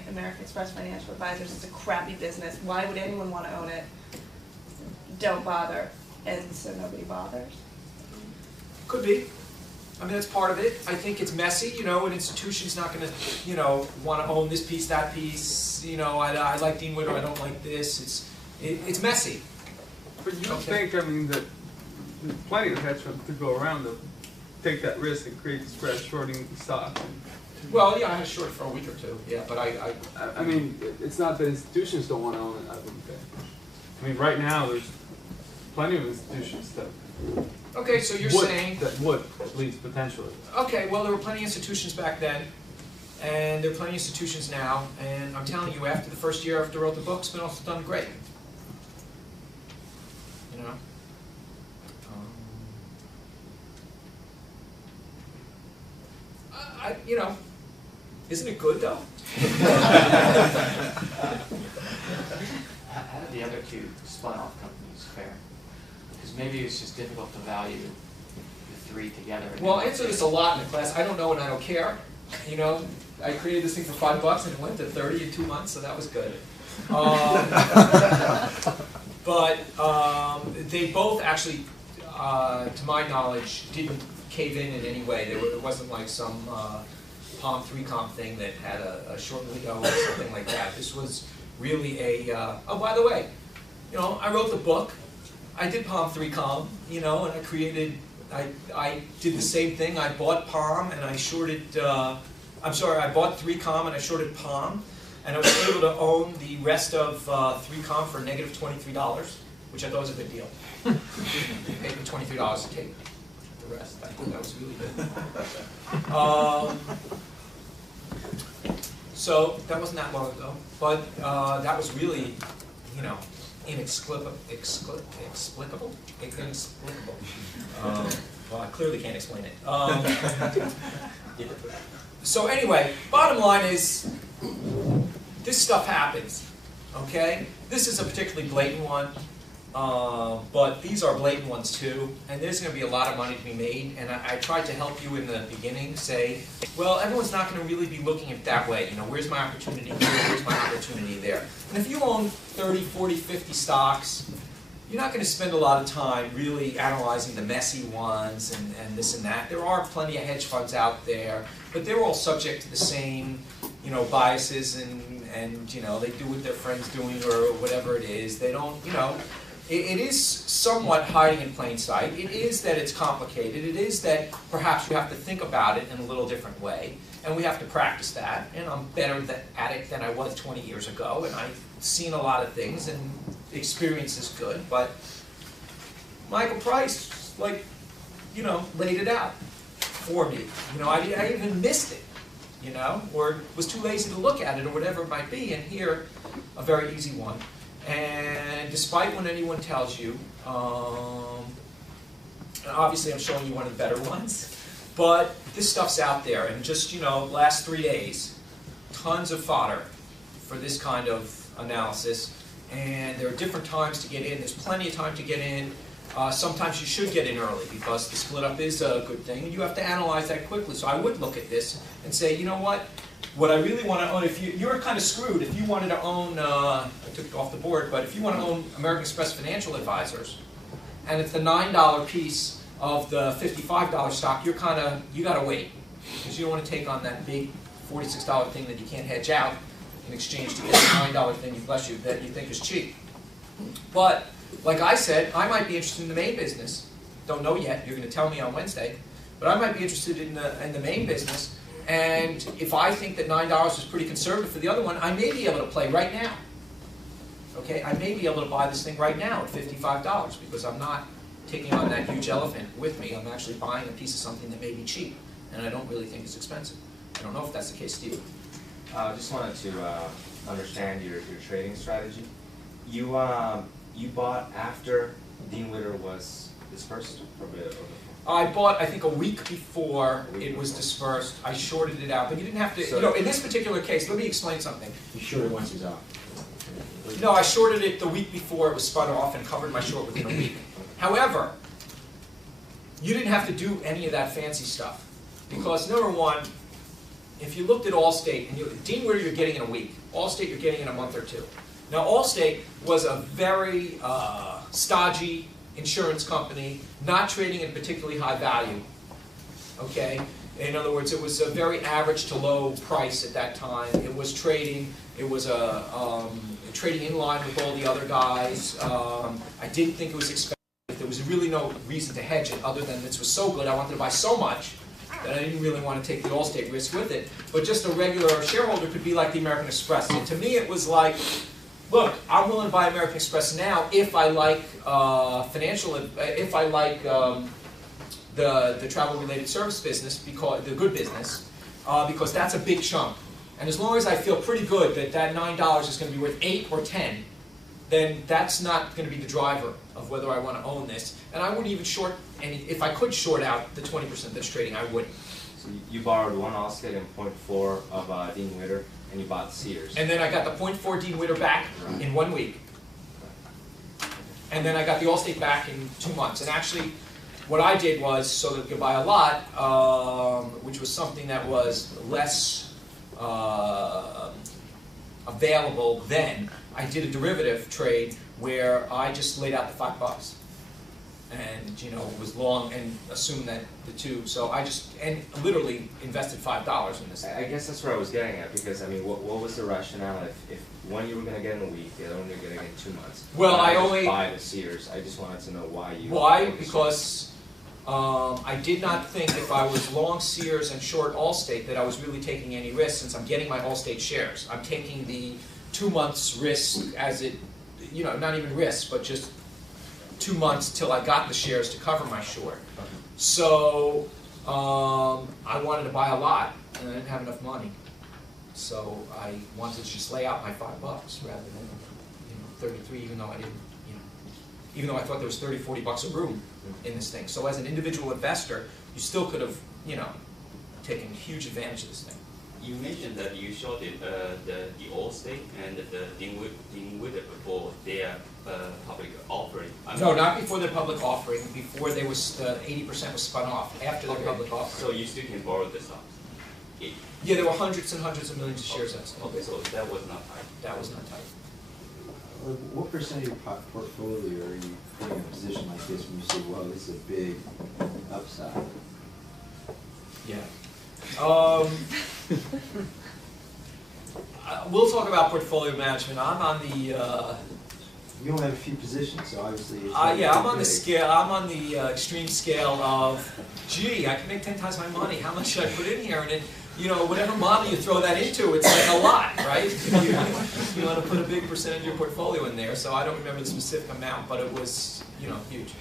American Express Financial Advisors is a crappy business. Why would anyone want to own it? Don't bother, and so nobody bothers. Could be. I mean, that's part of it. I think it's messy. An institution's not going to, want to own this piece, that piece. I like Dean Witter. I don't like this. It's messy. But you don't think, I mean, that there's plenty of hedge funds to go around to take that risk and create the spread shorting stock. Well, yeah, I had a short for a week or two. Yeah, but I mean, it's not that institutions don't want to own it, I wouldn't think. I mean, right now, there's plenty of institutions that okay, so you're saying that would, at least potentially. Okay, well, there were plenty of institutions back then, and there are plenty of institutions now, and I'm telling you, after the first year after I wrote the book, Spinoff's done great. Isn't it good though? How did the other two spun-off companies fare? Because maybe it's just difficult to value the three together. Well, I answer this a lot in the class. I don't know and I don't care. I created this thing for $5 and it went to 30 in 2 months, so that was good. But they both actually, to my knowledge, didn't cave in any way. There wasn't like some Palm 3 Comp thing that had a short window or something like that. This was really oh, by the way, I wrote the book. I did Palm 3 Comp, and I created, I did the same thing. I bought Palm and I shorted, I bought 3 Com and I shorted Palm. And I was able to own the rest of 3 Com for negative $23, which I thought was a good deal. They paid me $23 to take the rest. I thought that was really good. So that wasn't that long ago, but that was really, inexplicable. Well, I clearly can't explain it. So anyway, bottom line is, this stuff happens, okay? This is a particularly blatant one, but these are blatant ones too, and there's going to be a lot of money to be made, and I tried to help you in the beginning say, well, everyone's not going to really be looking at it that way. Where's my opportunity here, where's my opportunity there? And if you own 30, 40, 50 stocks, you're not going to spend a lot of time really analyzing the messy ones and this and that. There are plenty of hedge funds out there, but they're all subject to the same biases and they do what their friend's doing or whatever it is. They don't, it is somewhat hiding in plain sight. It is that it's complicated. It is that perhaps you have to think about it in a little different way, and we have to practice that. And I'm better at it than I was 20 years ago, and I've seen a lot of things, and experience is good. But Michael Price, laid it out for me. I even missed it. Or was too lazy to look at it, or whatever it might be, and here, a very easy one. And despite what anyone tells you, obviously I'm showing you one of the better ones, but this stuff's out there, and just, last 3 days, tons of fodder for this kind of analysis, and there are different times to get in. There's plenty of time to get in. Sometimes you should get in early because the split up is a good thing, and you have to analyze that quickly. So I would look at this and say, you know what I really want to own, if you're kind of screwed, if you wanted to own, I took it off the board, but if you want to own American Express Financial Advisors, and it's the $9 piece of the $55 stock, you got to wait, because you don't want to take on that big $46 thing that you can't hedge out in exchange to get the $9 thing, bless you, that you think is cheap. But like I said, I might be interested in the main business. Don't know yet. You're going to tell me on Wednesday. But I might be interested in the main business. And if I think that $9 is pretty conservative for the other one, I may be able to play right now. Okay? I may be able to buy this thing right now at $55 because I'm not taking on that huge elephant with me. I'm actually buying a piece of something that may be cheap. And I don't really think it's expensive. I don't know if that's the case, Steve. Just wanted to understand your trading strategy. You bought after Dean Witter was dispersed, or before? I bought, I think, a week before it was dispersed. I shorted it out, but you didn't have to, you know, in this particular case, let me explain something. You shorted once he's off. No, I shorted it the week before it was spun off and covered my short within a week. However, you didn't have to do any of that fancy stuff. Because number one, if you looked at Allstate, and Dean Witter you're getting in a week, Allstate you're getting in a month or two. Now Allstate was a very stodgy insurance company, not trading at particularly high value. Okay? In other words, it was a very average to low price at that time. It was trading, it was trading in line with all the other guys. I didn't think it was expensive. There was really no reason to hedge it other than this was so good. I wanted to buy so much that I didn't really want to take the Allstate risk with it. But just a regular shareholder could be like the American Express. And to me it was like, look, I'm willing to buy American Express now if I like if I like the travel-related service business, because the good business, because that's a big chunk. And as long as I feel pretty good that that $9 is going to be worth 8 or 10, then that's not going to be the driver of whether I want to own this. And I wouldn't even short, and if I could short out the 20% that's trading, I wouldn't. So you borrowed one Allstate and 0.4 of Dean Witter, and you bought Sears. And then I got the 0.4 Dean Witter back in 1 week. And then I got the Allstate back in 2 months. And actually, what I did was, so that I could buy a lot, which was something that was less available then, I did a derivative trade where I just laid out the $5. And, you know, was long and assumed that the two, so I just, and literally invested $5 in this thing. I guess that's where I was getting at, because, I mean, what was the rationale if one you were going to get in a week, the other one you were going to get in 2 months? Well, I only buy the Sears. I just wanted to know why you... Why? Because I did not think if I was long Sears and short Allstate that I was really taking any risk, since I'm getting my Allstate shares. I'm taking the 2 months risk as it, you know, not even risk, but just 2 months till I got the shares to cover my short. So I wanted to buy a lot, and I didn't have enough money. So I wanted to just lay out my $5 rather than, you know, 33, even though I didn't, you know, even though I thought there was 30, 40 bucks a room in this thing. So as an individual investor, you still could have, you know, taken huge advantage of this thing. You mentioned that you shorted the Allstate and the Dean Witter before their public offering. No, not before their public offering. Before they was 80% was spun off. After their public offering. So you still can borrow the stocks. Yeah, there were hundreds and hundreds of millions of shares outstanding. Okay, so that was not tight. That was not tight. What percent of your portfolio are you putting in a position like this when you say, well, this is a big upside? Yeah. We'll talk about portfolio management. I'm on the... You only have a few positions, so obviously it's yeah, I'm on the scale. I'm on the extreme scale of, gee, I can make 10 times my money. How much should I put in here? And it, you know, whatever model you throw that into, it's like a lot, right? You want to put a big percentage of your portfolio in there. So I don't remember the specific amount, but it was, you know, huge.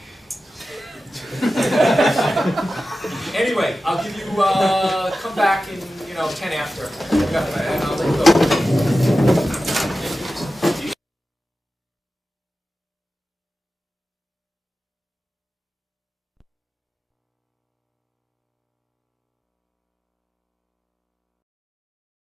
Anyway, I'll give you come back in 10 after. And I'll let you go.